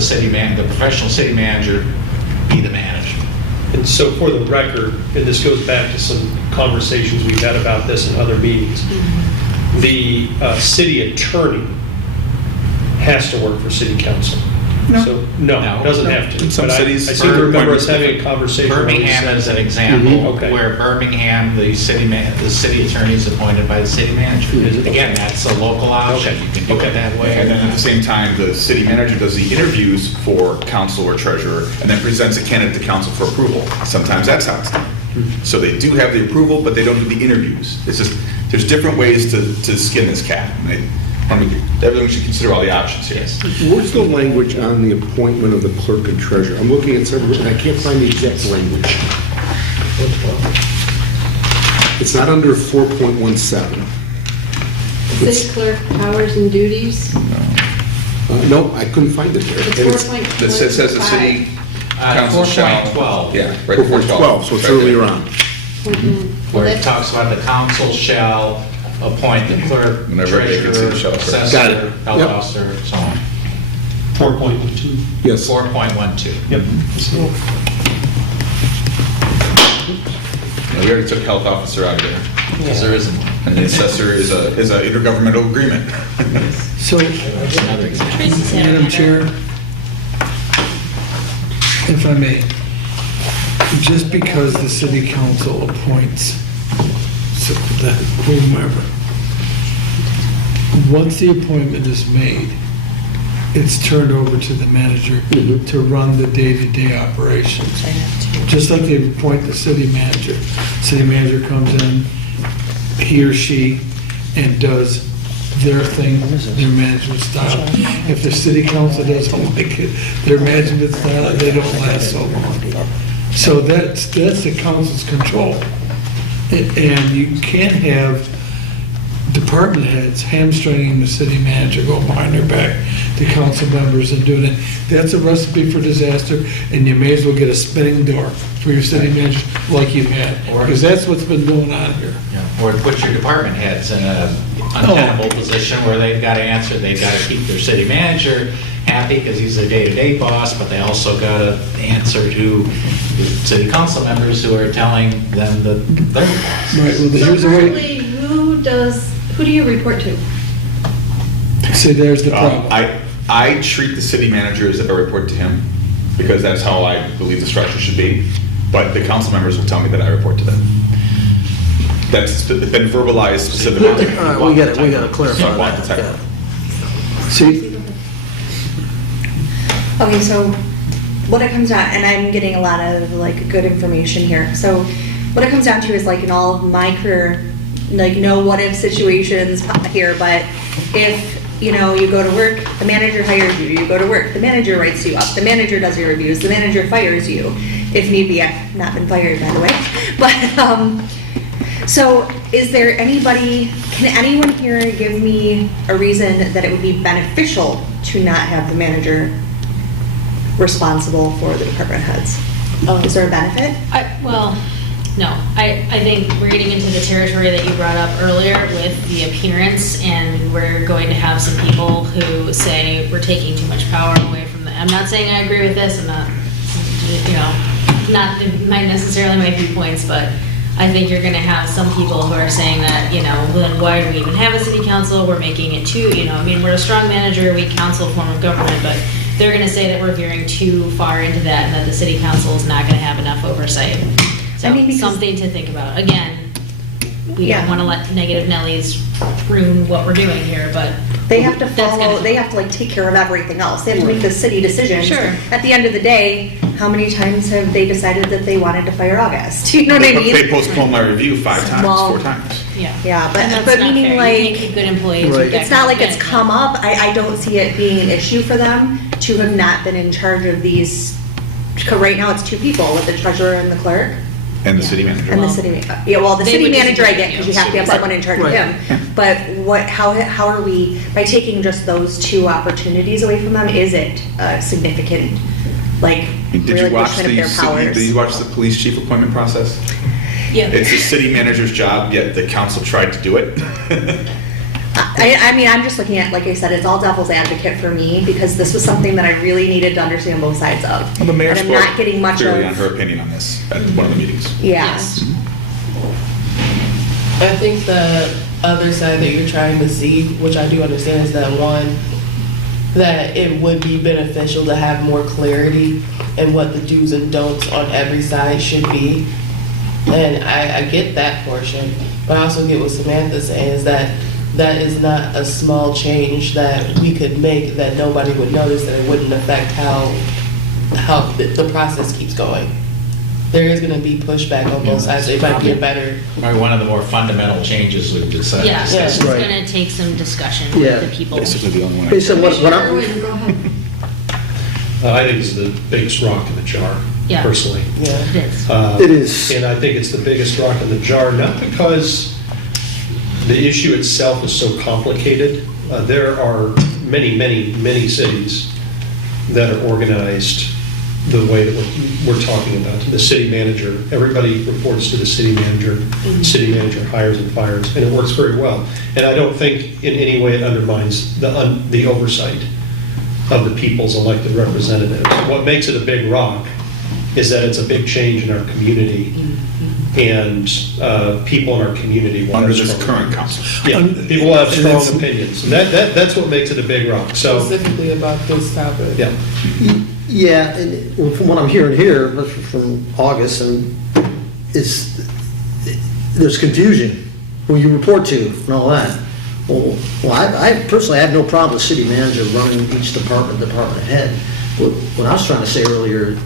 professional city manager be the manager. And so for the record, and this goes back to some conversations we've had about this in other meetings, the city attorney has to work for city council. No. So, no, No. doesn't have to. In some But cities, I seem to remember us appointments- having a conversation. where we Birmingham said- is an example, Okay. where Birmingham, the city attorney is appointed by the city manager. Is it? Again, that's a local option, Okay. you can do Okay. it that And way. then at the same time, the city manager does the interviews for council or treasurer, and then presents a candidate to council for approval. Sometimes that's how it's done. So they do have the approval, but they don't do the interviews. It's just, there's different ways to skin this cat. Everyone should consider all the options here. Yes. Where's the language on the appointment of the clerk and treasurer? I'm looking at several, and I can't find the exact language. It's not under 4.17. City clerk powers and duties. No, I couldn't find it there. It's And it's 4.15. That says the city council shall. 4.12. Yeah, right before 4.12, so it's Right there. earlier on. Where it talks about the council shall appoint the clerk, Whenever they can see the shall treasurer, first. Got it. assessor, health Yep. officer, so on. 4.12. Yes. 4.12. Yep. Yeah, we already took health officer out of there, because there isn't one. And the assessor is a intergovernmental agreement. So, Another example. Tracy's had her Madam hand up. Chair, if I may, just because the city council appoints whomever, once the appointment is made, it's turned over to the manager to run the day-to-day operations. Just like they appoint the city manager. City manager comes in, he or she, and does their thing, their management style. If the city council doesn't like it, their management style, they don't last so long. So that's the council's control. And you can't have department heads hamstringing the city manager, go behind their back, the council members and doing it. That's a recipe for disaster, and you may as well get a spinning door for your city manager like you've had, because that's what's been going on here. Or to put your department heads in a untenable position where they've got to answer, they've got to keep their city manager happy because he's their day-to-day boss, but they also got to answer to the city council members who are telling them that they're the boss. Right, well, So here's the way, currently, who do you report to? see, there's the problem. I treat the city manager as if I report to him, because that's how I believe the structure should be. But the council members will tell me that I report to them. That's been verbalized specifically. All right, we gotta clarify You want the that. title. Yeah. See, Okay, so what it comes down, and I'm getting a lot of like good information here. So what it comes down to is like in all of my career, like no what if situations here, but if you know you go to work, the manager hires you. You go to work, the manager writes you up. The manager does your reviews. The manager fires you, if need be. I've not been fired, by the way, but so is there anybody? Can anyone here give me a reason that it would be beneficial to not have the manager responsible for the department heads? Is there a benefit? Well, no. I think we're getting into the territory that you brought up earlier with the appearance, and we're going to have some people who say we're taking too much power away from them. I'm not saying I agree with this. I'm not, not might necessarily my viewpoints, but I think you're going to have some people who are saying that, then why do we even have a city council? We're making it too, we're a strong manager, we council form of government, but they're going to say that we're veering too far into that and that the city council is not going to have enough oversight. So because- something to think about. Again, we Yeah. don't want to let negative Nellies ruin what we're doing here, but They have to That's follow, gonna- they have to like take care of everything else. They have to make the city decisions. Sure. At the end of the day, how many times have they decided that they wanted to fire August? You know what I mean? They postponed my review 5 times, Well, 4 times. yeah. Yeah, And but that's not meaning fair. You can't like, keep good employees Right. with that it's not like kind it's of come up. I don't see it being an issue for them to have not been in charge of these. Right now, it's 2 people, with the treasurer and the clerk. And the city manager. And the Well, city, yeah, well, the they city would manager I disagree get, with because you you. have to have someone in charge of Right. him. But how are we, by taking just those 2 opportunities away from them, is it significant, like, Did you watch relinquishment of their powers? did you watch the police chief appointment process? Yeah. It's the city manager's job, yet the council tried to do it. I mean, I'm just looking at, like I said, it's all devil's advocate for me, because this was something that I really needed to understand both sides of. Well, the mayor And I'm spoke not getting much clearly on her of, opinion on this at one of the meetings. yeah. Yes. I think the other side that you're trying to see, which I do understand, is that one, that it would be beneficial to have more clarity in what the do's and don'ts on every side should be. And I get that portion, but I also get what Samantha's saying, is that that is not a small change that we could make that nobody would notice, that it wouldn't affect how the process keeps going. There is gonna be pushback on both sides, so it might be a better. Probably one of the more fundamental changes we've decided. Yeah, so it's Right. going to take some discussion Yeah. with the people. Basically the only one. Hey, so what I'm, Commissioner Irwin, go ahead. I think it's the biggest rock in the jar, Yeah. personally. Yeah. It is. It is. And I think it's the biggest rock in the jar, not because the issue itself is so complicated. There are many, many, many cities that are organized the way that we're talking about. The city manager, everybody reports to the city manager. City manager hires and fires, and it works very well. And I don't think in any way it undermines the oversight of the people's elected representatives. What makes it a big rock is that it's a big change in our community, and people in our community will have Under this strong current opinions. council. Yeah, people will have And strong it's- opinions. And that's what makes it a big rock. So, Specifically about this topic. yeah. Yeah, and from what I'm hearing here, from August, and there's confusion, who you report to and all that. Well, I personally have no problem with city manager running each department head. What I was trying to say earlier,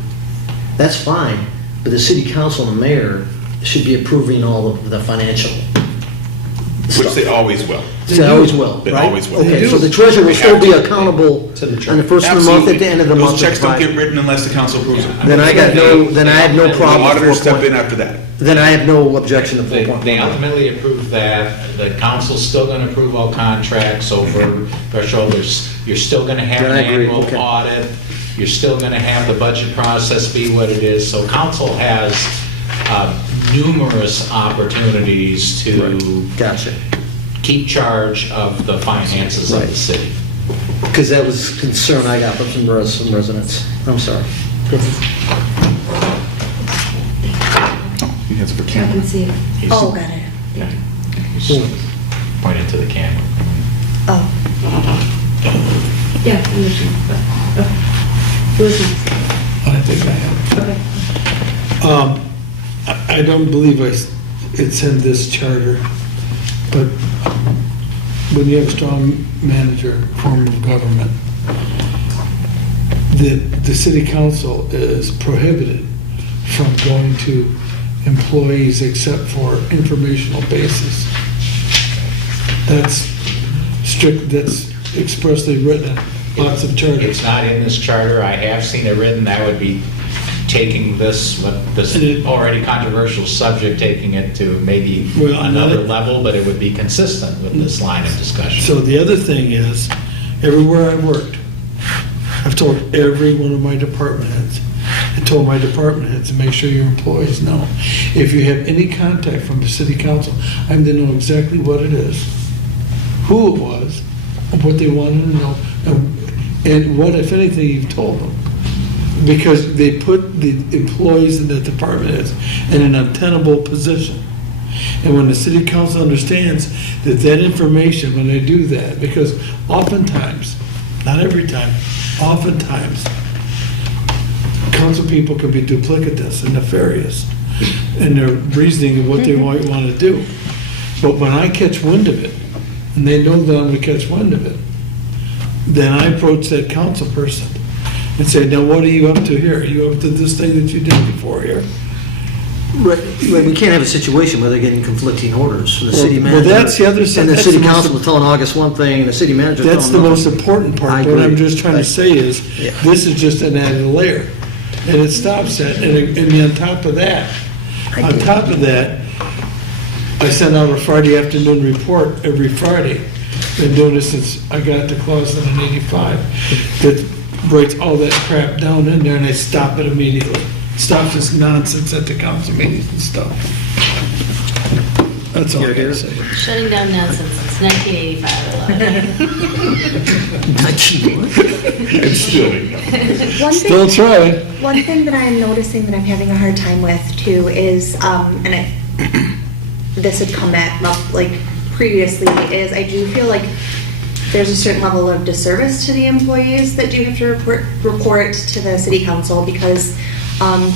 that's fine, but the city council and the mayor should be approving all of the financial Which stuff. they always will. They always will, They right? always will. Okay, They so do. the treasurer will They still have be to. accountable It's in the on the first of the month, at the end of the month. Those checks don't to get written unless the council approves them. Then I got no, then I have no The problem. with auditors step 4.0. in after that. Then I have no objection to They 4.1. ultimately approved that, the council's still gonna approve all contracts over threshold, you're still gonna have Then an I agree, annual okay. audit, you're still gonna have the budget process be what it is, so council has numerous opportunities to Gotcha. keep charge of the finances of the Right. city. Because that was a concern I got from some residents. I'm sorry. He has it for I camera. can see. He's- Oh, got it. Yeah. He's pointing to the camera. Oh, Yeah, I'm listening. Okay. Who is next? I think I have. Okay. I don't believe it's in this charter, but when you have a strong manager form of government, the city council is prohibited from going to employees except for informational basis. That's strict, that's expressly written in lots of charters. It's not in this charter, I have seen it written, that would be taking this already controversial subject, taking it to maybe Well, another another- level, but it would be consistent with this line of discussion. So the other thing is, everywhere I worked, I've told every one of my department heads, I told my department heads to make sure your employees know. If you have any contact from the city council, I'm to know exactly what it is, who it was, and what they wanted to know, and what, if anything, you've told them. Because they put the employees in the department heads in an untenable position. And when the city council understands that information, when they do that, because oftentimes, not every time, oftentimes, council people can be duplicitous and nefarious in their reasoning of what they might want to do. But when I catch wind of it, and they know that I'm going to catch wind of it, then I approach that council person and say, now what are you up to here? Are you up to this thing that you did before here? Right, we can't have a situation where they're getting conflicting orders from the city Well, manager. that's the other side. And the That's city the most- council is telling August one thing, and the city manager telling That's the another. most important I part. What I'm agree. just trying to say is, Yeah. this is just an added layer. And it stops that. And on top of that, I send out a Friday afternoon report every Friday. Been doing this since I got to Clausen in '85. That breaks all that crap down in there, and I stop it immediately. Stops this nonsense at the council meetings and stuff. That's all I gotta say. Shutting down nonsense since 1985, I love it. And still, one Still thing, trying. one thing that I'm noticing that I'm having a hard time with too is, this had come up like previously, is I do feel like there's a certain level of disservice to the employees that do have to report to the city council, because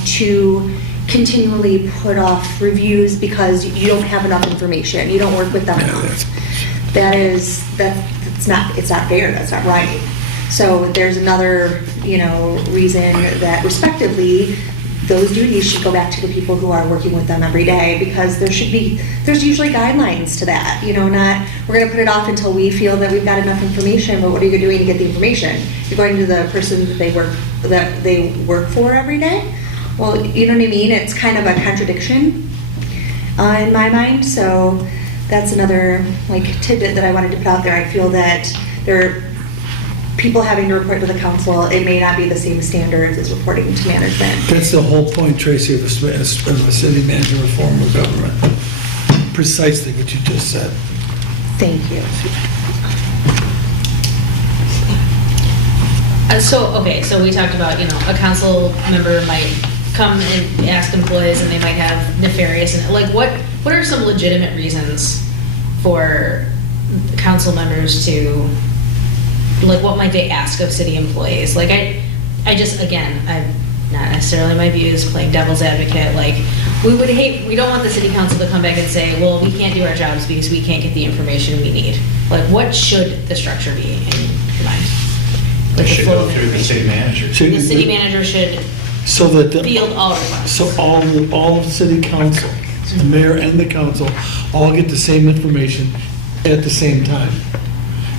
to continually put off reviews because you don't have enough information, you don't work with them enough. It's not fair, that's not right. So there's another, reason that respectively, those duties should go back to the people who are working with them every day, because there's usually guidelines to that, not, we're gonna put it off until we feel that we've got enough information, but what are you doing to get the information? You're going to the person that they work for every day? Well, you know what I mean? It's kind of a contradiction in my mind, so that's another tidbit that I wanted to put out there. I feel that there are people having to report to the council, it may not be the same standards as reporting to management. That's the whole point, Tracy, of a city manager reform of government. Precisely what you just said. Thank you. So we talked about, a council member might come and ask employees and they might have nefarious, and like what are some legitimate reasons for council members to, like what might they ask of city employees? Like I just, again, I'm not necessarily my views, playing devil's advocate, like we don't want the city council to come back and say, well, we can't do our jobs because we can't get the information we need. Like what should the structure be in your mind? It Like the should flow go of through the information. city manager. The city manager should So that the. field all requests. So all of city council, the mayor and the council, all get the same information at the same time.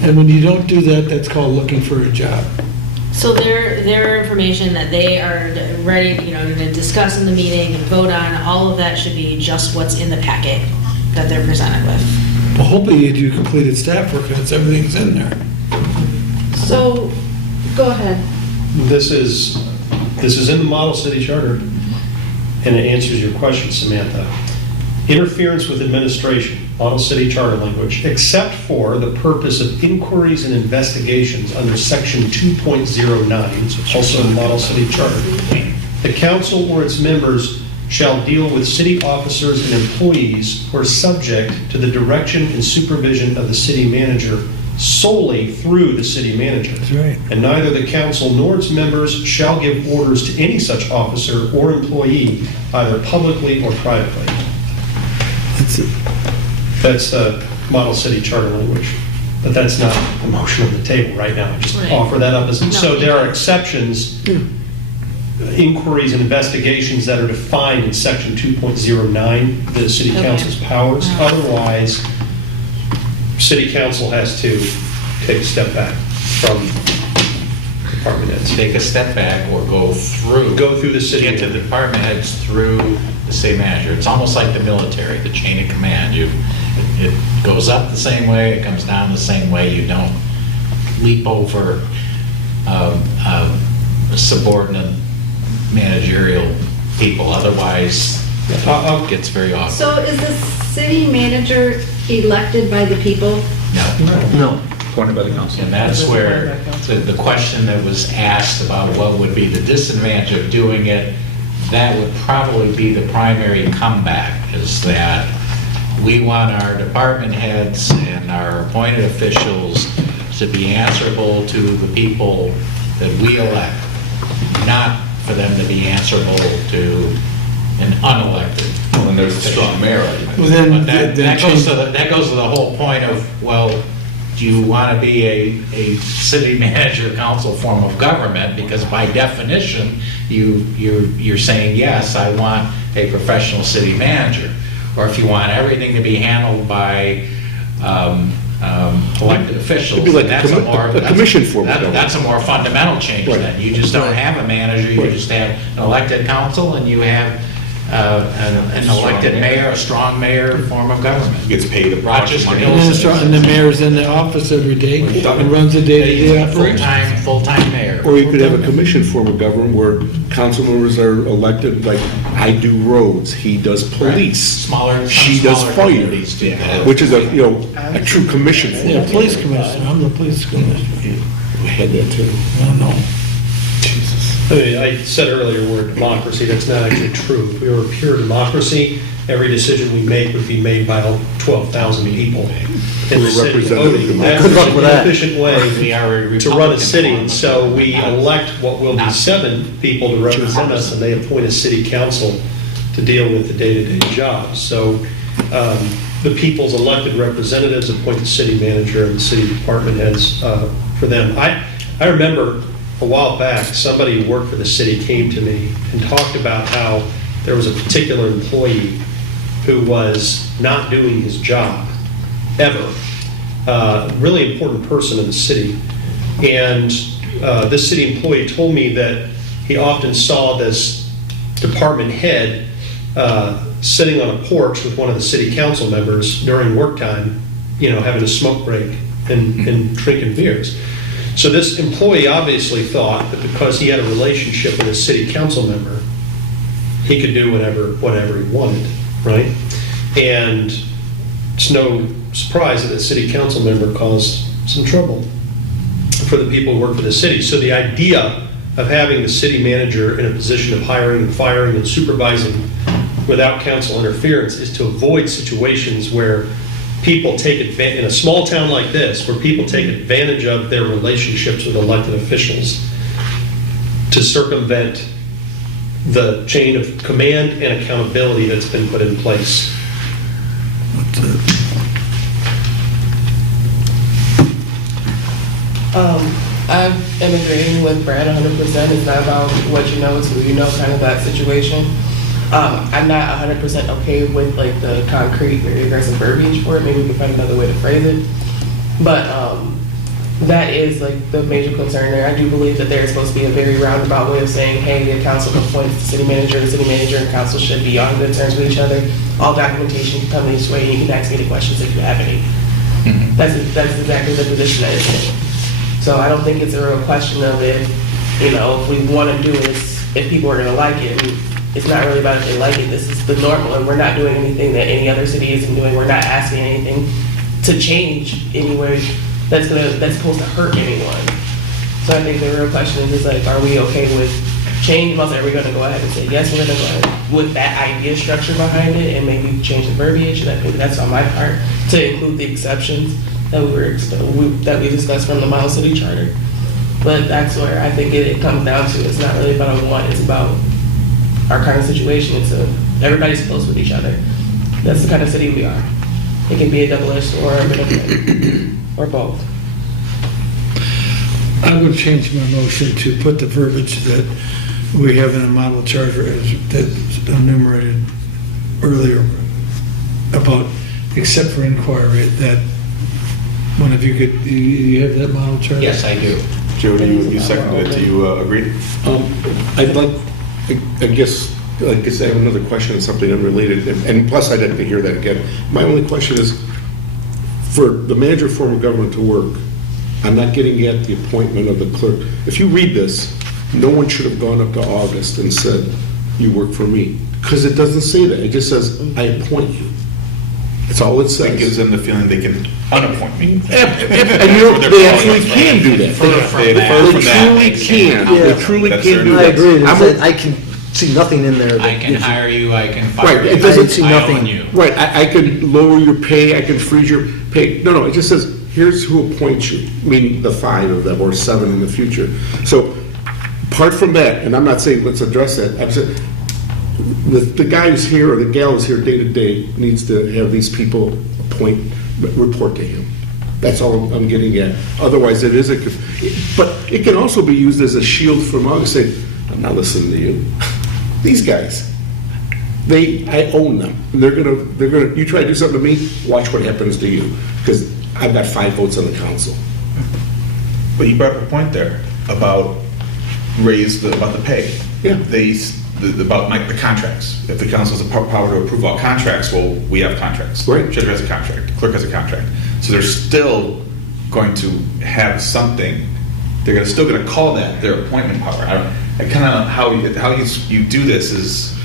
And when you don't do that, that's called looking for a job. So their information that they are ready, to discuss in the meeting and vote on, all of that should be just what's in the packet that they're presented with. Well, hopefully you do completed staff work and it's everything's in there. So, go ahead. This is in the model city charter, and it answers your question, Samantha. Interference with administration, model city charter language, except for the purpose of inquiries and investigations under section 2.09, also in the model city charter. The council or its members shall deal with city officers and employees who are subject to the direction and supervision of the city manager solely through the city manager. That's right. And neither the council nor its members shall give orders to any such officer or employee, either publicly or privately. That's it. That's the model city charter language. But that's not a motion on the table right now. I just Right. offer that up as, No, so thank there are you. exceptions, inquiries and investigations that are defined in section 2.09, the city Okay. council's powers. Wow. Otherwise, city council has to take a step back from department heads. Take a step back or go through. Go through the city Get to the manager. department heads through the city manager. It's almost like the military, the chain of command. It goes up the same way, it comes down the same way. You don't leap over subordinate managerial people, otherwise it gets very awkward. So is the city manager elected by the people? No. Appointed by the council. And that's where the question that was asked about what would be the disadvantage of doing it, that would probably be the primary comeback, is that we want our department heads and our appointed officials to be answerable to the people that we elect, not for them to be answerable to an unelected. Well, and there's a strong mayor argument. Well, then, But that then goes change, that goes to the whole point of, well, do you want to be a city manager council form of government? Because by definition, you're saying, yes, I want a professional city manager. Or if you want everything to be handled by elected officials, It'd be like that's a commission form of government. That's a more fundamental change Right. then. You just don't have a manager, you Right. just have an elected council, and you have an elected mayor, a strong mayor form of government. Gets paid a bunch of Rochester money. Hills. and the mayor's in the office every day and runs the day-to-day operation. Full-time mayor. Or you could have a commission form of government where council members are elected, like, I do roads, he does police. Smaller, She some does smaller fire, communities do that. which is a true commission form. Yeah, police commissioner, I'm the police commissioner. We had that too. Oh, no. I said earlier, word democracy, that's not actually true. If we were a pure democracy, every decision we make would be made by 12,000 people in the city Representative voting. democracy. That's Good luck with an that. inefficient We way are a to run a Republican city, form. and so we elect what will be Not- 7 people to represent us, and they appoint a city council to deal with the day-to-day jobs. So the people's elected representatives appoint the city manager and the city department heads for them. I remember a while back, somebody who worked for the city came to me and talked about how there was a particular employee who was not doing his job, ever. Really important person in the city. And this city employee told me that he often saw this department head sitting on a porch with one of the city council members during work time, having a smoke break and drinking beers. So this employee obviously thought that because he had a relationship with a city council member, he could do whatever he wanted, right? And it's no surprise that the city council member caused some trouble for the people who work for the city. So the idea of having the city manager in a position of hiring and firing and supervising without council interference is to avoid situations where people take advantage, in a small town like this, where people take advantage of their relationships with elected officials to circumvent the chain of command and accountability that's been put in place. I am agreeing with Brad 100%. It's not about what you know, it's who you know, kind of that situation. I'm not 100% okay with like the concrete, very aggressive verbiage for it. Maybe we can find another way to phrase it. But that is like the major concern there. I do believe that there is supposed to be a very roundabout way of saying, hey, the council appoints the city manager and council should be on good terms with each other. All documentation can come this way, and you can ask me any questions if you have any. That's exactly the position that is in. So I don't think it's a real question of if we want to do this, if people are going to like it. And it's not really about if they like it. This is the normal, and we're not doing anything that any other city isn't doing. We're not asking anything to change anyway that's supposed to hurt anyone. So I think the real question is like, are we okay with change? Are we going to go ahead and say, yes, we're going to go ahead with that idea structure behind it and maybe change the verbiage? And I think that's on my part to include the exceptions that we discussed from the Model City Charter. But that's where I think it comes down to. It's not really about a want, it's about our current situation. Everybody's close with each other. That's the kind of city we are. It can be a double-edged sword or both. I would change my motion to put the verbiage that we have in a model charter that's enumerated earlier about, except for inquiry, that one of you could, you have that model charter? Yes, I do. Joe, you seconded it. Do you agree? I'd like, I guess I have another question on something unrelated, and plus I'd like to hear that again. My only question is, for the manager form of government to work, I'm not getting at the appointment of the clerk. If you read this, no one should have gone up to August and said, you work for me. Because it doesn't say that. It just says, I appoint you. That's all it says. It gives them the feeling they can unappoint me. And you know, they actually can do that. They truly can. They truly can do I that. agree. It said, I can see nothing in there. I can hire you, I can fire Right, you. it doesn't see I nothing. own you. Right, I can lower your pay, I can freeze your pay. No, it just says, here's who appoints you, meaning the 5 of them, or 7 in the future. So, apart from that, and I'm not saying let's address that, I'm saying, the guy who's here, or the gal who's here day to day, needs to have these people report to him. That's all I'm getting at. Otherwise, it is but it can also be used as a shield from August, saying, I'm not listening to you. These guys, I own them. They're gonna, you try to do something to me, watch what happens to you. Because I've got 5 votes on the council. But you brought up a point there about about the pay. Yeah. About like the contracts. If the council has the power to approve all contracts, well, we have contracts. Right. Treasurer has a contract, clerk has a contract. So they're still going to have something. They're still going to call that their appointment power. I kind of how you do this is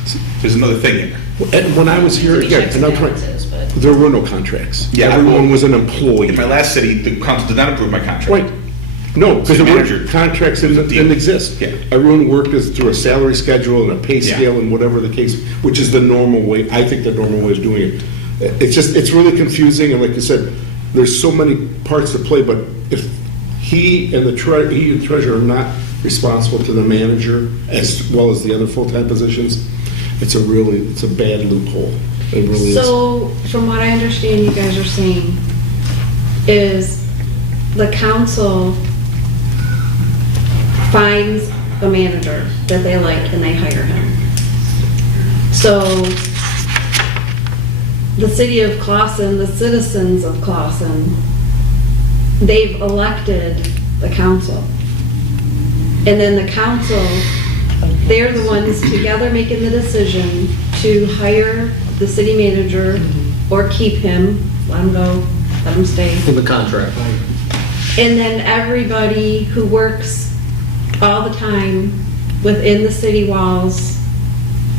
there's another thing here. And when I was here, City again, checks and and I'm trying, balances, but- there were no contracts. Yeah, Everyone was an employee. In my last city, the council did not approve my contract. Right. No, because City there manager were contracts that deal. didn't exist. Yeah. Everyone worked through a salary schedule and a pay Yeah. scale and whatever the case, which is the normal way, I think the normal way of doing it. It's really confusing, and like you said, there's so many parts to play, but if he and the treasurer are not responsible to the manager as well as the other full-time positions, it's a bad loophole. It really is. So, from what I understand you guys are saying, is the council finds a manager that they like and they hire him. So, the city of Clawson, the citizens of Clawson, they've elected the council. And then the council, they're the ones together making the decision to hire the city manager or keep him, let him go, let him stay. In the contract. And then everybody who works all the time within the city walls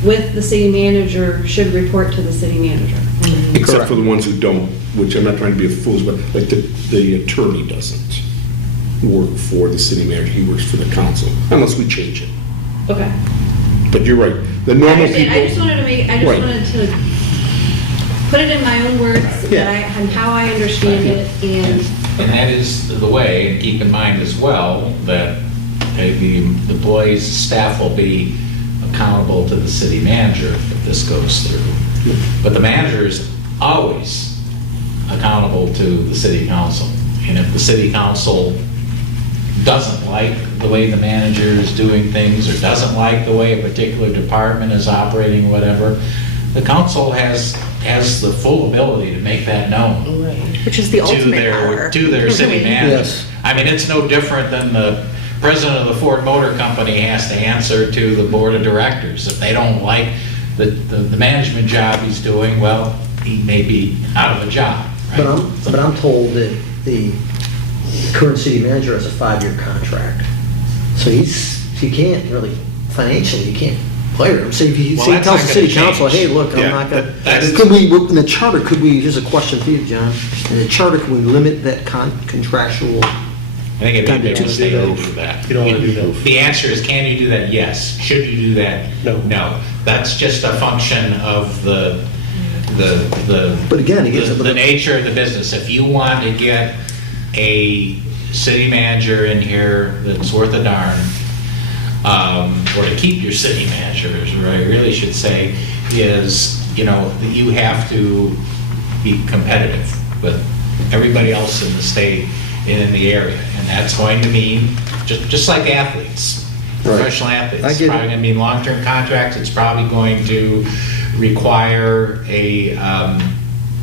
with the city manager should report to the city manager. Except for the ones who don't, which I'm not trying to be a fool, but like the attorney doesn't. work for the city manager, he works for the council, unless we change it. Okay. But you're right, the I normal understand, I just people. wanted to make, I just Right. wanted to put it in my own words, Yeah. that and how I understand it, and, And that is the way, and keep in mind as well, that the employees, staff will be accountable to the city manager if this goes through. But the manager is always accountable to the city council. And if the city council doesn't like the way the manager is doing things, or doesn't like the way a particular department is operating, whatever, the council has the full ability to make that known Which is the to ultimate power. to their city manager. Yes. I mean, it's no different than the president of the Ford Motor Company has to answer to the board of directors. If they don't like the management job he's doing, well, he may be out of a job, right? But I'm told that the current city manager has a 5-year contract. So he can't really, financially, he can't fire him. Say if he Well, say he that's tells not the city gonna council, hey, change. look, I'm Yeah, not gonna. that is- Could we, in the charter, could we, here's a question for you, John. In the charter, can we limit that contractual? I think it'd be a big Don't mistake do to that. do that. You don't wanna do that. The answer is, can you do that? Yes. Should you do that? No. No. That's just a function of the But again, it gets a the little. nature of the business. If you want to get a city manager in here that's worth a darn, or to keep your city manager, is what I really should say, is, that you have to be competitive with everybody else in the state and in the area. And that's going to mean, just like athletes, Right. professional athletes. I It's get probably it. going to mean long-term contracts. It's probably going to require a, what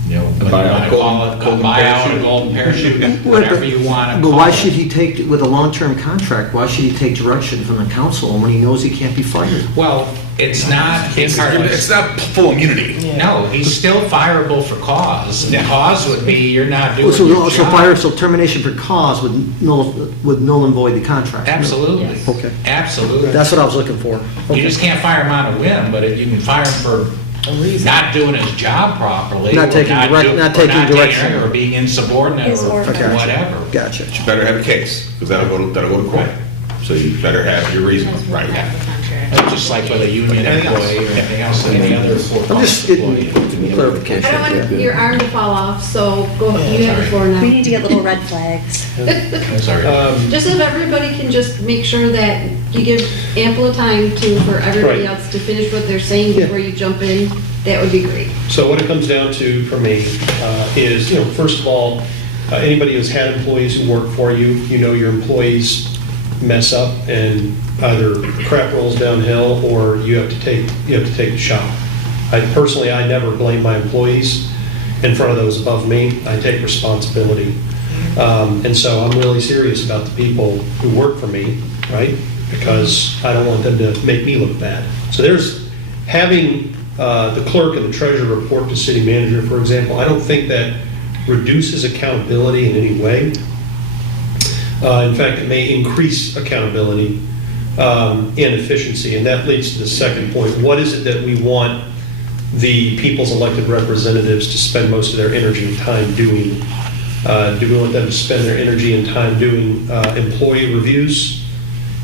do you want to call it, a Golden buyout, a parachute. golden parachute, whatever you want to But call why it. should he take, with a long-term contract, why should he take direction from the council when he knows he can't be fired? Well, it's not It's not full immunity. No, he's still fireable for cause. And the cause would be you're not doing So your job. fire, so termination for cause would null and void the contract? Absolutely. Okay. Absolutely. That's what I was looking for. You Okay. just can't fire him on a whim, but if you can fire him for not doing his job properly. Not or taking direct- do- not or taking direction. Or being insubordinate His or or her. Gotcha. whatever. Gotcha. You better have a case, because that'll go to court. So you better have your reason, right? Just like with a union employee or anything else, any other for-profit I'm just getting employee. clarification. I don't want your arm to fall off, so go, you have the floor now. We need to get little red flags. I'm sorry. Just if everybody can just make sure that you give ample time for everybody Right. else to finish what they're saying before you jump in, that would be great. So what it comes down to for me is, first of all, anybody who's had employees who work for you, your employees mess up and either crap rolls downhill or you have to take the shot. I never blame my employees in front of those above me. I take responsibility. And so I'm really serious about the people who work for me, right? Because I don't want them to make me look bad. So there's having the clerk and the treasurer report to city manager, for example, I don't think that reduces accountability in any way. In fact, it may increase accountability and efficiency, and that leads to the second point. What is it that we want the people's elected representatives to spend most of their energy and time doing? Do we want them to spend their energy and time doing employee reviews,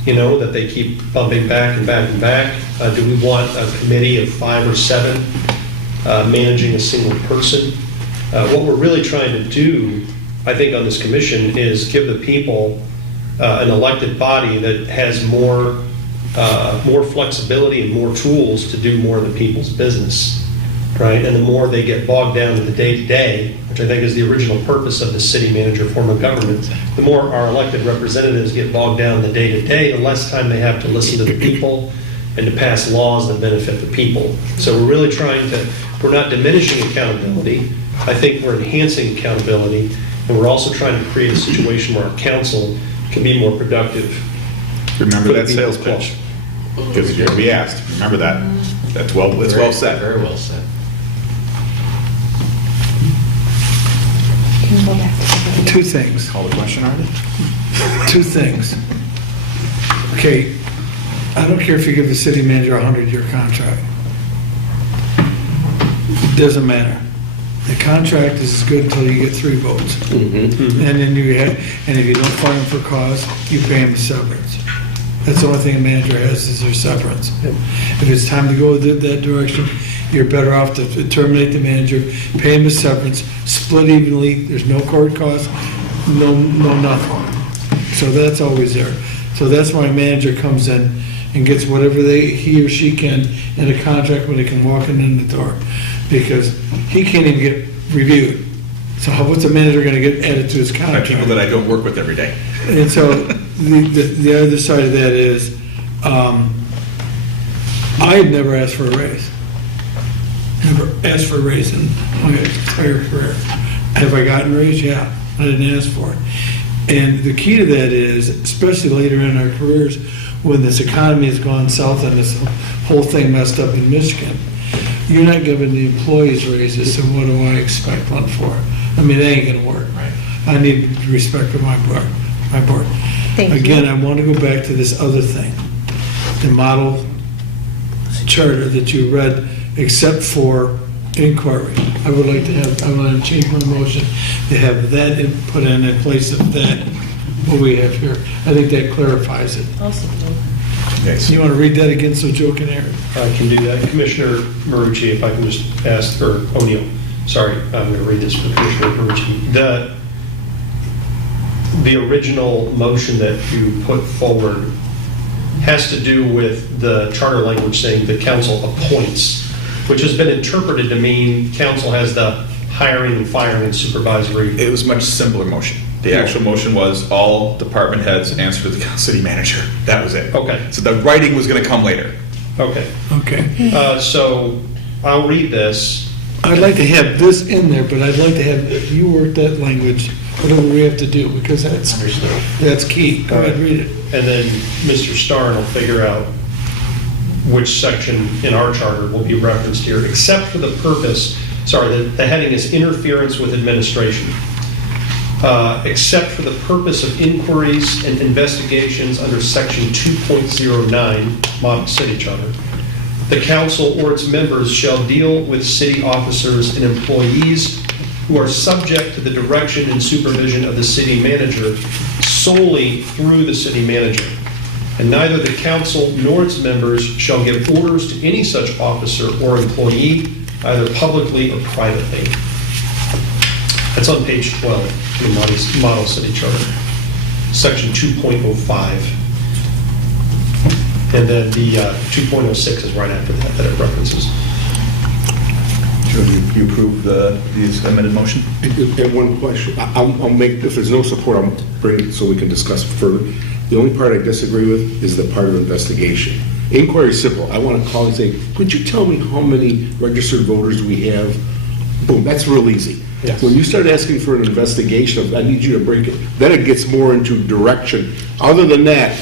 that they keep bumping back and back and back? Do we want a committee of 5 or 7 managing a single person? What we're really trying to do, I think, on this commission is give the people an elected body that has more flexibility and more tools to do more of the people's business, right? And the more they get bogged down in the day-to-day, which I think is the original purpose of the city manager form of government, the more our elected representatives get bogged down in the day-to-day, the less time they have to listen to the people and to pass laws that benefit the people. So we're really we're not diminishing accountability. I think we're enhancing accountability, and we're also trying to create a situation where our council can be more productive. Remember that sales pitch, because you're going to be asked. Remember that. It's well said. Very well said. Can we go back to the- Two things. Call the question, Artie? Two things. Okay, I don't care if you give the city manager a 100-year contract. Doesn't matter. The contract is good until you get 3 votes. Mm-hmm. And then and if you don't fire them for cause, you pay them a severance. That's the only thing a manager has is their severance. If it's time to go that direction, you're better off to terminate the manager, pay him a severance, split evenly, there's no court costs, no nothing. So that's always there. So that's why a manager comes in and gets whatever he or she can in a contract when they can walk in the door. Because he can't even get reviewed. So what's a manager gonna get added to his By contract? people that I don't work with every day. And so the other side of that is, I had never asked for a raise. Never asked for a raise in my entire career. Have I gotten a raise? Yeah, I didn't ask for it. And the key to that is, especially later in our careers, when this economy has gone south and this whole thing messed up in Michigan, you're not giving the employees raises, so what do I expect one for? I mean, that ain't gonna work. Right. I need respect for my board. Thank you. Again, I want to go back to this other thing, the model charter that you read, except for inquiry. I would like to have, I want to change my motion to have that put in place of that, what we have here. I think that clarifies it. Also, Yes. You want to read that again so Joe can hear it? I can do that. Commissioner Marucci, if I can just ask, or O'Neill, sorry, I'm going to read this for Commissioner Marucci. The original motion that you put forward has to do with the charter language saying the council appoints, which has been interpreted to mean council has the hiring and firing and supervisory. It was a much simpler motion. The actual motion was all department heads answer to the city manager. That was it. Okay. So the writing was going to come later. Okay. Okay. So I'll read this. I'd like to have this in there, but I'd like to have you work that language, whatever we have to do, because that's key. Go ahead, read it. And then Mr. Starn will figure out which section in our charter will be referenced here, except for the purpose, the heading is interference with administration. Except for the purpose of inquiries and investigations under section 2.09 Model City Charter. The council or its members shall deal with city officers and employees who are subject to the direction and supervision of the city manager solely through the city manager. And neither the council nor its members shall give orders to any such officer or employee, either publicly or privately. That's on page 12 in the Model City Charter, section 2.05. And then the 2.06 is right after that it references. You approve this amended motion? And one question, I'll make, if there's no support, I'll bring it so we can discuss it further. The only part I disagree with is the part of investigation. Inquiry is simple. I want to call and say, could you tell me how many registered voters we have? Boom, that's real easy. Yes. When you start asking for an investigation, I need you to break it, then it gets more into direction. Other than that,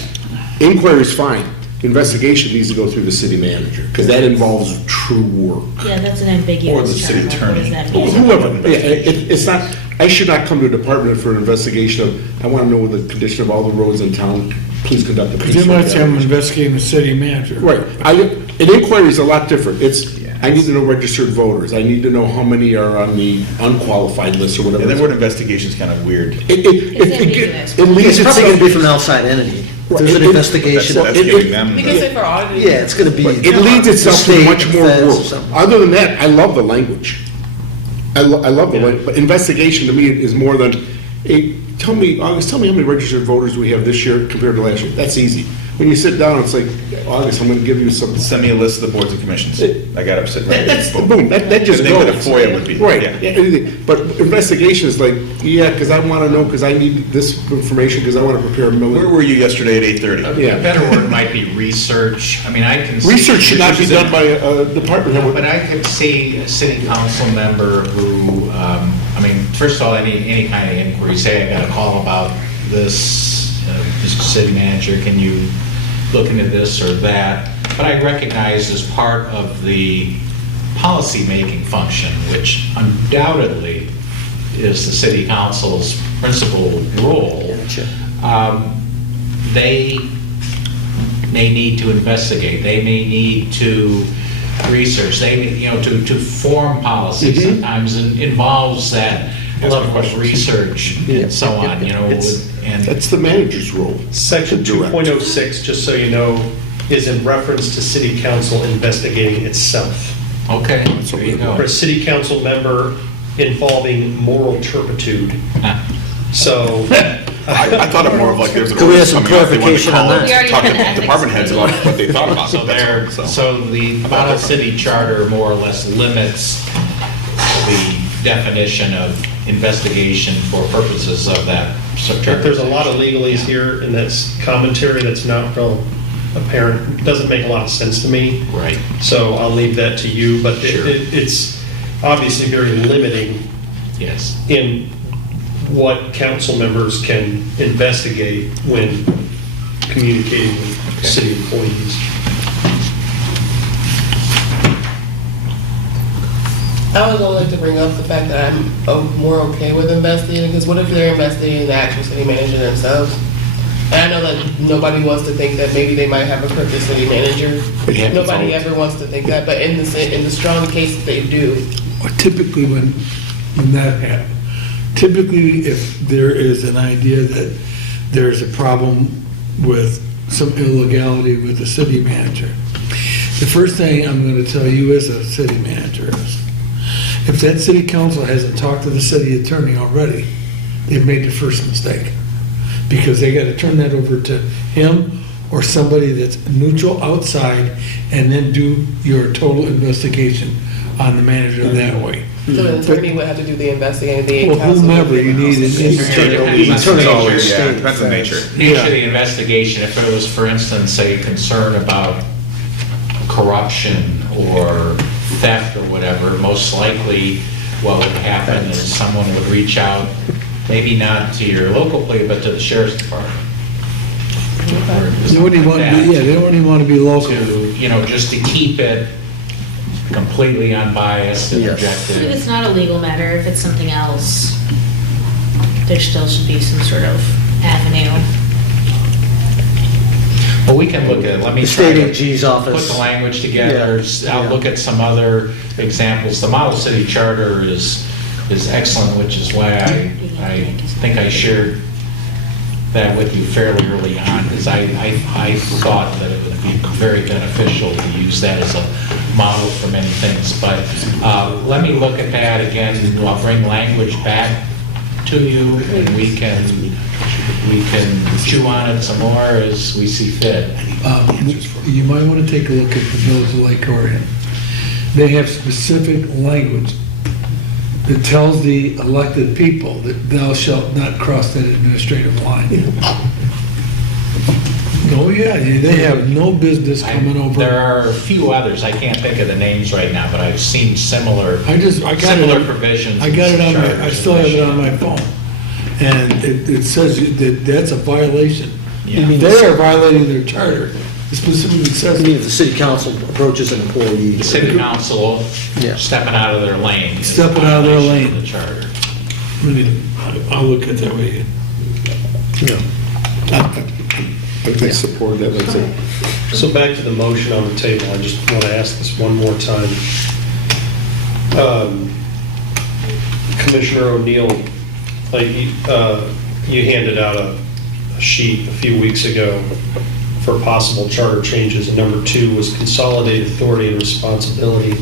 inquiry is fine. Investigation needs to go through the city manager, because that involves true work. Yeah, that's an ambiguous Or the city term. Like, what does attorney. that mean? Whoever, yeah, it's not, I should not come to a department for an investigation of, I want to know the condition of all the roads in town, please conduct a. Because you might say I'm investigating the city manager. Right, an inquiry is a lot different, it's, I need to know registered voters, I need to know how many are on the unqualified list or Yeah, whatever. that word investigation is kind of weird. It's ambiguous. It leads It's probably gonna be itself, from an outside entity. If there's an It- investigation. That's giving them. Because if we're auditing. Yeah, it's gonna be. it leads itself to State, much more feds, or work. something. Other than that, I love the language. I love the language, but investigation to me is more than, hey, August, tell me how many registered voters we have this year compared to last year. That's easy. When you sit down, it's like, August, I'm gonna give you some. Send me a list of the boards and commissions. I got it sitting right That's, there. boom, that just The thing goes. that a FOIA would be. Right, Yeah. yeah, anything. But investigation is like, yeah, because I want to know, because I need this information, because I want to prepare a Where military. were you yesterday at 8:30? Yeah. A better word might be research. I mean, I can. see- Research should not be done by a department head. But I could see a city council member who, I mean, first of all, any kind of inquiry, say I got a call about this, Mr. City Manager, can you look into this or that? But I recognize as part of the policy-making function, which undoubtedly is the city council's principal role, they may need to investigate. They may need to research. They, to form policy sometimes involves that level of research and so on, and That's the manager's role. Section To direct. 2.06, just so you know, is in reference to city council investigating itself. okay, there you go. For a city council member involving moral turpitude. Ah. So, I thought it more of like there's an Could we have ordinance some coming up, they wanted to clarification on call that? it, We already talk had to the ethics department heads about what they thought about it. So there, so the model city charter more or less limits the definition of investigation for purposes of that subchapter. there's a lot of legalese here in this commentary that's not real apparent, doesn't make a lot of sense to me. Right. So I'll leave that to you, but Sure. it's obviously very limiting Yes. in what council members can investigate when communicating with city employees. I would like to bring up the fact that I'm more okay with investigating, because what if they're investigating the actual city manager themselves? And I know that nobody wants to think that maybe they might have a crooked city manager. It happens all Nobody the ever wants to think that, but in the strong case that they do, Or typically when that happens, typically if there is an idea that there's a problem with some illegality with the city manager, the first thing I'm going to tell you as a city manager is, if that city council hasn't talked to the city attorney already, they've made the first mistake. Because they got to turn that over to him or somebody that's neutral outside and then do your total investigation on the manager that way. so an attorney would have to do the investigating, the Well, council. whomever you need in It depends on the It's nature. always, yeah, it depends on the nature. Nature of the investigation, if it was, for instance, a concern about corruption or theft or whatever, most likely what would happen is someone would reach out, maybe not to your local police, but to the sheriff's department. Or They wouldn't even want to be, yeah, they don't even want to be local. To, just to keep it completely unbiased and Yes. If objective. it's not a legal matter, if it's something else, there still should be some sort of avenue. Well, we can look at it, let me The try state to AG's office. put the language together. Yeah. I'll look at some other examples. The model city charter is excellent, which is why I think I shared that with you fairly early on, because I thought that it would be very beneficial to use that as a model for many things. But let me look at that again. I'll bring language back to you, and we can chew on it some more as we see fit. You might want to take a look at the Village of Lake Orion. They have specific language that tells the elected people that thou shalt not cross that administrative line. Oh, yeah, they have no business coming over. There are a few others, I can't think of the names right now, but I've seen similar I got it. similar provisions. I got it on my, I Charters still have it and on my phone. And it says that that's a violation. Yeah. They are violating their charter. It specifically I says. mean, if the city council approaches an employee. The city council Yeah. stepping out of their lane. is Stepping out of their violation lane. of the charter. I mean, I'll look at that way. I support that, let's say. So back to the motion on the table, I just want to ask this one more time. Commissioner O'Neill, like, you handed out a sheet a few weeks ago for possible charter changes, and number 2 was consolidate authority and responsibility.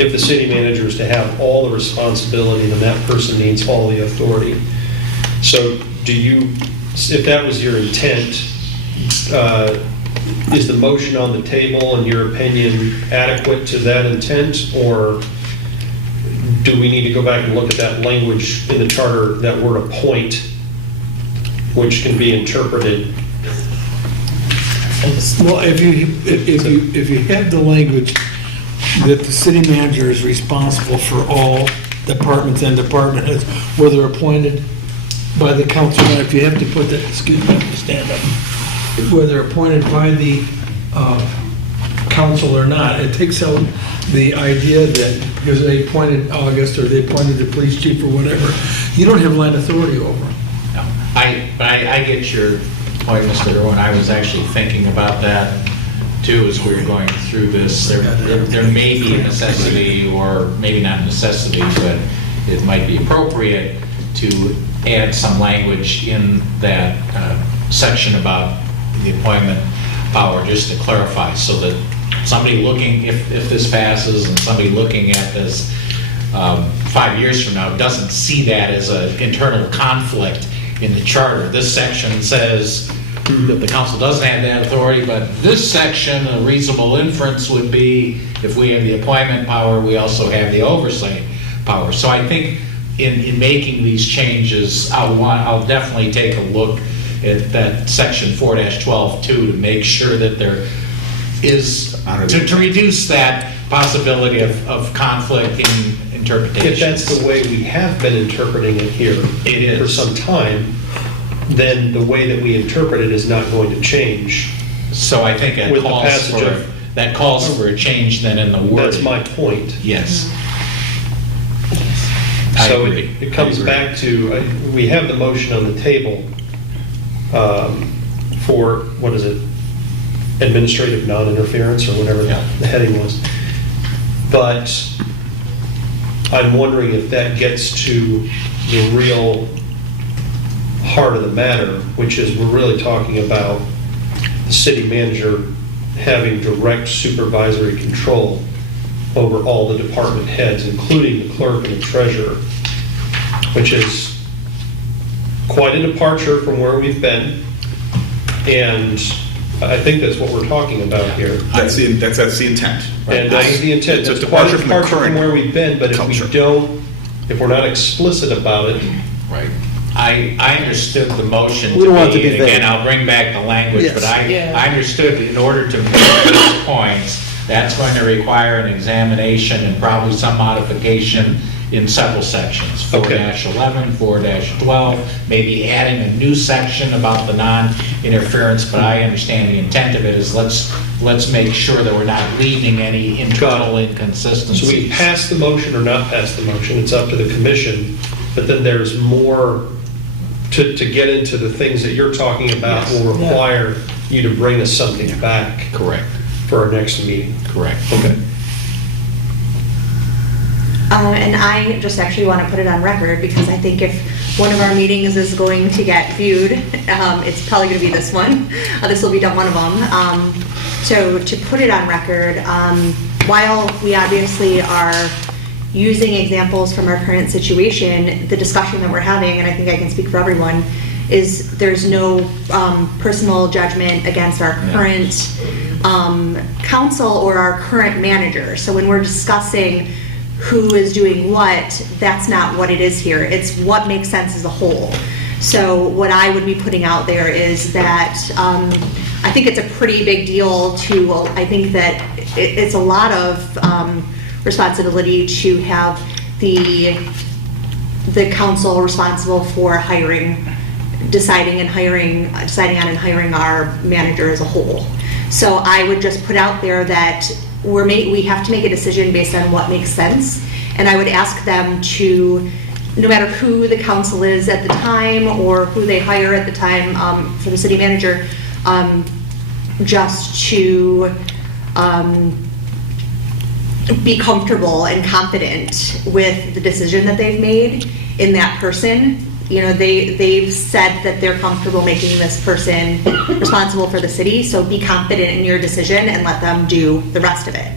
If the city manager is to have all the responsibility, then that person needs all the authority. So do you, if that was your intent, is the motion on the table, in your opinion, adequate to that intent? Or do we need to go back and look at that language in the charter, that word appoint, which can be interpreted? Well, if you have the language that the city manager is responsible for all departments and department heads, whether appointed by the council, and if you have to put that, excuse me, stand up, whether appointed by the council or not, it takes out the idea that because they appointed August or they appointed the police chief or whatever, you don't have line authority over them. No. But I get your point, Mr. Irwin. I was actually thinking about that too, as we were going through this, there may be a necessity, or maybe not necessity, but it might be appropriate to add some language in that section about the appointment power, just to clarify, so that somebody looking, if this passes, and somebody looking at this 5 years from now doesn't see that as an internal conflict in the charter. This section says that the council doesn't have that authority, but this section, a reasonable inference would be, if we have the appointment power, we also have the oversight power. So I think in making these changes, I'll definitely take a look at that section 4-12 too, to make sure that there is, to reduce that possibility of conflict in interpretations. If that's the way we have been interpreting it here It is. for some time, then the way that we interpret it is not going to change. So I think With the passage of- that calls for a change then in the wording. That's my point. Yes. I So agree. it comes I agree. back to, we have the motion on the table for, what is it? Administrative non-interference, or whatever Yeah. the heading was. But I'm wondering if that gets to the real heart of the matter, which is we're really talking about the city manager having direct supervisory control over all the department heads, including the clerk and the treasurer, which is quite a departure from where we've been. And I think that's what we're talking about here. That's the intent. And that's the intent. It's a It's quite departure from the current where we've been, but culture. if we're not explicit about it, Right. I understood the motion We don't want to it to be, be and again, vague. I'll bring back the language, Yes. but Yeah. I understood in order to make these points, that's going to require an examination and probably some modification in several sections. Okay. 4-11, 4-12, maybe adding a new section about the non-interference, but I understand the intent of it is let's make sure that we're not leaving any internal so we inconsistencies. pass the motion or not pass the motion, it's up to the commission, but then there's more to get into the things that you're talking about Yes. will require you to bring us something back Correct, for our next meeting. correct. Okay. And I just actually want to put it on record, because I think if one of our meetings is going to get viewed, it's probably going to be this one. This will be one of them. So to put it on record, while we obviously are using examples from our current situation, the discussion that we're having, and I think I can speak for everyone, is there's no personal judgment against our current council or our current manager. So when we're discussing who is doing what, that's not what it is here. It's what makes sense as a whole. So what I would be putting out there is that I think it's a pretty big deal to, I think that it's a lot of responsibility to have the council responsible for deciding on and hiring our manager as a whole. So I would just put out there that we have to make a decision based on what makes sense, and I would ask them to, no matter who the council is at the time or who they hire at the time for the city manager, just to be comfortable and confident with the decision that they've made in that person. You know, they've said that they're comfortable making this person responsible for the city, so be confident in your decision and let them do the rest of it.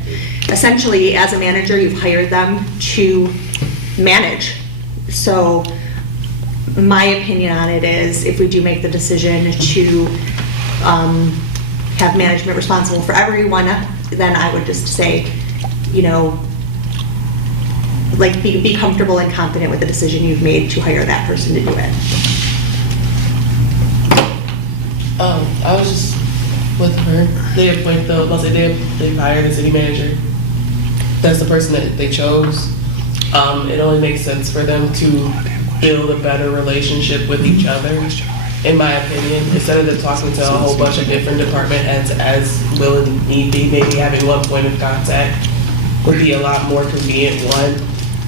Essentially, as a manager, you've hired them to manage. So my opinion on it is, if we do make the decision to have management responsible for everyone, then I would just say, you know, like be comfortable and confident with the decision you've made to hire that person to do it. I was just with her. They appoint they hire the city manager. That's the person that they chose. It only makes sense for them to build a better relationship with each other, in my opinion, instead of them talking to a whole bunch of different department heads as will and need be. Maybe having one point of contact would be a lot more convenient. One,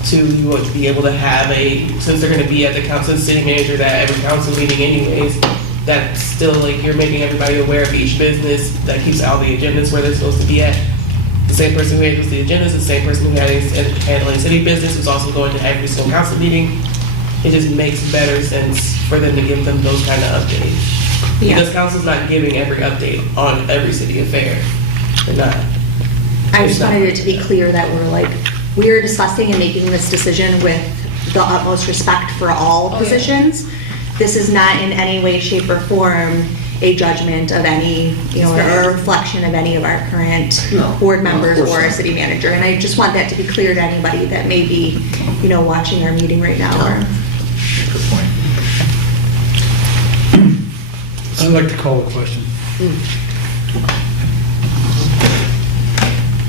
two, you would be able to have since they're going to be at the council, city manager at every council meeting anyways, that's still like you're making everybody aware of each business that keeps all the agendas where they're supposed to be at. The same person who handles the agendas, the same person who is handling city business is also going to every single council meeting. It just makes better sense for them to give them those kind of updates. Yeah. Because council's not giving every update on every city affair. They're not. I just wanted it to be clear that we're discussing and making this decision with the utmost respect for all yeah. positions. This is not in any way, shape, or form a judgment of any, or a reflection of any of our current No, board no, of members course or our not. city manager. And I just want that to be clear to anybody that may be, watching our meeting right now or. Good point. I'd like to call the question.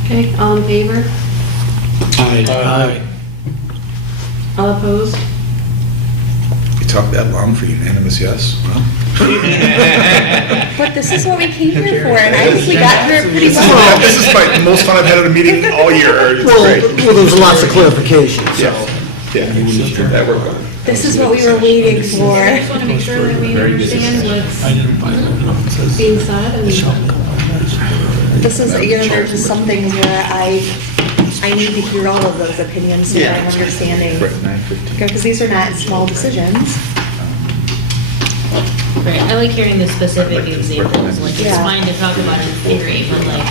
Okay, all in favor? Aye. All opposed? You talked that long for unanimous yes? Well, But this is what we came here for, and I think we got here pretty This well. is the most fun I've had at a meeting all year. It's great. Well, there was lots of clarification, so. Yeah, that worked well. This is what we were waiting for. I just want to make sure that we understand what's I didn't find it. being said and This is, there's just some things where I need to hear all of those opinions so that I'm understanding. Right, 9:15. Because these are not small decisions. Right, I like hearing the specific examples, like, it's Yeah. fine to talk about it in theory, but like,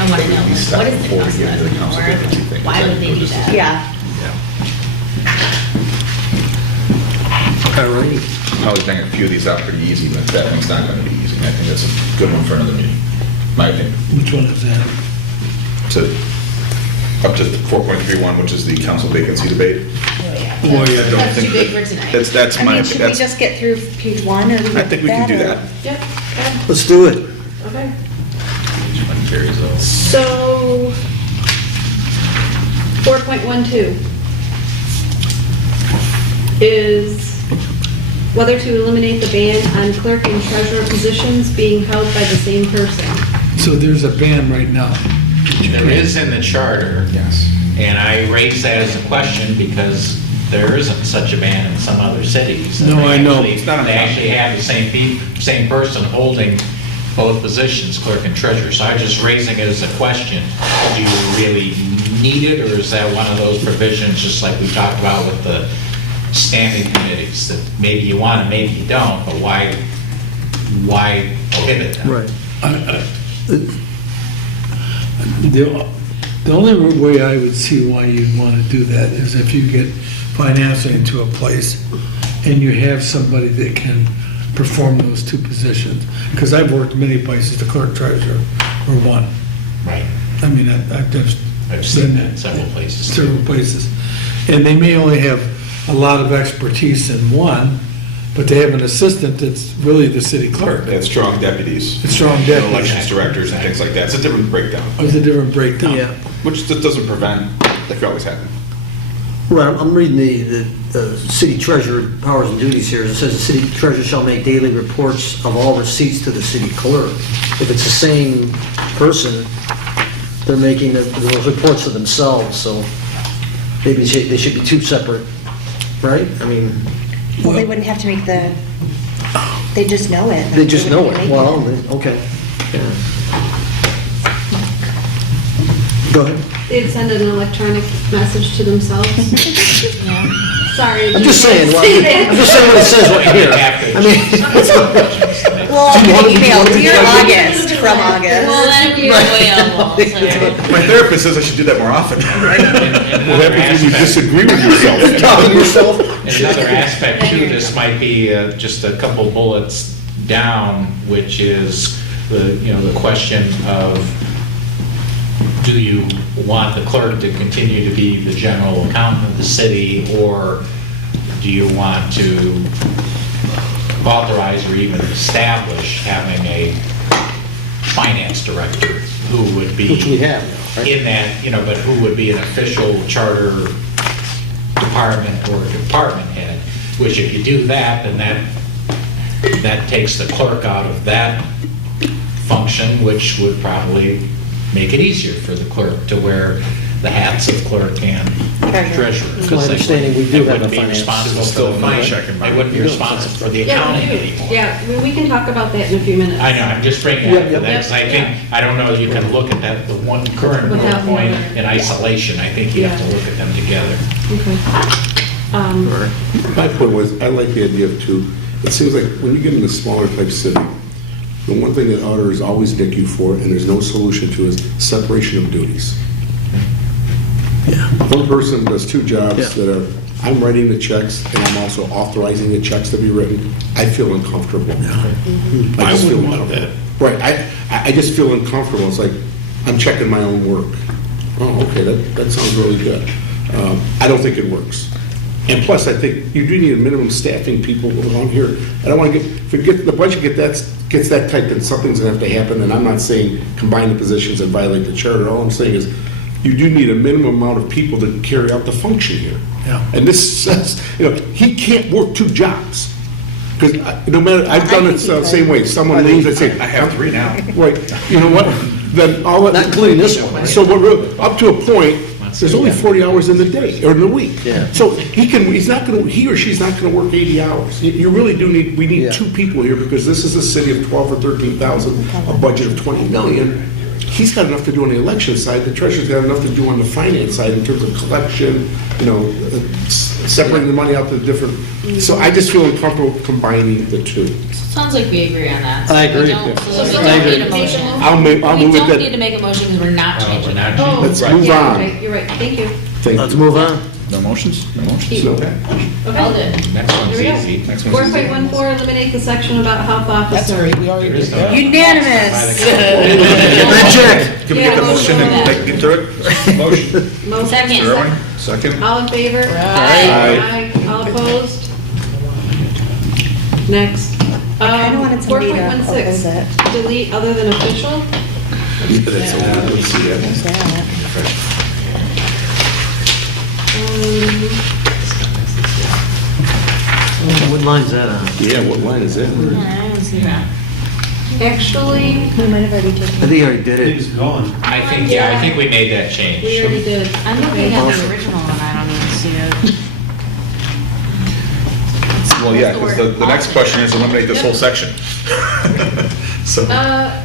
I wanna know, like, what is the cost of that, or why would they do that? Yeah. All right. Probably bang a few of these out pretty easy, but that one's not going to be easy. I think that's a good one for another meeting, my opinion. Which one is that? Up to 4.31, which is the council vacancy debate. Oh, Boy, I don't That's too think big that- for tonight. That's I my, mean, should we that's, just get through page one, or? I think we can do that. Yep, okay, Let's do it. okay. Each one carries over. So, 4.12 is whether to eliminate the ban on clerk and treasurer positions being held by the same person. So there's a ban right now. There is in the charter. Yes. And I raise that as a question because there isn't such a ban in some other cities. No, I know. They actually have the same person holding both positions, clerk and treasurer. So I'm just raising it as a question. Do you really need it, or is that one of those provisions, just like we talked about with the standing committees, that maybe you want it, maybe you don't, but why prohibit them? Right. The only way I would see why you'd want to do that is if you get financially into a place and you have somebody that can perform those two positions. Because I've worked many places, the clerk treasurer or one. Right. I mean, I've just I've seen that in several places. several places. And they may only have a lot of expertise in one, but they have an assistant that's really the city clerk. They have strong deputies. It's strong and deputies. Elections directors and things like that. It's a different breakdown, It's a different breakdown. Yeah. which just doesn't prevent, that could always happen. Right, I'm reading the city treasurer powers and duties here. It says the city treasurer shall make daily reports of all receipts to the city clerk. If it's the same person, they're making the reports to themselves, so maybe they should be two separate, right? I mean, Well, they wouldn't have to make they just know it. they just know wouldn't it. be Well, making it. okay. Yeah. Go ahead. They'd send an electronic message to themselves. Yeah. Sorry. I'm just saying, what it says right here. I mean, Well, Do you want an to- email, do you dear want to- August, from Well, August. then you're way on the wall, so. My therapist says I should do that more often. What happens when you disagree with yourself? talking to yourself. Another aspect to this might be just a couple bullets down, which is the question of, do you want the clerk to continue to be the general accountant of the city, or do you want to authorize or even establish having a finance director who would be Which we have now, right? in that, but who would be an official charter department or department head, which if you do that, then that takes the clerk out of that function, which would probably make it easier for the clerk to where the hats of clerk and treasurer. My because they understanding, we do have wouldn't a be finance responsible system. for the money. Check and They wouldn't be responsible for the Yeah, accounting we do. anymore. Yeah, we can talk about that in a few minutes. I know, I'm just bringing Yep, up yep. that, because I think, I don't know if you can look at that, the one current bullet Without the point other. in isolation. I think you have to look at them together. Okay. My point was, I like the idea of two. It seems like when you get in a smaller type city, the one thing that auditors always nick you for, and there's no solution to, is separation of duties. One person does two jobs that are, I'm writing the checks and I'm also authorizing the checks to be written. I feel uncomfortable. I just feel wouldn't want that. Right, I just feel uncomfortable. It's like, I'm checking my own work. Oh, okay, that sounds really good. I don't think it works. And plus, I think you do need a minimum staffing people around here. I don't want to forget, the budget gets that tight, then something's going to have to happen. And I'm not saying combine the positions and violate the charter. All I'm saying is, you do need a minimum amount of people to carry out the function here. Yeah. And this says, he can't work two jobs. Because no matter, I've done it the same way. Someone leaves, I say, I have 3 now. right, you know what? Then all that. Not including this one. So we're up to a point, there's only 40 hours in the day, or in the week. Yeah. So he or she's not gonna work 80 hours. You really do need, we need Yeah. 2 people here, because this is a city of 12 or 13,000, a budget of 20 million. He's got enough to do on the election side, the treasurer's got enough to do on the finance side in terms of collection, separating the money out to the different, so I just feel uncomfortable combining the two. Sounds like we agree on that. I agree. So we So don't I agree. need a motion. I'll We move it don't need to that, make a motion because we're not We're changing. not Oh, changing. Let's move yeah, on. okay, you're right, thank you. Let's move on. No motions? No motions? So- Okay. I'll do it. Next one's Here we go. easy. Next one's easy. 4.14, eliminate the section about health officer. We already did that. Unanimous. Can we get the motion and get through it? Motion. Motion. Second. Irwin, second? All in favor? Aye. Aye. All opposed? Next. I kinda wanted somebody to 4.16, oppose it. delete other than official. That's all we see that. What line's that on? Yeah, what line is that? I don't see that. Actually, We might have already I taken. think you already did It's it. gone. I think we made that change. we already did. I'm looking at the original one, I don't even see it. Well, yeah, because the next question is eliminate this whole section. So, I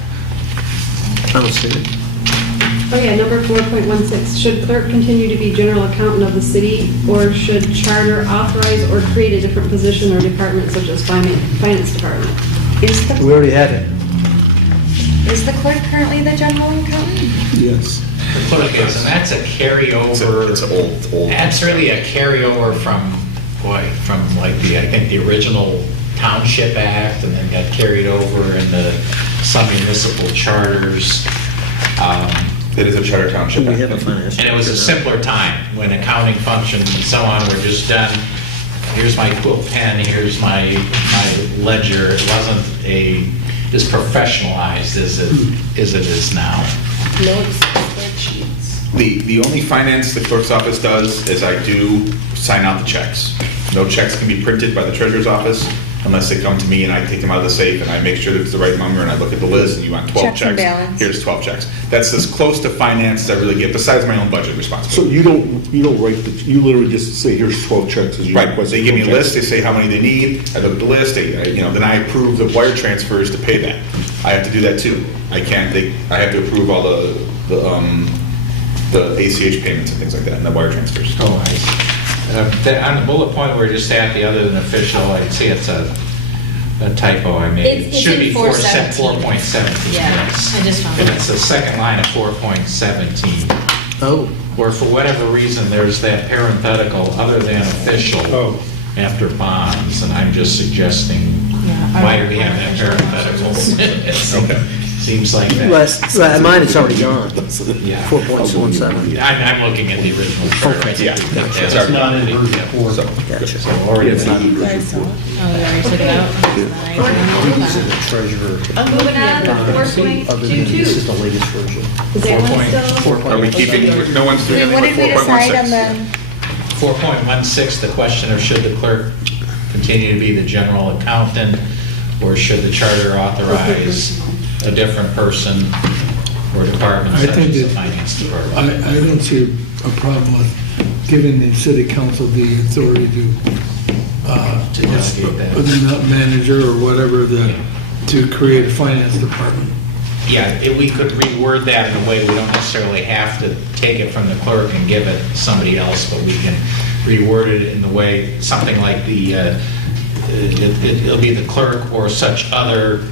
don't see it. Oh yeah, number 4.16, should clerk continue to be general accountant of the city, or should charter authorize or create a different position or department such as finance department? Is We the, already had it. is the clerk currently the general accountant? Yes. The clerk is, and that's a carryover. it's old. That's really a carryover from like I think the original Township Act, and then got carried over into some municipal charters. It is a charter township. We have a finance. And it was a simpler time when accounting functions and so on were just done. Here's my quill pen, here's my ledger. It wasn't as professionalized as it is now. Notes, spreadsheets. The only finance the clerk's office does is I do sign out the checks. No checks can be printed by the treasurer's office unless they come to me and I take them out of the safe and I make sure that it's the right number and I look at the list and you want 12 Checks and checks. balance. Here's 12 checks. That's as close to finance as I really get, besides my own budget So responsibility. you don't write, you literally just say, here's 12 checks. as you Right, request they give me a 12 list, they say how many they need, I look at the list, then I approve the wire transfers to pay that. I have to do that too. I have to approve all the ACH payments and things like that, and the wire transfers. Oh, I see. On the bullet point where we're just at the other than official, I'd say it's a typo I made. It's It should in be 417. 4.17. Yeah, yes. I just found And it. it's the second line of 4.17, Oh, where for whatever reason, there's that parenthetical other than official Oh. after bonds, and I'm just suggesting, Yeah. why do we have that parenthetical? Okay. Seems like that. well, mine it's already gone. Yeah. 4.17. I'm looking at the original chart. Okay. Yeah. It's Sorry. not in version 4. Gotcha. So already It's not- Oh, you already took it out? Duties of the treasurer. Moving on to Other than, this is 4.22. the latest version. Is that one still? Are we keeping, no one's doing What anything did with we decide on 4.16? the, 4.16, the question of should the clerk continue to be the general accountant, or should the charter authorize a different person? or departments I such think as the that- finance department. I don't see a problem with giving the city council the authority to, To delegate that. the manager or whatever, to create a finance department. Yeah, we could reword that in a way, we don't necessarily have to take it from the clerk and give it to somebody else, but we can reword it in the way, something like it'll be the clerk or such other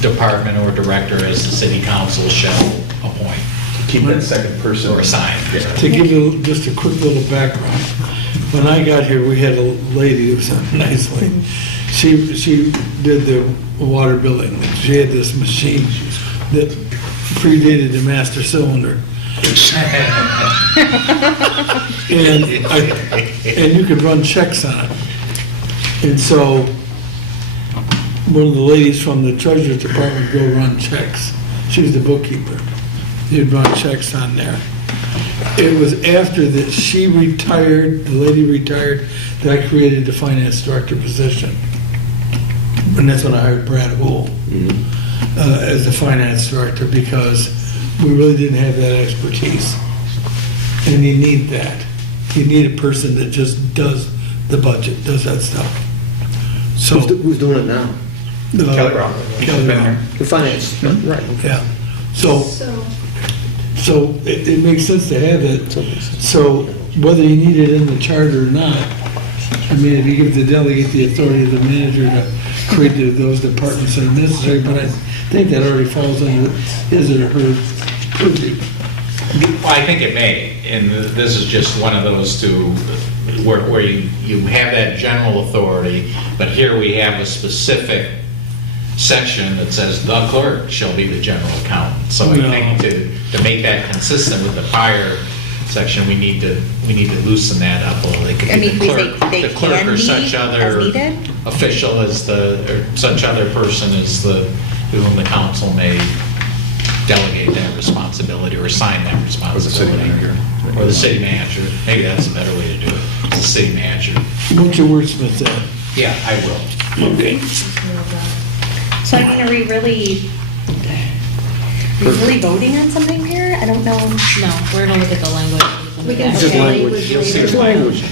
department or director as the city council shall appoint Keep that second person. or assign. To give you just a quick little background, when I got here, we had a lady, it was a nice lady. She did the water billing. She had this machine that predated the master cylinder. And you could run checks on it. And so, one of the ladies from the treasurer's department would go run checks. She was the bookkeeper. You'd run checks on there. It was after that she retired, the lady retired, that I created the finance director position. And that's when I hired Brad Wool as the finance director, because we really didn't have that expertise. And you need that. You need a person that just does the budget, does that stuff. So. Who's doing it now? Kelly Brown. Kelly Brown. The finance, right. Yeah, so it makes sense to have it. So whether you need it in the charter or not, I mean, if you give the delegate the authority of the manager to create those departments that are necessary, but I think that already falls under his or her purview. Well, I think it may, and this is just one of those two, where you have that general authority, but here we have a specific section that says the clerk shall be the general accountant. So I think to make that consistent with the prior section, we need to loosen that up a little. It could I be mean, the we clerk, say they the clerk can or be such other as needed? official as or such other person as to whom the council may delegate that responsibility or assign that responsibility. Or the city manager. Maybe that's a better way to do it. The city manager. What's your wordsmith that? Yeah, I will. Okay. So I mean, are we really voting on something here? I don't know. No, we're gonna look at the language. We can Just say language. language later. Just language.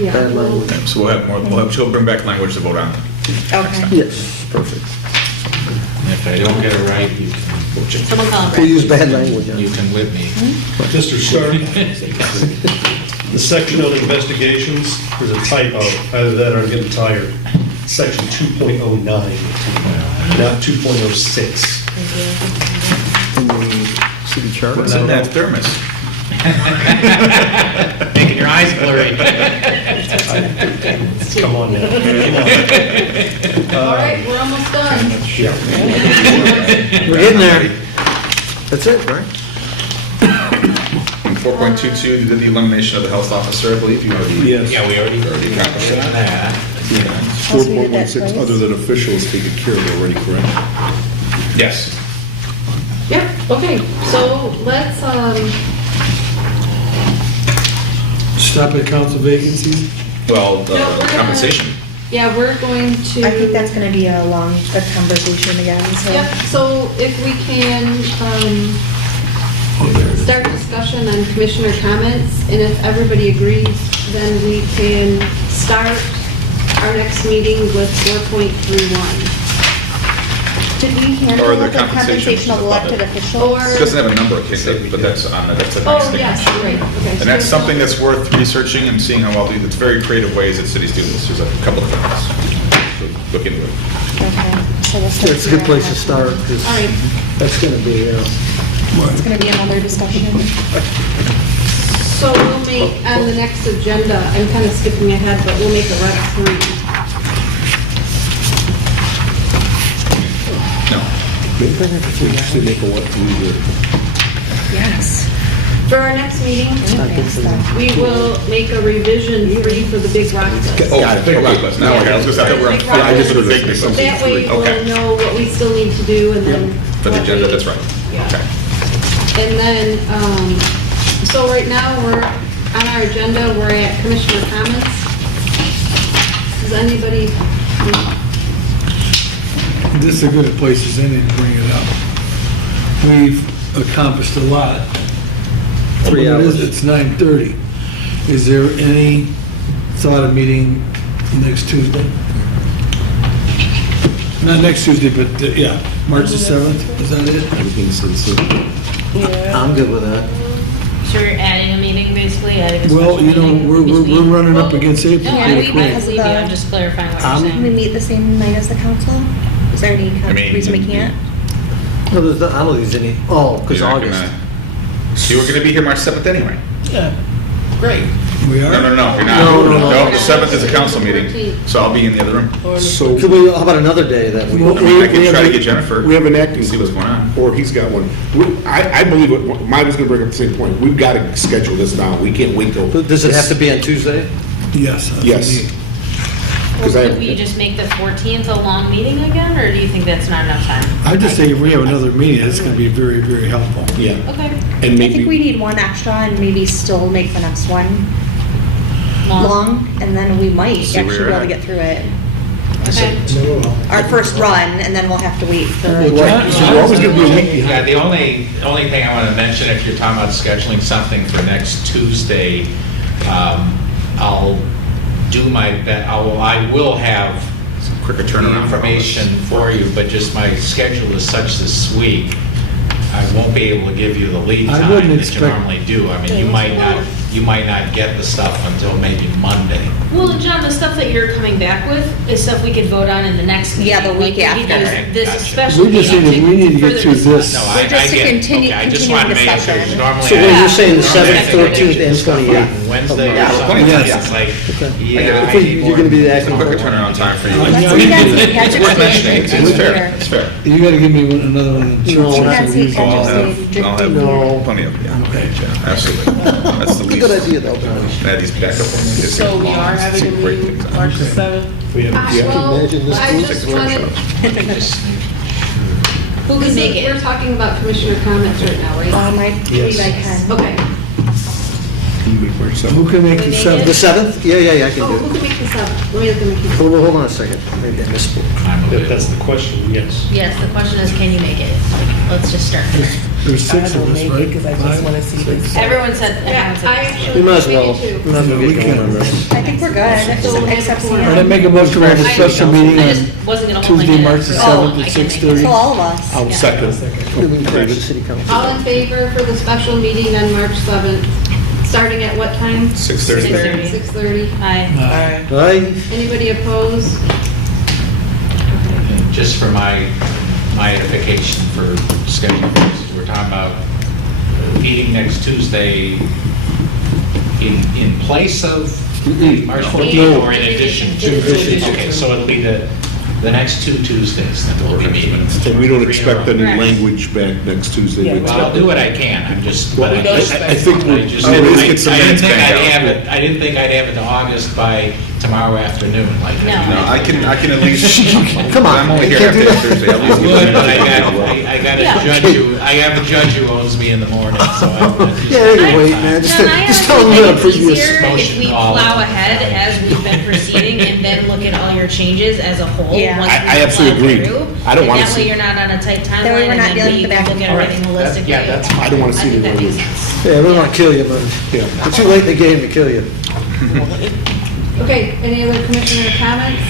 Yeah, Bad we'll- language. Okay, so she'll bring back language to vote on. Okay. Yes, perfect. And if I don't get it right, you Someone call him We Brad. use bad language. you can whip me. Mr. Stark, the section on investigations, there's a typo, either that or I'm getting tired. Section 2.09, not 2.06. In the city charter. What's in that thermos? Making your eyes blurry. Come on now. All right, we're almost done. We're getting there. That's it, right? 4.22, you did the elimination of the health officer, I believe. You already. Yes. Yeah, we already accomplished that. 4.16, other than officials taken care of already, correct? Yes. Yep, okay, so let's, Stop at council vacancies? Well, No, we're gonna- compensation. yeah, we're going to. I think that's gonna be a conversation again, so. Yep, so if we can, start discussion on commissioner comments, and if everybody agrees, then we can start our next meeting with 4.31. Did we Or handle the the compensation of above elected it. officials? It doesn't have a number, but that's on, that's a next Oh, thing. yes, you're right, okay. And that's something that's worth researching and seeing how well, it's very creative ways that cities do this. There's a couple of things. So look into it. Okay, so we'll start It's a good here. place to start, because All right, that's gonna be, It's gonna be another discussion. so we'll make, on the next agenda, I'm kind of skipping ahead, but we'll make a Rec 3. No. we should make a what, Yes. For our next meeting, Okay, stuff. we will make a revision 3 for the big rock list. Oh, big rock list. Now, okay, I was just, I thought we were on. Yeah, I just heard it. big list. That way Okay. we'll know what we still need to do and then. For the what agenda, we- that's right. Yeah. Okay. And then, so right now, we're, on our agenda, we're at commissioner comments. Does anybody, This is a good place as any to bring it up. we've accomplished a lot. 3 But it is- hours. It's 9:30. Is there any thought of meeting next Tuesday? Not next Tuesday, but, yeah, March the 7th, is that it? Everything's I'm good with that. So you're adding a meeting, basically, adding a Well, special you know, meeting? we're running up against April No, I pretty leave, quick. I believe you, I'm just clarifying what you're I'm- Can we saying. meet the same night as the council? Is there any I mean, reason we can't? No, there's not, I don't think there's any, oh, because You're not August. gonna- You were going to be here March 7th anyway. Yeah, great. We are? No, you're not. No. The 7th is a council meeting, so I'll be in the other room. So, Could we, how about another day that we? Well, I mean, I can we have try to a- get Jennifer. We have an acting. See what's going on. Or he's got one. I believe, Mike was gonna bring up the same point. We've got to schedule this now. We can't wait till. Does it have to be on Tuesday? Yes. that's Yes. me. Well, 'Cause I- could we just make the 14th a long meeting again, or do you think that's not enough time? I just think if we have another meeting, it's going to be very, very helpful. Yeah. Okay. And I think we maybe, need one extra and maybe still make the next one long, and then we might See where actually be you're able to at. get through it. Okay. Our first run, and then we'll have to wait for. John- so we're always gonna be a week Yeah, behind. the only thing I want to mention, if you're talking about scheduling something for next Tuesday, I'll do my, I will have Quicker the turnaround. information for you, but just my schedule is such this week, I won't be able to give you the lead I time wouldn't that you expect- normally do. I mean, you might not get the stuff until maybe Monday. Well, John, the stuff that you're coming back with is stuff we could vote on in the next meeting. Yeah, the week Like, we could after. use This Gotcha. special We just meeting we need to get further through discuss. this. No, So I just to get it. continue- Okay, I just continue wanted to make sure, discussion. 'cause normally. So we're I- just saying the normally I 7th, think I give 14th, you and stuff 28th. on Wednesday Yeah, or plenty something. of time. It's like, I yeah, get it. I You're need gonna be the more. acting. Quicker turnaround time for you. Yeah, Let's we meet on can- St. It's Patrick's worth Day. mentioning. It's Next fair. year. It's fair. You got to give me another one. No, Meet not on St. I'll Patrick's Day. have, drink I'll have No. plenty of, yeah. Yeah, absolutely. That's the It's a least. good idea, though. Add these back up. So we are having a meeting March 7th? We have, Well, Imagine this I group. just wanted, Who can make we're it? talking about commissioner comments right now, right? I believe I can. Okay. Who can make the We make 7th? The 7th? Yeah, I can Oh, do who it. can make this up? Let me look at my calendar. Hold on a second. Maybe I misspoke. I'm if available. that's the question, yes. Yes, the question is, can you make it? Let's just start there. There's 6 of us, right? Because I just want to see this. Everyone said, Yeah, everyone said. I this. actually. We might as well. me too. We might as well We get can. going on this. I think we're good, except All right, I Sam. make a motion to have a special meeting I on just wasn't gonna hold my Tuesday, hand March up the for- 7th I at can make it. 6:30. So all of us. I'll Yeah. second. We can crash the city council. All in favor for the special meeting on March 7th, starting at what time? 6:30. 6:30. 6:30. Aye. Right? Anybody opposed? Just for my edification for scheduling purposes, we're talking about meeting next Tuesday in place of March 14th or in addition to? Okay, so it'll be the next 2 Tuesdays that we'll be meeting. And we don't expect any Correct. language back next Tuesday. We Well, I'll expect- do what I can, I'm just, but Well, I just, I think I we're- just I'll didn't, at least get some I didn't minutes think back I'd out. have it, I didn't think I'd have it to August by tomorrow afternoon, like. No. No, I can at least. Come on, I'm only you here can't do after that. Thursday. At least. But I got Yeah. a judge who, I have a judge who owns me in the morning, so I just. Yeah, they can wait, man. Just John, I just tell them honestly you had a think it's previous. easier if motion we call. plow ahead as we've been proceeding and then look at all your changes as a whole. Yeah. once I we absolutely plow agree. through. I don't And wanna that way see- you're not on a tight That way timeline we're and not then dealing we with the back look and at everything holistically. Yeah, that's I fine. don't want to I see think the that makes language. sense. Yeah, we don't want to kill you, but Yeah. it's too late in the game to kill you. Okay, any other commissioner comments?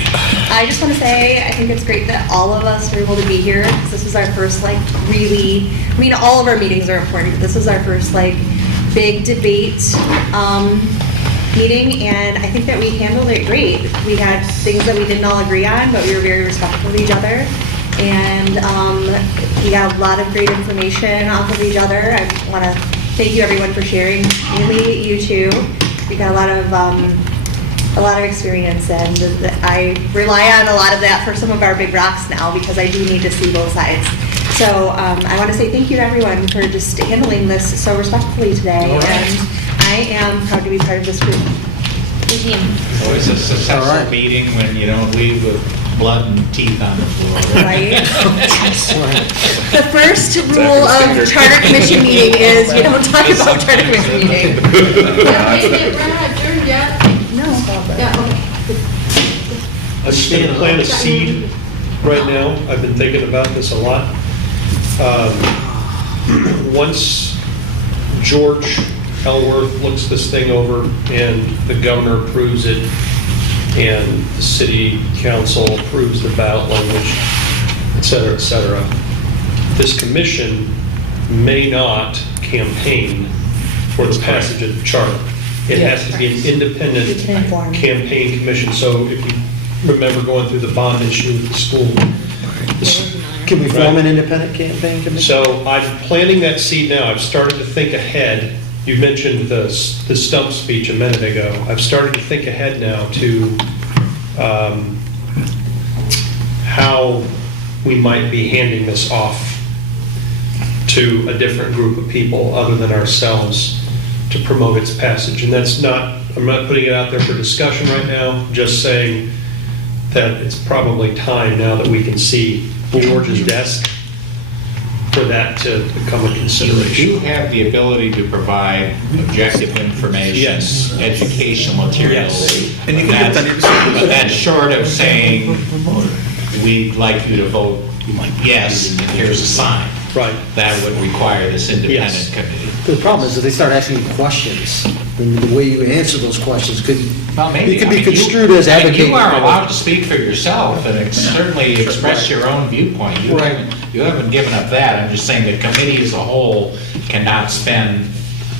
I just want to say, I think it's great that all of us are able to be here, because this was our first, like, really, I mean, all of our meetings are important, but this was our first, like, big debate meeting, and I think that we handled it great. We had things that we didn't all agree on, but we were very respectful of each other, and we got a lot of great information off of each other. I want to thank you, everyone, for sharing, mainly you two. We got a lot of experience, and I rely on a lot of that for some of our big rocks now, because I do need to see both sides. So I want to say thank you to everyone for just handling this so respectfully today, and I am proud to be part of this group. Your team. Always a All successful right. meeting when you don't leave with blood and teeth on the floor. Right? The first rule of charter commission meeting is you don't talk about charter commission meeting. Yeah, wait a minute, we're not adjourned yet. No. Yeah, okay. I'm just going to plant a seed right now. I've been thinking about this a lot. once George Elworth looks this thing over and the governor approves it and the city council approves the ballot language, et cetera, this commission may not campaign for the passage of the charter. It has to be an independent You can inform. campaign commission. So if you remember going through the bond issue with the school. Can we form an independent campaign commission? So I'm planting that seed now. I've started to think ahead. You mentioned the stump speech a minute ago. I've started to think ahead now to how we might be handing this off to a different group of people other than ourselves to promote its passage. And that's not, I'm not putting it out there for discussion right now, just saying that it's probably time now that we can see George's desk for that to become a You consideration. have the ability to provide objective information. Yes. Educational materials. Yes. And you can get that in- But that's short of saying, we'd like you to vote yes, and here's a sign. Right. That would require this independent Yes. committee. The problem is if they start asking you questions, then the way you answer those questions could, Well, maybe. it could I be mean, you- construed as I mean, advocating. You are for- allowed to speak for yourself and certainly express your own viewpoint. Right. You haven't given up that. I'm just saying the committee as a whole cannot spend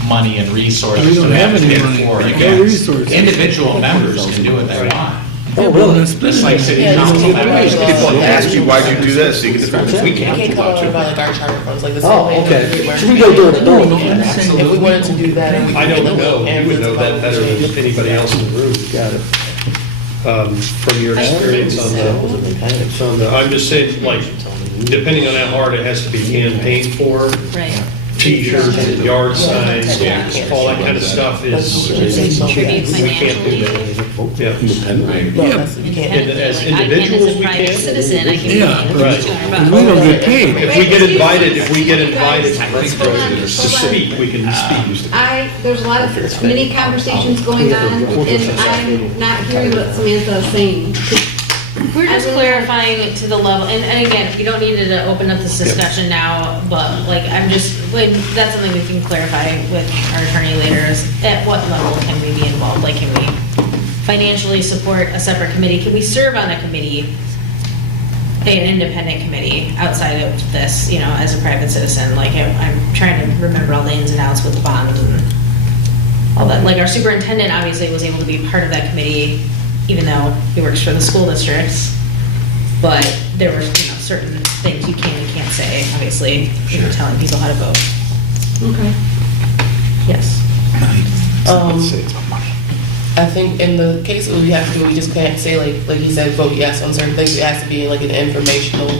money and resources We don't to have any advocate money. for or No against. resources. Individual members can do what they want. Oh, really? Just like city Yeah, council just members. keep it People ask you, why'd you do this? You get the We You can. can't come on about like our charter funds, like the same Oh, way. okay. So we go door to door. If we wanted to do that and we. I don't could know, you would know that better than change. anybody else in the room. Got it. From your experience on the, I'm just saying, like, depending on how hard it has to be campaigned for, Right. T-shirts and yard signs, all that kind of stuff is, we can't do that. Yeah. Independent. And As as I can individuals, as a we private can. citizen, I can. Yeah, Right. And we don't get paid. If we get invited to Hold on. speak, we can speak. There's a lot of mini conversations going on, and I'm not hearing what Samantha is saying. We're just clarifying to the level, and again, you don't need to open up this discussion now, but like, I'm just, that's something we can clarify with our attorney later, is at what level can we be involved? Like, can we financially support a separate committee? Can we serve on a committee, an independent committee outside of this, you know, as a private citizen? Like, I'm trying to remember all the ins and outs with the bond and all that. Like, our superintendent obviously was able to be part of that committee, even though he works for the school districts. But there were, you know, certain things you can and can't say, obviously, if you're telling people how to vote. Okay. Yes. I think in the case that we have to, we just can't say like he said, vote yes on certain things. It has to be like an informational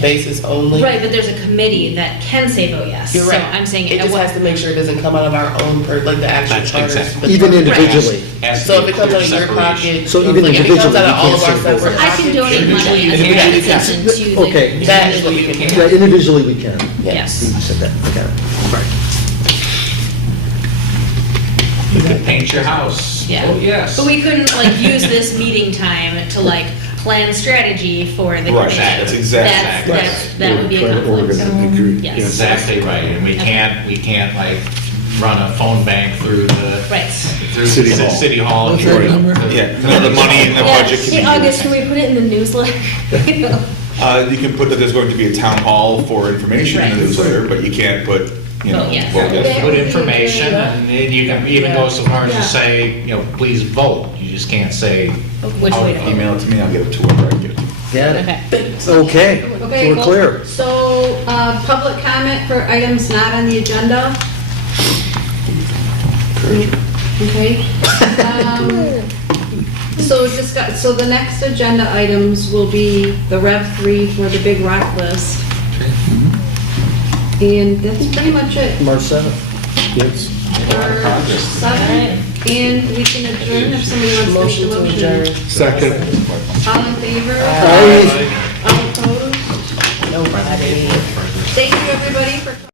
basis only. Right, but there's a committee that can say vote yes. You're right. So I'm saying, It just has to make sure it doesn't come out of our own, like the actual That's charters. exactly. but- Even Right. individually. Has to So be if it comes clear out of your separation. pocket. So even like, if it comes individually, out of you all of can't our say vote. separate I can donate money Individually, as a you private can. citizen to the. Okay. That is what you can Yeah, do. individually we can. Yes. You said that, I got it. Right. You could paint your house. Yeah. Oh, yes. But we couldn't like use this meeting time to like plan strategy for the Right, commission. that's exactly That would be a conflict. Agree. Yes. Exactly right, and we can't like run a phone bank through the, Right. through City the Hall. city hall. What's that number? Yeah, no, the money in the budget Hey, can August, can we put it in the newsletter? be, you can put that there's going to be a town hall for information in the Right. newsletter, but you can't put, you know. Vote yes. vote yes. Put information, and then you can even go so far as Yeah. to say, you know, please vote. You just can't say, Which way to vote? Email it to me, I'll get it to whoever I can get it to. Got it. Okay. Okay, Okay, we're well, clear. So, public comment for items not on the agenda? Okay. So the next agenda items will be the Rev 3 for the Big Rock list. And that's pretty much it. March 7th. Yes. For 7, and we can adjourn if somebody wants Motion to to make a motion. adjourn. Second. All in favor? Aye. All opposed? Nobody. Thank you, everybody, for coming.